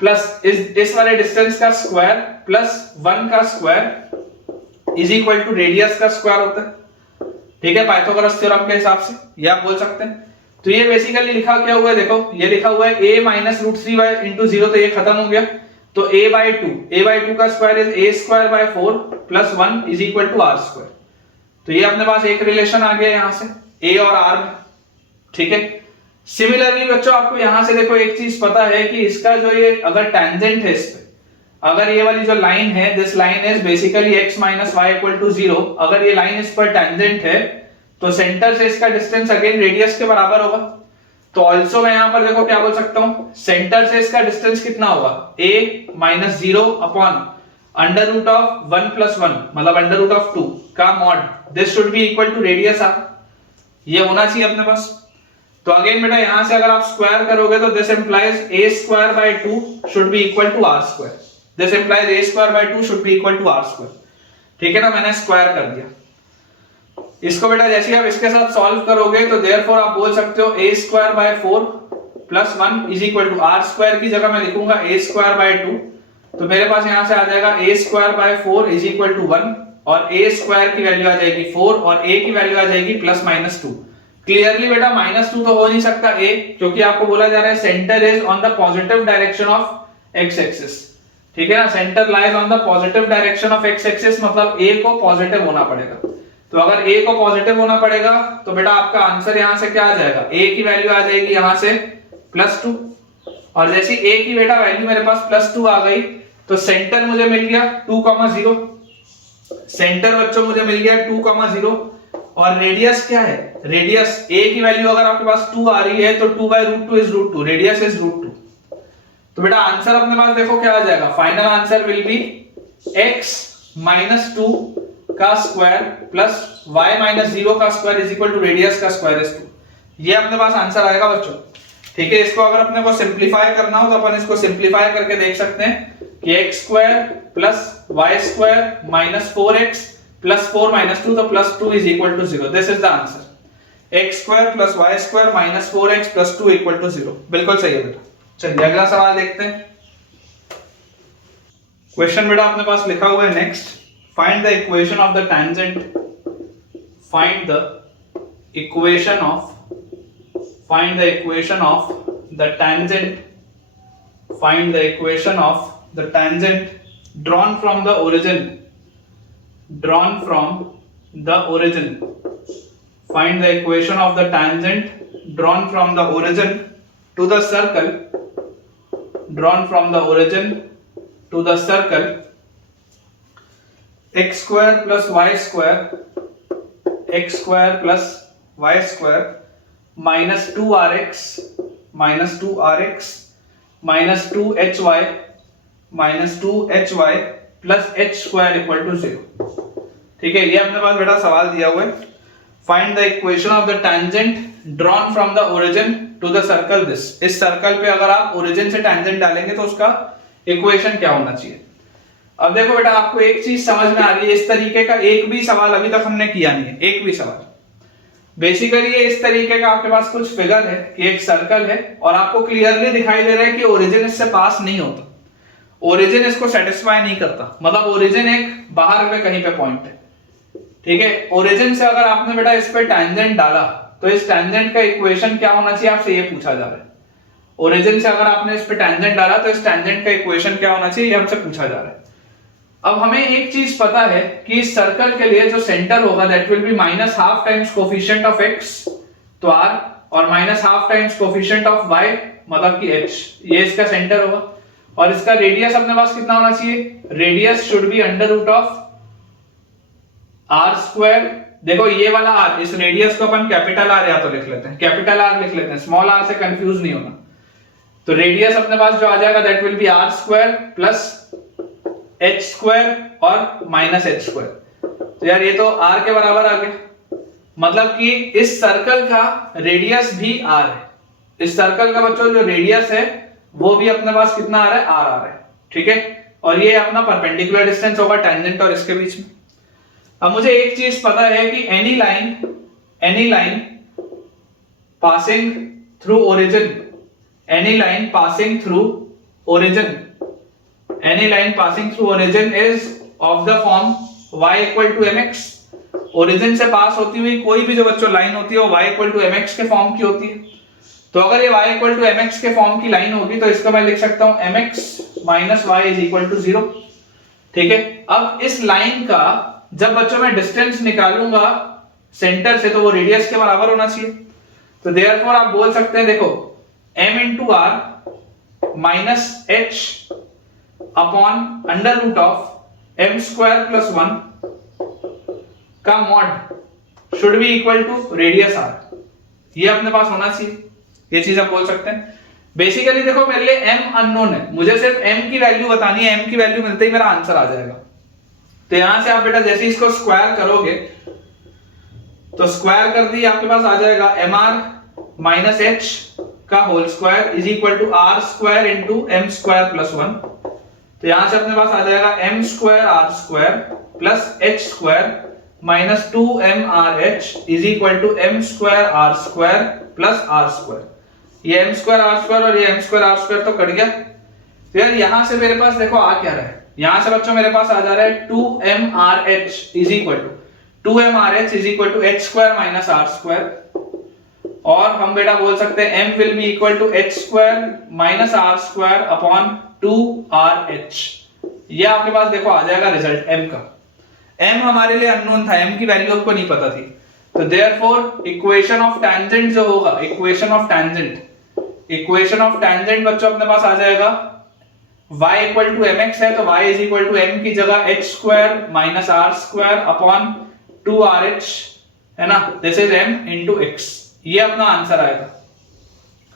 प्लस इस वाले डिस्टेंस का स्क्वायर प्लस 1 का square is equal to radius का स्क्वायर होता है। ठीक है, पाइथागोरस थ्योरम के हिसाब से ये आप बोल सकते हैं। तो ये बेसिकली लिखा क्या हुआ है, देखो ये लिखा हुआ है a minus root 3 by into 0, तो ये खत्म हो गया। तो a बाय 2 का square is a square by 4 plus 1 is equal to r square. तो ये अपने पास एक रिलेशन आ गया यहां से a और r में। ठीक है, सिमिलरली बच्चों आपको यहां से देखो एक चीज पता है कि इसका जो ये अगर टेंजेंट है इस पे, अगर ये वाली जो लाइन है, this line is basically x minus y equal to 0, अगर ये लाइन इस पर टेंजेंट है तो सेंटर से इसका डिस्टेंस अगेन रेडियस के बराबर होगा। तो ऑल्सो मैं यहां पर देखो क्या बोल सकता हूं, सेंटर से इसका डिस्टेंस कितना होगा, a minus 0 upon under root of 1 plus 1 मतलब अंडर रूट ऑफ 2 का mod, this should be equal to radius r, ये होना चाहिए अपने पास। तो अगेन बेटा यहां से अगर आप स्क्वायर करोगे तो this implies a square by 2 should be equal to r square, this implies a square by 2 should be equal to r square. ठीक है ना, मैंने स्क्वायर कर दिया इसको। बेटा जैसे आप इसके साथ सॉल्व करोगे तो देयरफॉर आप बोल सकते हो a square by 4 plus 1 is equal to r square की जगह मैं लिखूंगा a स्क्वायर बाय 2, तो मेरे पास यहां से आ जाएगा a square by 4 is equal to 1 और a स्क्वायर की वैल्यू आ जाएगी 4 और a की वैल्यू आ जाएगी प्लस माइनस 2। क्लियरली बेटा माइनस 2 तो हो नहीं सकता a, क्योंकि आपको बोला जा रहा है centre is on the positive direction of x axis. ठीक है ना, centre lies on the positive direction of x axis, मतलब a को पॉजिटिव होना पड़ेगा। तो अगर a को पॉजिटिव होना पड़ेगा तो बेटा आपका आंसर यहां से क्या आ जाएगा, a की वैल्यू आ जाएगी यहां से प्लस 2, और जैसी a की बेटा वैल्यू मेरे पास प्लस 2 आ गई तो सेंटर मुझे मिल गया 2,0, सेंटर बच्चों मुझे मिल गया 2,0 और रेडियस क्या है, रेडियस a की वैल्यू अगर आपके पास 2 आ रही है तो 2 by root 2 is root 2, radius is root 2। तो बेटा आंसर अपने पास देखो क्या आ जाएगा, final answer will be x minus 2 का स्क्वायर प्लस y माइनस 0 का square is equal to radius का स्क्वायर इज 2, ये अपने पास आंसर आएगा बच्चों। ठीक है, इसको अगर अपने को सिंपलीफाई करना हो तो अपन इसको सिंपलीफाई करके देख सकते हैं कि x square plus y square minus 4x plus 4 minus 2, तो plus 2 is equal to 0, this is the answer. x square plus y square minus 4x plus 2 equal to 0, बिल्कुल सही है बेटा। चलिए अगला सवाल देखते हैं। क्वेश्चन बेटा अपने पास लिखा हुआ है next, find the equation of the tangent, find the equation of the tangent, find the equation of the tangent drawn from the origin, find the equation of the tangent drawn from the origin to the circle, x square plus y square minus 2rx minus 2hy plus h square equal to 0। ठीक है, ये अपने पास बेटा सवाल दिया हुआ है, find the equation of the tangent drawn from the origin to the circle this. इस सर्कल पे अगर आप ओरिजिन से टेंजेंट डालेंगे तो उसका इक्वेशन क्या होना चाहिए। अब देखो बेटा आपको एक चीज समझ में आ रही है, इस तरीके का एक भी सवाल अभी तक हमने किया नहीं है, एक भी सवाल। बेसिकली ये इस तरीके का आपके पास कुछ फिगर है कि एक सर्कल है और आपको क्लियरली दिखाई दे रहा है कि ओरिजिन इससे पास नहीं होता, ओरिजिन इसको सेटिस्फाई नहीं करता, मतलब ओरिजिन एक बाहर में कहीं पे पॉइंट है। ठीक है, ओरिजिन से अगर आपने बेटा इस पे टेंजेंट डाला तो इस टेंजेंट का इक्वेशन क्या होना चाहिए, आपसे ये पूछा जा रहा है। ओरिजिन से अगर आपने इस पे टेंजेंट डाला तो इस टेंजेंट का इक्वेशन क्या होना चाहिए, ये हमसे पूछा जा रहा है। अब हमें एक चीज पता है कि इस सर्कल के लिए जो सेंटर होगा that will B minus half times coefficient of x तो r और minus half times coefficient of y मतलब कि h, ये इसका सेंटर होगा। और इसका रेडियस अपने पास कितना होना चाहिए, radius should be under root of r square. देखो ये वाला r, इस रेडियस को अपन कैपिटल R या तो लिख लेते हैं, कैपिटल R लिख लेते हैं, स्मॉल r से कंफ्यूज नहीं होना। तो रेडियस अपने पास जो आ जाएगा that will B r square plus h square और माइनस h स्क्वायर। तो यार ये तो r के बराबर आ गया, मतलब कि इस सर्कल का रेडियस भी r है। इस सर्कल का बच्चों जो रेडियस है वो भी अपने पास कितना आ रहा है, r आ रहा है। ठीक है, और ये अपना परपेंडिकुलर डिस्टेंस होगा टेंजेंट और इसके बीच में। अब मुझे एक चीज पता है कि any line passing through origin, any line passing through origin any line passing through origin is of the form y equal to mx। Origin से पास होती हुई कोई भी जो बच्चों लाइन होती है वो y इक्वल टू mx के फॉर्म की होती है। तो अगर ये y इक्वल टू mx के फॉर्म की लाइन होगी तो इसको मैं लिख सकता हूं mx minus y is equal to 0। ठीक है, अब इस लाइन का जब बच्चों मैं डिस्टेंस निकालूंगा सेंटर से तो वो रेडियस के बराबर होना चाहिए। तो देयरफॉर आप बोल सकते हैं, देखो m into r minus h upon under root of m square plus 1 का mod should be equal to radius r। ये अपने पास होना चाहिए, ये चीज आप बोल सकते हैं। बेसिकली देखो मेरे लिए m अननोन है, मुझे सिर्फ m की वैल्यू बतानी है, m की वैल्यू मिलते ही मेरा आंसर आ जाएगा। तो यहां से आप बेटा जैसे इसको स्क्वायर करोगे तो स्क्वायर कर दी आपके पास आ जाएगा mr माइनस h का whole square is equal to r square into m square plus 1। तो यहां से अपने पास आ जाएगा m square r square plus h square minus 2mrh is equal to m square r square plus r square. ये m square r square और ये m स्क्वायर r स्क्वायर तो कट गया। तो यार यहां से मेरे पास देखो आ क्या रहा है, यहां से बच्चों मेरे पास आ जा रहा है 2mrh is equal to 2mrh is equal to h square minus r square. और हम बेटा बोल सकते हैं m will be equal to h square minus r square upon 2rh। ये आपके पास देखो आ जाएगा रिजल्ट m का। m हमारे लिए अननोन था, m की वैल्यू आपको नहीं पता थी। तो देयरफॉर इक्वेशन ऑफ टेंजेंट जो होगा, इक्वेशन ऑफ टेंजेंट बच्चों अपने पास आ जाएगा y इक्वल टू mx है तो y is equal to m की जगह h square minus r square upon 2rh है ना, this is m into x। ये अपना आंसर आएगा।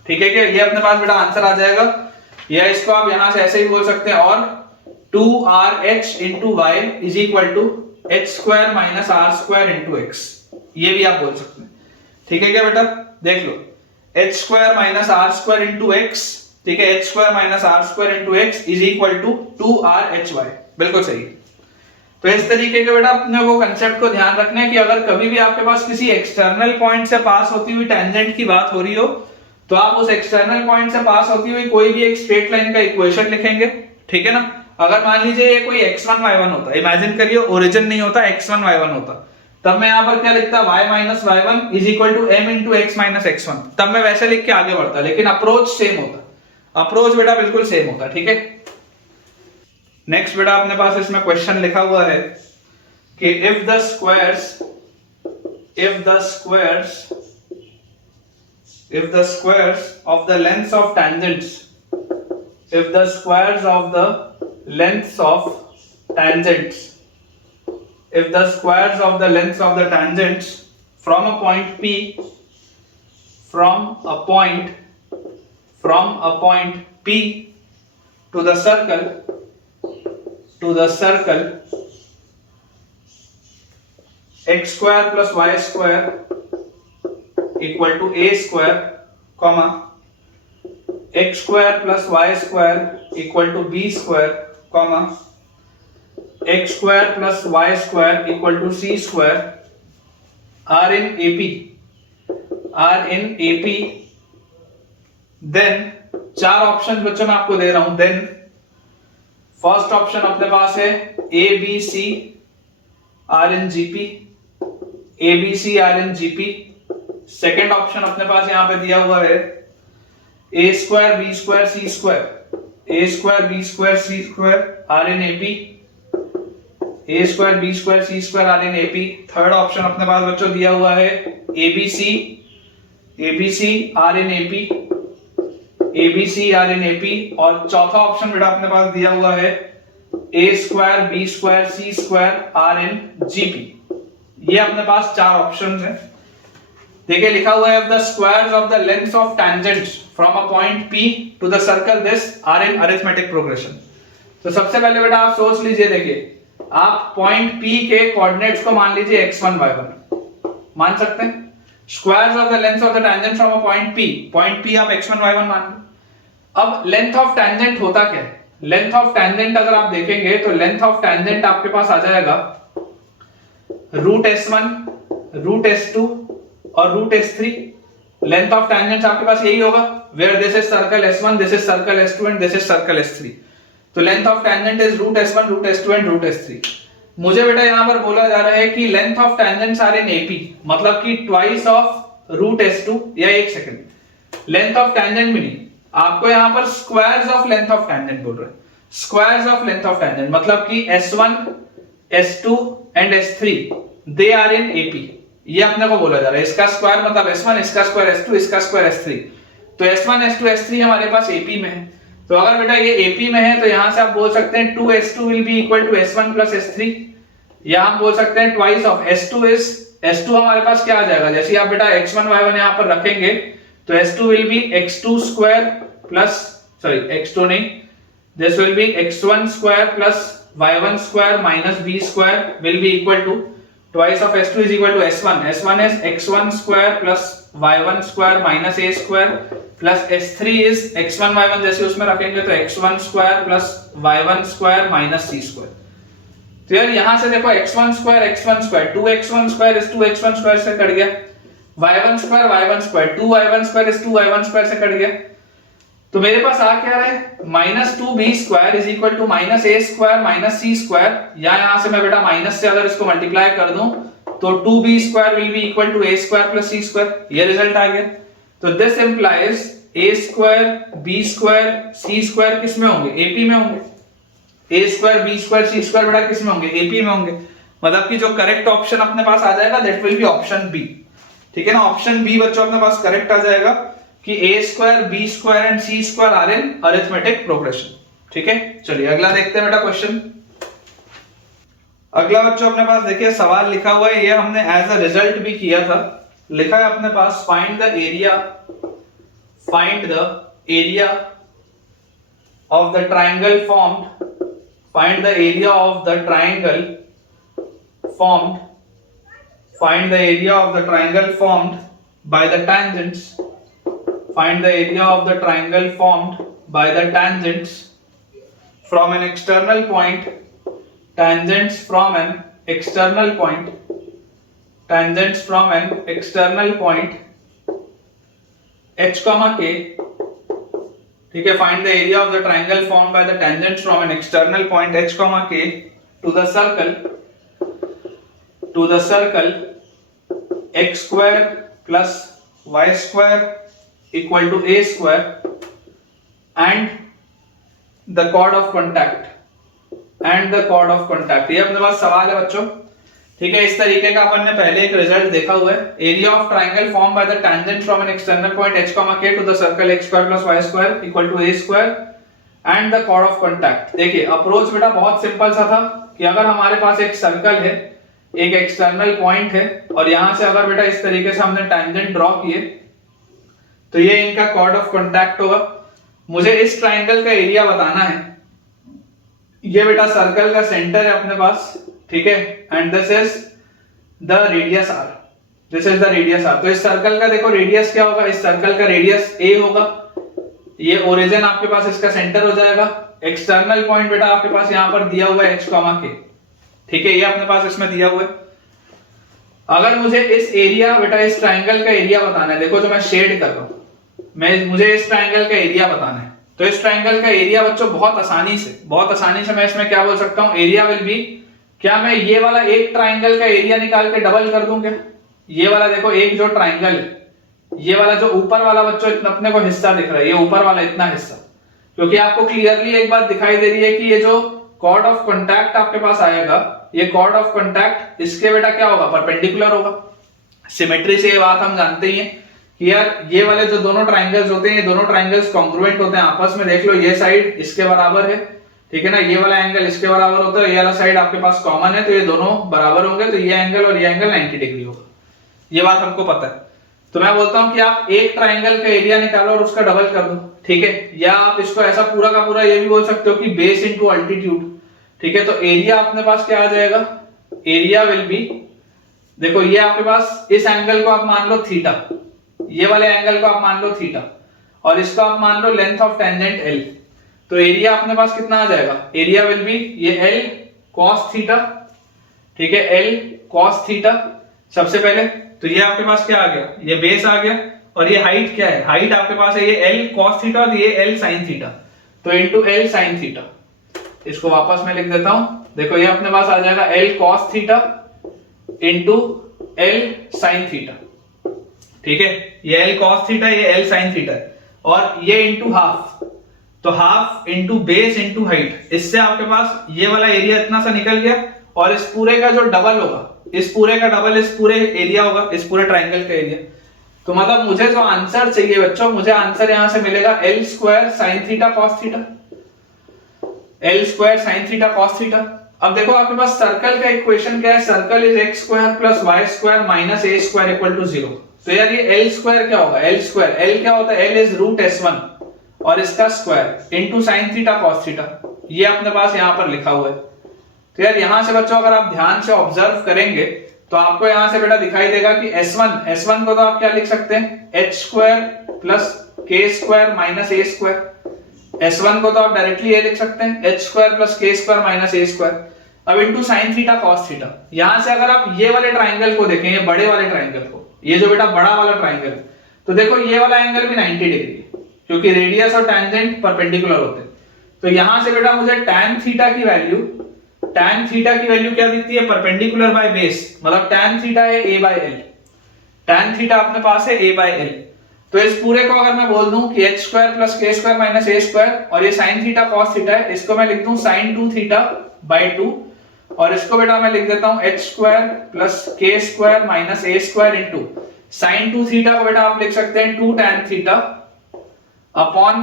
ठीक है क्या, ये अपने पास बेटा आंसर आ जाएगा। या इसको आप यहां से ऐसे ही बोल सकते हैं, और 2rh into y is equal to h square minus r square into x। ये भी आप बोल सकते हैं। ठीक है क्या बेटा, देख लो h square minus r square into x। ठीक है, h square minus r square into x is equal to 2rhy। बिल्कुल सही है। तो इस तरीके के बेटा अपने को कंसेप्ट को ध्यान रखना है कि अगर कभी भी आपके पास किसी एक्सटर्नल पॉइंट से पास होती हुई टेंजेंट की बात हो रही हो तो आप उस एक्सटर्नल पॉइंट से पास होती हुई कोई भी एक स्ट्रेट लाइन का इक्वेशन लिखेंगे। ठीक है ना, अगर मान लीजिए ये कोई x1 y1 होता, इमेजिन करिए ओरिजिन नहीं होता, x1 y1 होता, तब मैं यहां पर क्या लिखता, y minus y1 is equal to m into x minus x1। तब मैं वैसे लिख के आगे बढ़ता, लेकिन अप्रोच सेम होता, अप्रोच बेटा बिल्कुल सेम होता। ठीक है, नेक्स्ट बेटा अपने पास इसमें क्वेश्चन लिखा हुआ है कि if the squares of the lengths of tangents from a point P to the circle x square plus y square equal to a square, comma x square plus y square equal to b square, comma x square plus y square equal to c square are in AP, then चार option बच्चों मैं आपको दे रहा हूं। Then first option अपने पास है a b c are in GP, second option अपने पास यहां पे दिया हुआ है a square b square c square are in AP, a square b square c square are in AP. Third option अपने पास बच्चों दिया हुआ है एबीसी आर इन एपी, और चौथा ऑप्शन बेटा अपने पास दिया हुआ है a square b square c square are in GP. ये अपने पास चार ऑप्शन है। देखिए लिखा हुआ है the squares of the lengths of tangents from a point P to the circle this are in arithmetic progression. तो सबसे पहले बेटा आप सोच लीजिए, देखिए आप पॉइंट P के कोऑर्डिनेट्स को मान लीजिए x1 y1 मान सकते हैं। Squares of the length of the tangent from a point P आप x1 y1 मान लो। अब लेंथ ऑफ टेंजेंट होता क्या है, लेंथ ऑफ टेंजेंट अगर आप देखेंगे तो लेंथ ऑफ टेंजेंट आपके पास आ जाएगा रूट s1, रूट s2 और root s3। Length of tangent आपके पास यही होगा, where this is circle s1, this is circle s2 and this is circle s3। तो length of tangent is root S one, root S two and root S three. मुझे बेटा यहाँ पर बोला जा रहा है कि length of tangents are in AP, मतलब कि twice of root S two, या एक सेकंड, लेंथ ऑफ टेंजेंट भी नहीं, आपको यहाँ पर squares of length of tangent बोल रहे हैं, squares of length of tangent, मतलब कि S1, S2 and S3 they are in AP, ये अपने को बोला जा रहा है। इसका स्क्वायर मतलब S1, इसका स्क्वायर S2, इसका स्क्वायर S3, तो S1, S2, S3 हमारे पास एपी में है। तो अगर बेटा ये एपी में है तो यहां से आप बोल सकते हैं 2S2 will be equal to S1 plus S3, या हम बोल सकते हैं twice of S2 is, S2 हमारे पास क्या आ जाएगा, जैसे आप बेटा x1 y1 यहां पर रखेंगे तो S2 will be x2 square plus, sorry x2 नहीं, this will be x1 square plus y1 square minus b square will be equal to twice of s2 is equal to s1. S1 is x1 square plus y1 square minus a square plus s3 is x1 y1 जैसे उसमें रखेंगे तो x1 square plus y1 square minus c square। तो यार यहां से देखो x1 square 2x1 square is 2x1 square से कट गया, y1 square 2y1 square is 2y1 square से कट गया। तो मेरे पास आ क्या रहा है, minus 2b square is equal to minus a square minus c square, या यहां से मैं बेटा माइनस से अगर इसको मल्टीप्लाई कर दूं तो 2b square will be equal to a square plus c square, ये रिजल्ट आ गया। तो this implies a square b square c square किस में होंगे, एपी में होंगे। A square b square c square बेटा किस में होंगे, एपी में होंगे, मतलब कि जो करेक्ट ऑप्शन अपने पास आ जाएगा that will be option B. ठीक है ना, ऑप्शन बी बच्चों अपने पास करेक्ट आ जाएगा कि a square b square and c square are in arithmetic progression. ठीक है, चलिए अगला देखते हैं बेटा क्वेश्चन। अगला बच्चों अपने पास देखिए सवाल लिखा हुआ है, ये हमने एज अ रिजल्ट भी किया था। लिखा है अपने पास find the area of the triangle formed, find the area of the triangle formed, find the area of the triangle formed by the tangents, find the area of the triangle formed by the tangents from an external point, tangents from an external point, tangents from an external point h comma k। ठीक है, find the area of the triangle formed by the tangents from an external point h comma k to the circle x square plus y square equal to a square and the chord of contact, ये अपने पास सवाल है बच्चों। ठीक है, इस तरीके का अपन ने पहले एक रिजल्ट देखा हुआ है। Area of triangle form by the tangent from an external point h k to the circle x square plus y square equal to a square and the chord of contact. देखिए approach बेटा बहुत simple सा था कि अगर हमारे पास एक circle है, एक एक्सटर्नल पॉइंट है, और यहां से अगर बेटा इस तरीके से हमने टेंजेंट ड्रॉ किए तो ये इनका कॉर्ड ऑफ कांटेक्ट होगा। मुझे इस ट्राइंगल का एरिया बताना है, ये बेटा सर्कल का सेंटर है अपने पास। ठीक है, and this is the radius r, this is the radius r। तो इस सर्कल का देखो रेडियस क्या होगा, इस सर्कल का रेडियस a होगा, ये ओरिजिन आपके पास इसका सेंटर हो जाएगा। एक्सटर्नल पॉइंट बेटा आपके पास यहां पर दिया हुआ है h, k। ठीक है, ये अपने पास इसमें दिया हुआ है। अगर मुझे इस एरिया बेटा इस ट्राइंगल का एरिया बताना है, देखो जो मैं शेड कर रहा हूं, मुझे इस ट्राइंगल का एरिया बताना है, तो इस ट्राइंगल का एरिया बच्चों बहुत आसानी से मैं इसमें क्या बोल सकता हूं, एरिया विल बी, क्या मैं ये वाला एक ट्राइंगल का एरिया निकाल के डबल कर दूं क्या, ये वाला देखो एक जो ट्राइंगल है, ये वाला जो ऊपर वाला बच्चों इतना अपने को हिस्सा दिख रहा है, ये ऊपर वाला इतना हिस्सा, क्योंकि आपको क्लियरली एक बात दिखाई दे रही है कि ये जो कॉर्ड ऑफ कांटेक्ट आपके पास आएगा, ये कॉर्ड ऑफ कांटेक्ट इसके बेटा क्या होगा, परपेंडिकुलर होगा। सिमेट्री से ये बात हम जानते ही हैं कि यार ये वाले जो दोनों ट्राइंगल्स होते हैं, ये दोनों ट्राइंगल्स कॉन्ग्रुएंट होते हैं आपस में। देख लो ये साइड इसके बराबर है, ठीक है ना, ये वाला एंगल इसके बराबर होता है, ये वाला साइड आपके पास कॉमन है, तो ये दोनों बराबर होंगे, तो ये एंगल और ये एंगल 90 डिग्री होगा। ये बात हमको पता है। तो मैं बोलता हूं कि आप एक ट्राइंगल का एरिया निकालो और उसका डबल कर दो, ठीक है। या आप इसको ऐसा पूरा का पूरा ये भी बोल सकते हो कि बेस इनटू अल्टीट्यूड, ठीक है। तो एरिया अपने पास क्या आ जाएगा, एरिया विल बी, देखो ये आपके पास इस एंगल को आप मान लो थीटा, ये वाले एंगल को आप मान लो थीटा, और इसको आप मान लो लेंथ ऑफ टेंजेंट एल। तो एरिया अपने पास कितना आ जाएगा, एरिया विल बी ये एल कॉस थीटा, ठीक है, एल कॉस थीटा सबसे पहले। तो ये आपके पास क्या आ गया, ये बेस आ गया, और ये हाइट क्या है, हाइट आपके पास है ये एल कॉस थीटा और ये एल साइन थीटा, तो इनटू एल साइन थीटा। इसको वापस मैं लिख देता हूं। देखो ये अपने पास आ जाएगा L cos theta into L sin theta, ठीक है। ये L cos थीटा, ये L sin थीटा है, और ये इंटू हाफ, तो half into base into height, इससे आपके पास ये वाला एरिया इतना सा निकल गया, और इस पूरे का जो डबल होगा, इस पूरे का डबल इस पूरे एरिया होगा, इस पूरे ट्राइंगल का एरिया। तो मतलब मुझे जो आंसर चाहिए बच्चों, मुझे आंसर यहां से मिलेगा L square sin theta cos theta, L square sin theta cos theta. अब देखो आपके पास सर्कल का इक्वेशन क्या है, circle is x square plus y square minus a square equal to 0। तो यार ये L स्क्वायर क्या होगा, L स्क्वायर, L क्या होता है, L इज रूट S1 और इसका square into sin theta cos theta, ये अपने पास यहां पर लिखा हुआ है। तो यार यहां से बच्चों अगर आप ध्यान से ऑब्जर्व करेंगे तो आपको यहां से बेटा दिखाई देगा कि S1 को तो आप क्या लिख सकते हैं, h square plus k square minus a square. S1 को तो आप डायरेक्टली ये लिख सकते हैं, h square plus k square minus a square. अब into sin theta cos theta, यहां से अगर आप ये वाले ट्राइंगल को देखें, ये बड़े वाले ट्राइंगल को, ये जो बेटा बड़ा वाला ट्राइंगल है, तो देखो ये वाला एंगल भी 90 डिग्री है, क्योंकि रेडियस और टेंजेंट परपेंडिकुलर होते हैं। तो यहां से बेटा मुझे tan थीटा की वैल्यू क्या दिखती है, परपेंडिकुलर बाय बेस, मतलब tan थीटा है a by l, tan theta अपने पास है a बाय l। तो इस पूरे को अगर मैं बोल दूं कि h square plus k square minus a square, और ये sin थीटा cos थीटा है, इसको मैं लिख दूं sin 2 थीटा बाय 2, और इसको बेटा मैं लिख देता हूं h square plus k square minus a square into sin 2 theta को बेटा आप लिख सकते हैं 2 tan theta upon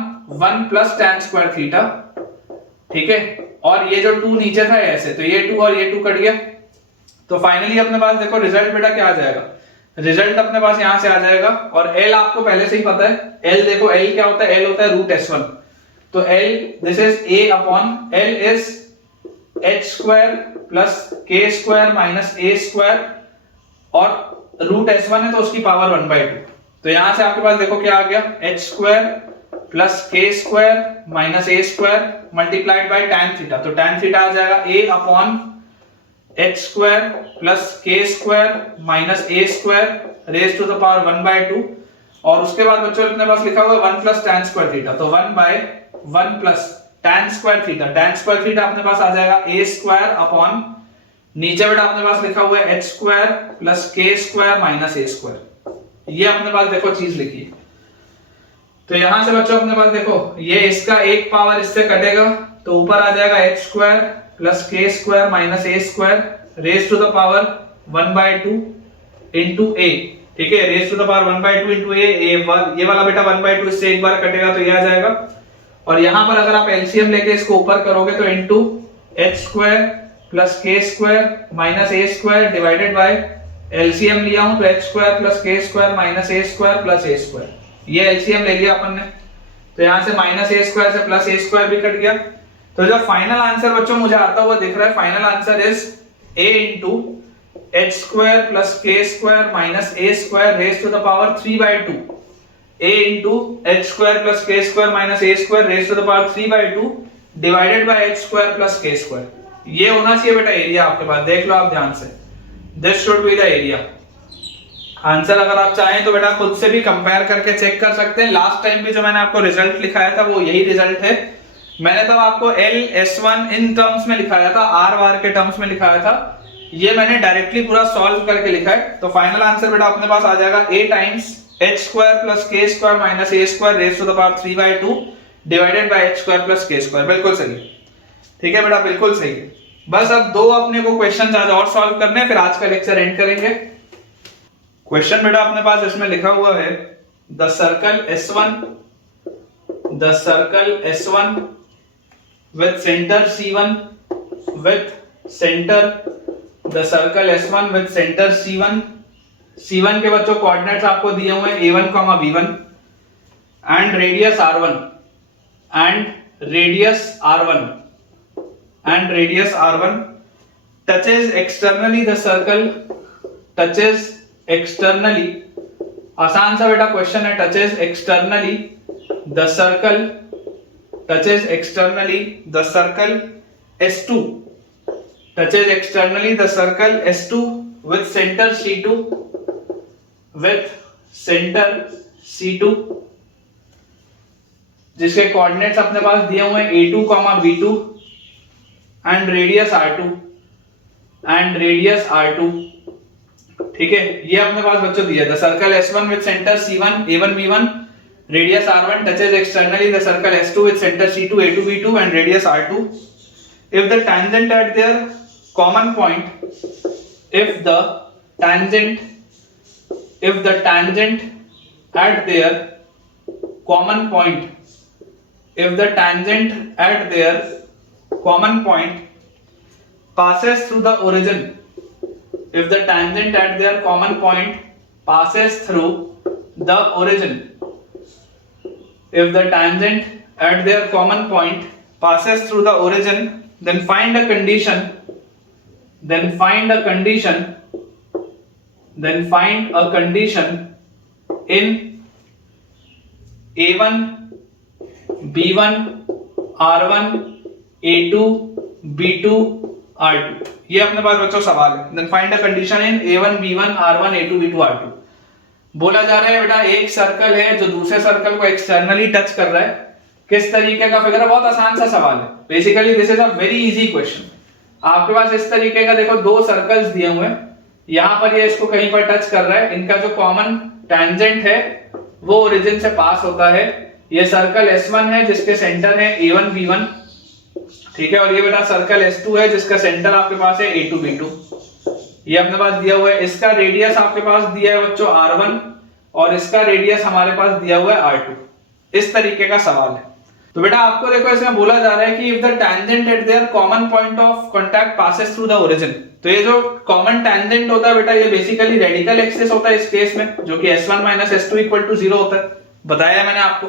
1 plus tan square theta, ठीक है। और ये जो 2 नीचे था ऐसे, तो ये 2 और ये 2 कट गया। तो फाइनली अपने पास देखो रिजल्ट बेटा क्या आ जाएगा, रिजल्ट अपने पास यहां से आ जाएगा, और L आपको पहले से ही पता है, L देखो L क्या होता है, L होता है रूट S1। तो L this is a upon L is h square plus k square minus a square, और रूट S1 है तो उसकी पावर 1/2। तो यहां से आपके पास देखो क्या आ गया, h square plus k square minus a square multiplied by tan theta. तो tan थीटा आ जाएगा a upon h square plus k square minus a square raise to the power 1/2, और उसके बाद बच्चों अपने पास लिखा हुआ है 1 प्लस tan स्क्वायर थीटा, तो 1/1 plus tan square theta, tan square theta अपने पास आ जाएगा a स्क्वायर अपॉन, नीचे बेटा अपने पास लिखा हुआ है h square plus k square minus a square, ये अपने पास देखो चीज लिखी है। तो यहां से बच्चों अपने पास देखो ये इसका एक पावर इससे कटेगा, तो ऊपर आ जाएगा h square plus k square minus a square raise to the power 1/2 into a, ठीक है, raise to the power 1/2 into a, ये वाला बेटा 1/2 इससे एक बार कटेगा तो ये आ जाएगा, और यहां पर अगर आप एलसीएम लेके इसको ऊपर करोगे तो into h square plus k square minus a square divided by, LCM लिया हूं तो h square plus k square minus a square plus a square, ये एलसीएम ले लिया अपन ने। तो यहां से माइनस a स्क्वायर से प्लस a स्क्वायर भी कट गया। तो जो फाइनल आंसर बच्चों मुझे आता हुआ दिख रहा है, final answer is a into h square plus k square minus a square raise to the power 3/2, a into h square plus k square minus a square raise to the power 3/2 divided by h square plus k square. ये होना चाहिए बेटा area आपके पास, देख लो आप ध्यान से, this should be the area. Answer अगर आप चाहें तो बेटा खुद से भी कंपेयर करके चेक कर सकते हैं। लास्ट टाइम भी जो मैंने आपको रिजल्ट लिखाया था वो यही रिजल्ट है। मैंने तो आपको L S1 इन टर्म्स में लिखाया था, R बार के टर्म्स में लिखाया था, ये मैंने डायरेक्टली पूरा सॉल्व करके लिखा है। तो फाइनल आंसर बेटा अपने पास आ जाएगा a times h square plus k square minus a square raise to the power 3/2 divided by h square plus k square. बिल्कुल सही, ठीक है बेटा, बिल्कुल सही है। बस अब दो अपने को क्वेश्चन आज और सॉल्व करने हैं, फिर आज का लेक्चर एंड करेंगे। क्वेश्चन बेटा अपने पास इसमें लिखा हुआ है the circle S1 with center C1 with center the circle S1 with center C1 के बच्चों कोऑर्डिनेट्स आपको दिए हुए हैं A1, B1 and radius R1 touches externally the circle, touches externally, आसान सा बेटा क्वेश्चन है, touches externally the circle S2, touches externally the circle S2 with center C2 जिसके कोऑर्डिनेट्स अपने पास दिए हुए हैं A2, B2 and radius R2 and radius R2। ठीक है, ये अपने पास बच्चों दिया था। Circle S1 with centre C1 A1 B1, radius R1 touches externally the circle S2 with center C2 A2 B2 and radius R2. If the tangent at their common point, if the tangent at their common point, if the tangent at their common point passes through the origin, if the tangent at their common point passes through the origin, if the tangent at their common point passes through the origin, then find a condition in A1 B1 R1 A2 B2 R2। ये अपने पास बच्चों सवाल है। Then find a condition in A1 B1 R1 A2 B2 R2। बोला जा रहा है बेटा एक सर्कल है जो दूसरे सर्कल को एक्सटर्नली टच कर रहा है, किस तरीके का फिगर है? बहुत आसान सा सवाल है। Basically this is a very easy question. आपके पास इस तरीके का देखो दो सर्कल्स दिए हुए हैं, यहां पर ये इसको कहीं पर टच कर रहा है, इनका जो कॉमन टेंजेंट है वो ओरिजिन से पास होता है। ये सर्कल S1 है जिसके सेंटर है A1 B1, ठीक है, और ये बेटा सर्कल S2 है जिसका सेंटर आपके पास है A2 B2। ये अपने पास दिया हुआ है। इसका रेडियस आपके पास दिया है बच्चों R1 और इसका रेडियस हमारे पास दिया हुआ है R2। इस तरीके का सवाल है। तो बेटा आपको देखो इसमें बोला जा रहा है कि if the tangent at their common point of contact passes through the origin, तो ये जो कॉमन टेंजेंट होता है बेटा ये बेसिकली रेडिकल एक्सिस होता है इस केस में, जो कि S1 - S2 = 0 होता है, बताया मैंने आपको।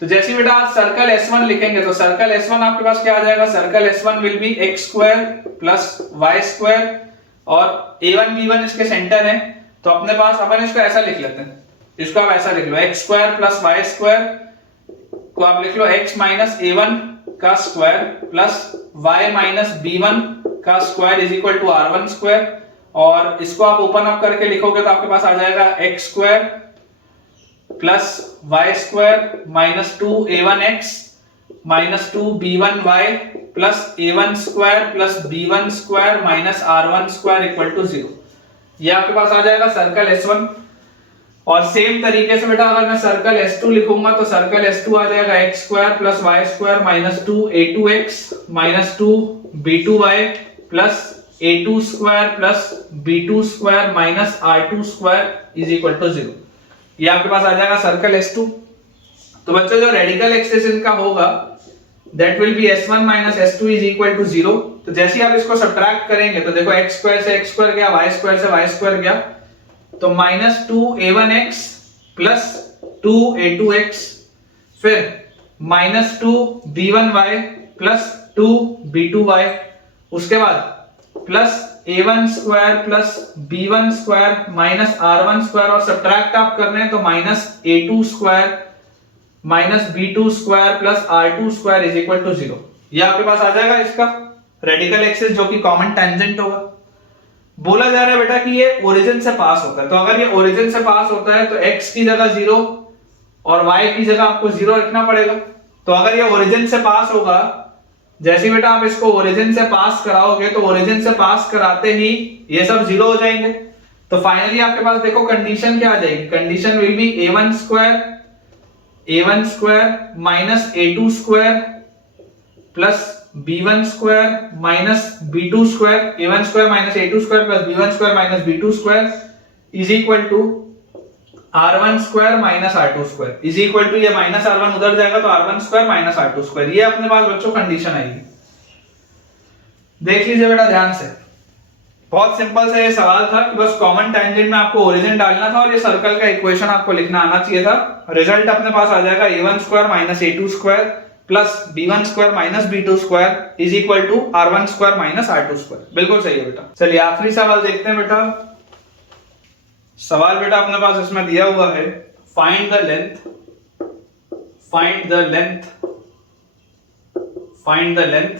तो जैसे बेटा आप सर्कल S1 लिखेंगे तो सर्कल S1 आपके पास क्या आ जाएगा? Circle S1 will be x² + y² और A1 B1 इसके सेंटर है, तो अपने पास अपन इसको ऐसा लिख लेते हैं, इसको आप ऐसा लिख लो x² + y² को आप लिख लो x - A1 का स्क्वायर प्लस y - B1 का square is equal to R1 square, और इसको आप ओपन अप करके लिखोगे तो आपके पास आ जाएगा x² plus y² minus 2a1x minus 2b1y plus a1² plus b1² minus r1² equal to 0। ये आपके पास आ जाएगा सर्कल S1। और सेम तरीके से बेटा अगर मैं सर्कल S2 लिखूंगा तो सर्कल S2 आ जाएगा x² plus y² minus 2a2x minus 2b2y plus a2² plus b2² minus r2² is equal to 0। ये आपके पास आ जाएगा सर्कल S2। तो बच्चों जो रेडिकल एक्सिस इनका होगा that will be S1 - S2 is equal to 0। तो जैसे ही आप इसको सब्ट्रैक्ट करेंगे तो देखो x² से x² गया, y² से y² गया, तो माइनस 2a1x प्लस 2a2x, फिर माइनस 2b1y प्लस 2b2y, उसके बाद plus a1² plus b1² minus r1² और सब्ट्रैक्ट आप कर रहे हैं तो minus a2² minus b2² plus r2² is equal to 0। ये आपके पास आ जाएगा इसका रेडिकल एक्सिस जो कि कॉमन टेंजेंट होगा। बोला जा रहा है बेटा कि ये ओरिजिन से पास होता है, तो अगर ये ओरिजिन से पास होता है तो x की जगह 0 और y की जगह आपको 0 रखना पड़ेगा। तो अगर ये ओरिजिन से पास होगा, जैसे बेटा आप इसको ओरिजिन से पास कराओगे तो ओरिजिन से पास कराते ही ये सब 0 हो जाएंगे। तो फाइनली आपके पास देखो कंडीशन क्या आ जाएगी? Condition will be a1² minus a2² plus b1² minus b2², a1² minus a2² plus b1² minus b2² is equal to r1² minus r2² is equal to, ये माइनस r1 उधर जाएगा तो r1² माइनस r2²। ये अपने पास बच्चों condition आएगी। देख लीजिए बेटा ध्यान से, बहुत सिंपल सा ये सवाल था कि बस कॉमन टेंजेंट में आपको ओरिजिन डालना था और ये सर्कल का इक्वेशन आपको लिखना आना चाहिए था। रिजल्ट अपने पास आ जाएगा a1² minus a2² plus b1² minus b2² is equal to r1² minus r2²। बिल्कुल सही है बेटा। चलिए आखिरी सवाल देखते हैं बेटा। सवाल बेटा अपने पास इसमें दिया हुआ है, find the length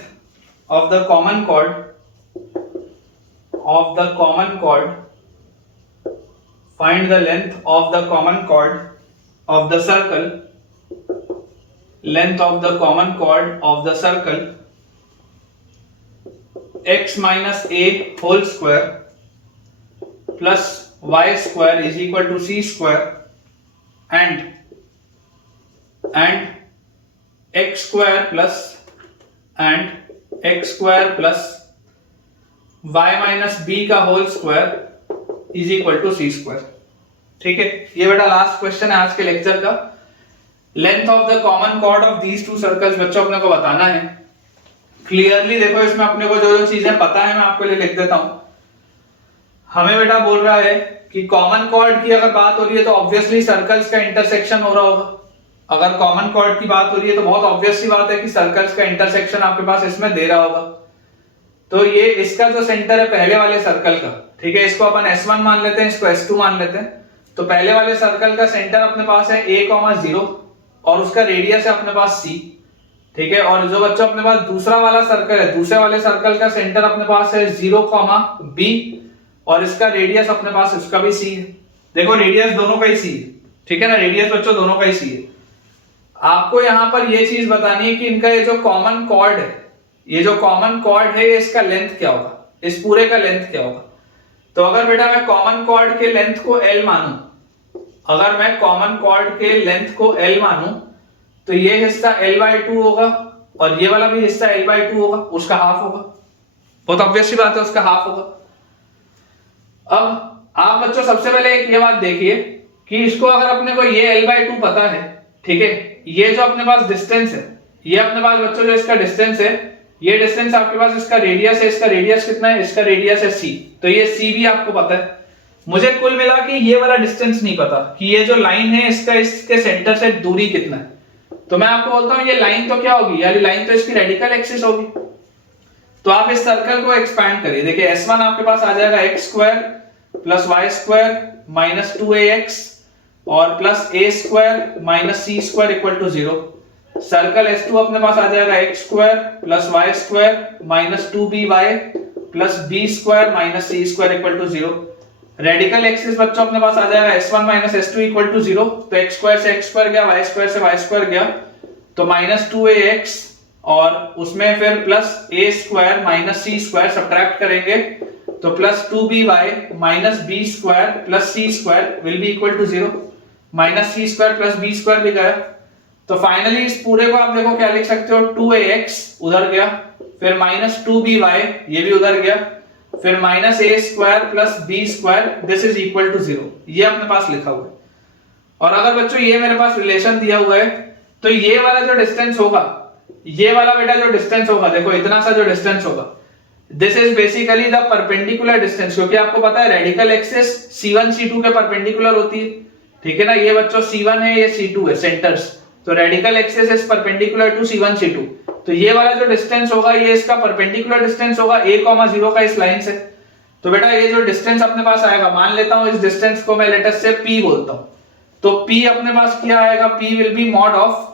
of the common chord find the length of the common chord of the circle, length of the common chord of the circle x minus a whole square plus y square is equal to c square and x square plus y minus b का whole square is equal to c square. ठीक है, ये बेटा last question है आज के lecture का। Length of the common cord of these two circles बच्चों अपने को बताना है क्लियरली। देखो इसमें अपने को जो चीजें पता है मैं आपको लिए लिख देता हूं। हमें बेटा बोल रहा है कि कॉमन कॉर्ड की अगर बात हो रही है तो ऑब्वियसली सर्कल्स का इंटरसेक्शन हो रहा होगा। अगर कॉमन कॉर्ड की बात हो रही है तो बहुत ऑब्वियस सी बात है कि सर्कल्स का इंटरसेक्शन आपके पास इसमें दे रहा होगा। तो ये इसका जो सेंटर है पहले वाले सर्कल का, ठीक है, इसको अपन S1 मान लेते हैं, इसको S2 मान लेते हैं। तो पहले वाले सर्कल का सेंटर अपने पास है a,0 और उसका रेडियस है अपने पास c। ठीक है, और जो बच्चों अपने पास दूसरा वाला सर्कल है, दूसरे वाले सर्कल का सेंटर अपने पास है 0, b और इसका रेडियस अपने पास उसका भी c है। देखो रेडियस दोनों का ही c है, ठीक है ना, रेडियस बच्चों दोनों का ही c है। आपको यहां पर ये चीज बतानी है कि इनका ये जो कॉमन कॉर्ड है, ये जो कॉमन कॉर्ड है इसका लेंथ क्या होगा, इस पूरे का लेंथ क्या होगा। तो अगर बेटा मैं कॉमन कॉर्ड के लेंथ को L मानूं, अगर मैं कॉमन कॉर्ड के लेंथ को L मानूं तो ये हिस्सा L/2 होगा और ये वाला भी हिस्सा L/2 होगा, उसका हाफ होगा। बहुत ऑब्वियस सी बात है, उसका हाफ होगा। अब आप बच्चों सबसे पहले एक ये बात देखिए कि इसको अगर अपने को ये L/2 पता है, ठीक है, ये जो अपने पास डिस्टेंस है, ये अपने पास बच्चों जो इसका डिस्टेंस है, ये डिस्टेंस आपके पास इसका रेडियस है, इसका रेडियस कितना है, इसका रेडियस है c। तो ये c भी आपको पता है। मुझे कुल मिला कि ये वाला डिस्टेंस नहीं पता कि ये जो लाइन है इसका इसके सेंटर से दूरी कितना है। तो मैं आपको बोलता हूं ये लाइन तो क्या होगी, यानी लाइन तो इसकी रेडिकल एक्सिस होगी। तो आप इस सर्कल को एक्सपैंड करिए। देखिए S1 आपके पास आ जाएगा x square plus y square minus 2ax और plus a square minus c square equal to 0। Circle S2 अपने पास आ जाएगा x square plus y square minus 2by plus b square minus c square equal to 0। Radical axis बच्चों अपने पास आ जाएगा S1 minus S2 equal to 0। तो x स्क्वायर से x स्क्वायर गया, y स्क्वायर से y स्क्वायर गया, तो माइनस 2ax और उसमें फिर plus a square minus c square subtract करेंगे तो plus 2by minus b square plus c square will be equal to 0। Minus c square plus b square भी गया। तो फाइनली इस पूरे को आप देखो क्या लिख सकते हो, 2ax उधर गया, फिर माइनस 2by ये भी उधर गया, फिर minus a square plus b square this is equal to 0। ये अपने पास लिखा हुआ है। और अगर बच्चों ये मेरे पास रिलेशन दिया हुआ है तो ये वाला जो डिस्टेंस होगा, ये वाला बेटा जो डिस्टेंस होगा, देखो इतना सा जो डिस्टेंस होगा, this is basically the perpendicular distance, क्योंकि आपको पता है रेडिकल एक्सिस C1 C2 के परपेंडिकुलर होती है। ठीक है ना, ये बच्चों C1 है, ये C2 है, सेंटर्स। तो radical axis is perpendicular to C1 C2। तो ये वाला जो डिस्टेंस होगा ये इसका परपेंडिकुलर डिस्टेंस होगा a,0 का इस लाइन से। तो बेटा ये जो डिस्टेंस अपने पास आएगा, मान लेता हूं इस डिस्टेंस को मैं लेट अस से p बोलता हूं, तो p अपने पास क्या आएगा, p will be mod of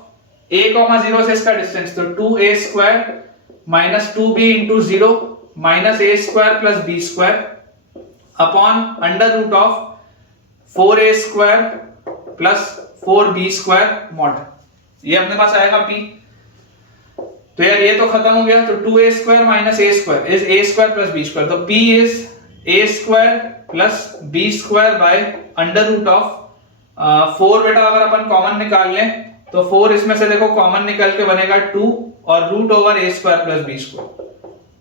a,0 से इसका डिस्टेंस, तो 2a square minus 2b into 0 minus a square plus b square upon under root of 4a square plus 4b square mod. ये अपने पास आएगा p। तो यार ये तो खत्म हो गया, तो 2a square minus a square is a square plus b square. तो p is a square plus b square by under root of 4। बेटा अगर अपन कॉमन निकाल लें तो 4 इसमें से देखो कॉमन निकल के बनेगा 2 और root over a square plus b square.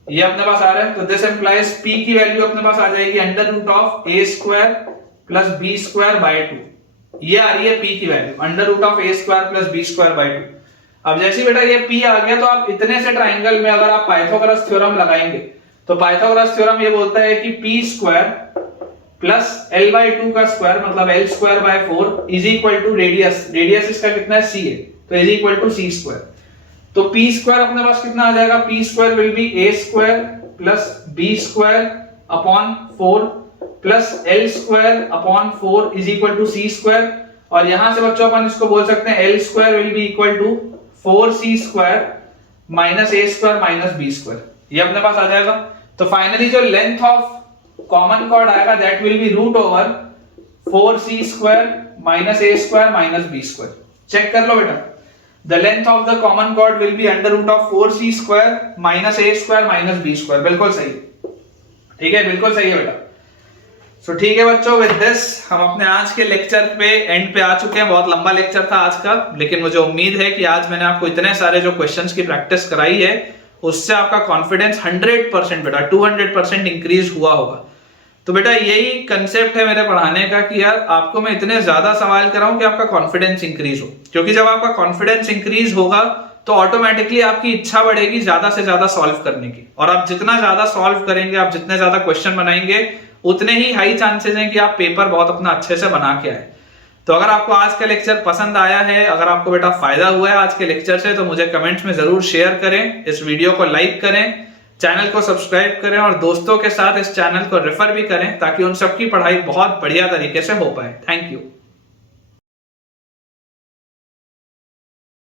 ये अपने पास आ रहा है। तो दिस इंप्लाइज p की वैल्यू अपने पास आ जाएगी under root of a square plus b square by 2। ये आ रही है p की value under root of a square plus b square by 2। अब जैसे बेटा ये p आ गया तो आप इतने से ट्राइंगल में अगर आप पाइथागोरस थ्योरम लगाएंगे तो पाइथागोरस थ्योरम ये बोलता है कि p स्क्वायर प्लस l/2 का स्क्वायर मतलब l square by 4 is equal to radius, radius इसका कितना है c है, तो is equal to c square. तो p स्क्वायर अपने पास कितना आ जाएगा, p square will be a square plus b square upon 4 plus l square upon 4 is equal to c square. और यहां से बच्चों अपन इसको बोल सकते हैं l square will be equal to 4c square minus a square minus b square. ये अपने पास आ जाएगा। तो फाइनली जो लेंथ ऑफ कॉमन कॉर्ड आएगा that will be root over 4c square minus a square minus b square. Check कर लो बेटा। The length of the common chord will be under root of 4c square minus a square minus b square. बिल्कुल सही, ठीक है, बिल्कुल सही है बेटा। सो ठीक है बच्चों, विद दिस हम अपने आज के लेक्चर पे एंड पे आ चुके हैं। बहुत लंबा लेक्चर था आज का, लेकिन मुझे उम्मीद है कि आज मैंने आपको इतने सारे जो क्वेश्चंस की प्रैक्टिस कराई है उससे आपका कॉन्फिडेंस 100% बेटा 200% इंक्रीज हुआ होगा। तो बेटा यही कंसेप्ट है मेरे पढ़ाने का कि यार आपको मैं इतने ज्यादा सवाल कराऊं कि आपका कॉन्फिडेंस इंक्रीज हो, क्योंकि जब आपका कॉन्फिडेंस इंक्रीज होगा तो ऑटोमेटिकली आपकी इच्छा बढ़ेगी ज्यादा से ज्यादा सॉल्व करने की, और आप जितना ज्यादा सॉल्व करेंगे, आप जितने ज्यादा क्वेश्चन बनाएंगे, उतने ही हाई चांसेस हैं कि आप पेपर बहुत अपना अच्छे से बना के आए। तो अगर आपको आज का लेक्चर पसंद आया है, अगर आपको बेटा फायदा हुआ है आज के लेक्चर से, तो मुझे कमेंट्स में जरूर शेयर करें, इस वीडियो को लाइक करें, चैनल को सब्सक्राइब करें और दोस्तों के साथ इस चैनल को रेफर भी करें ताकि उन सबकी पढ़ाई बहुत बढ़िया तरीके से हो पाए। Thank you.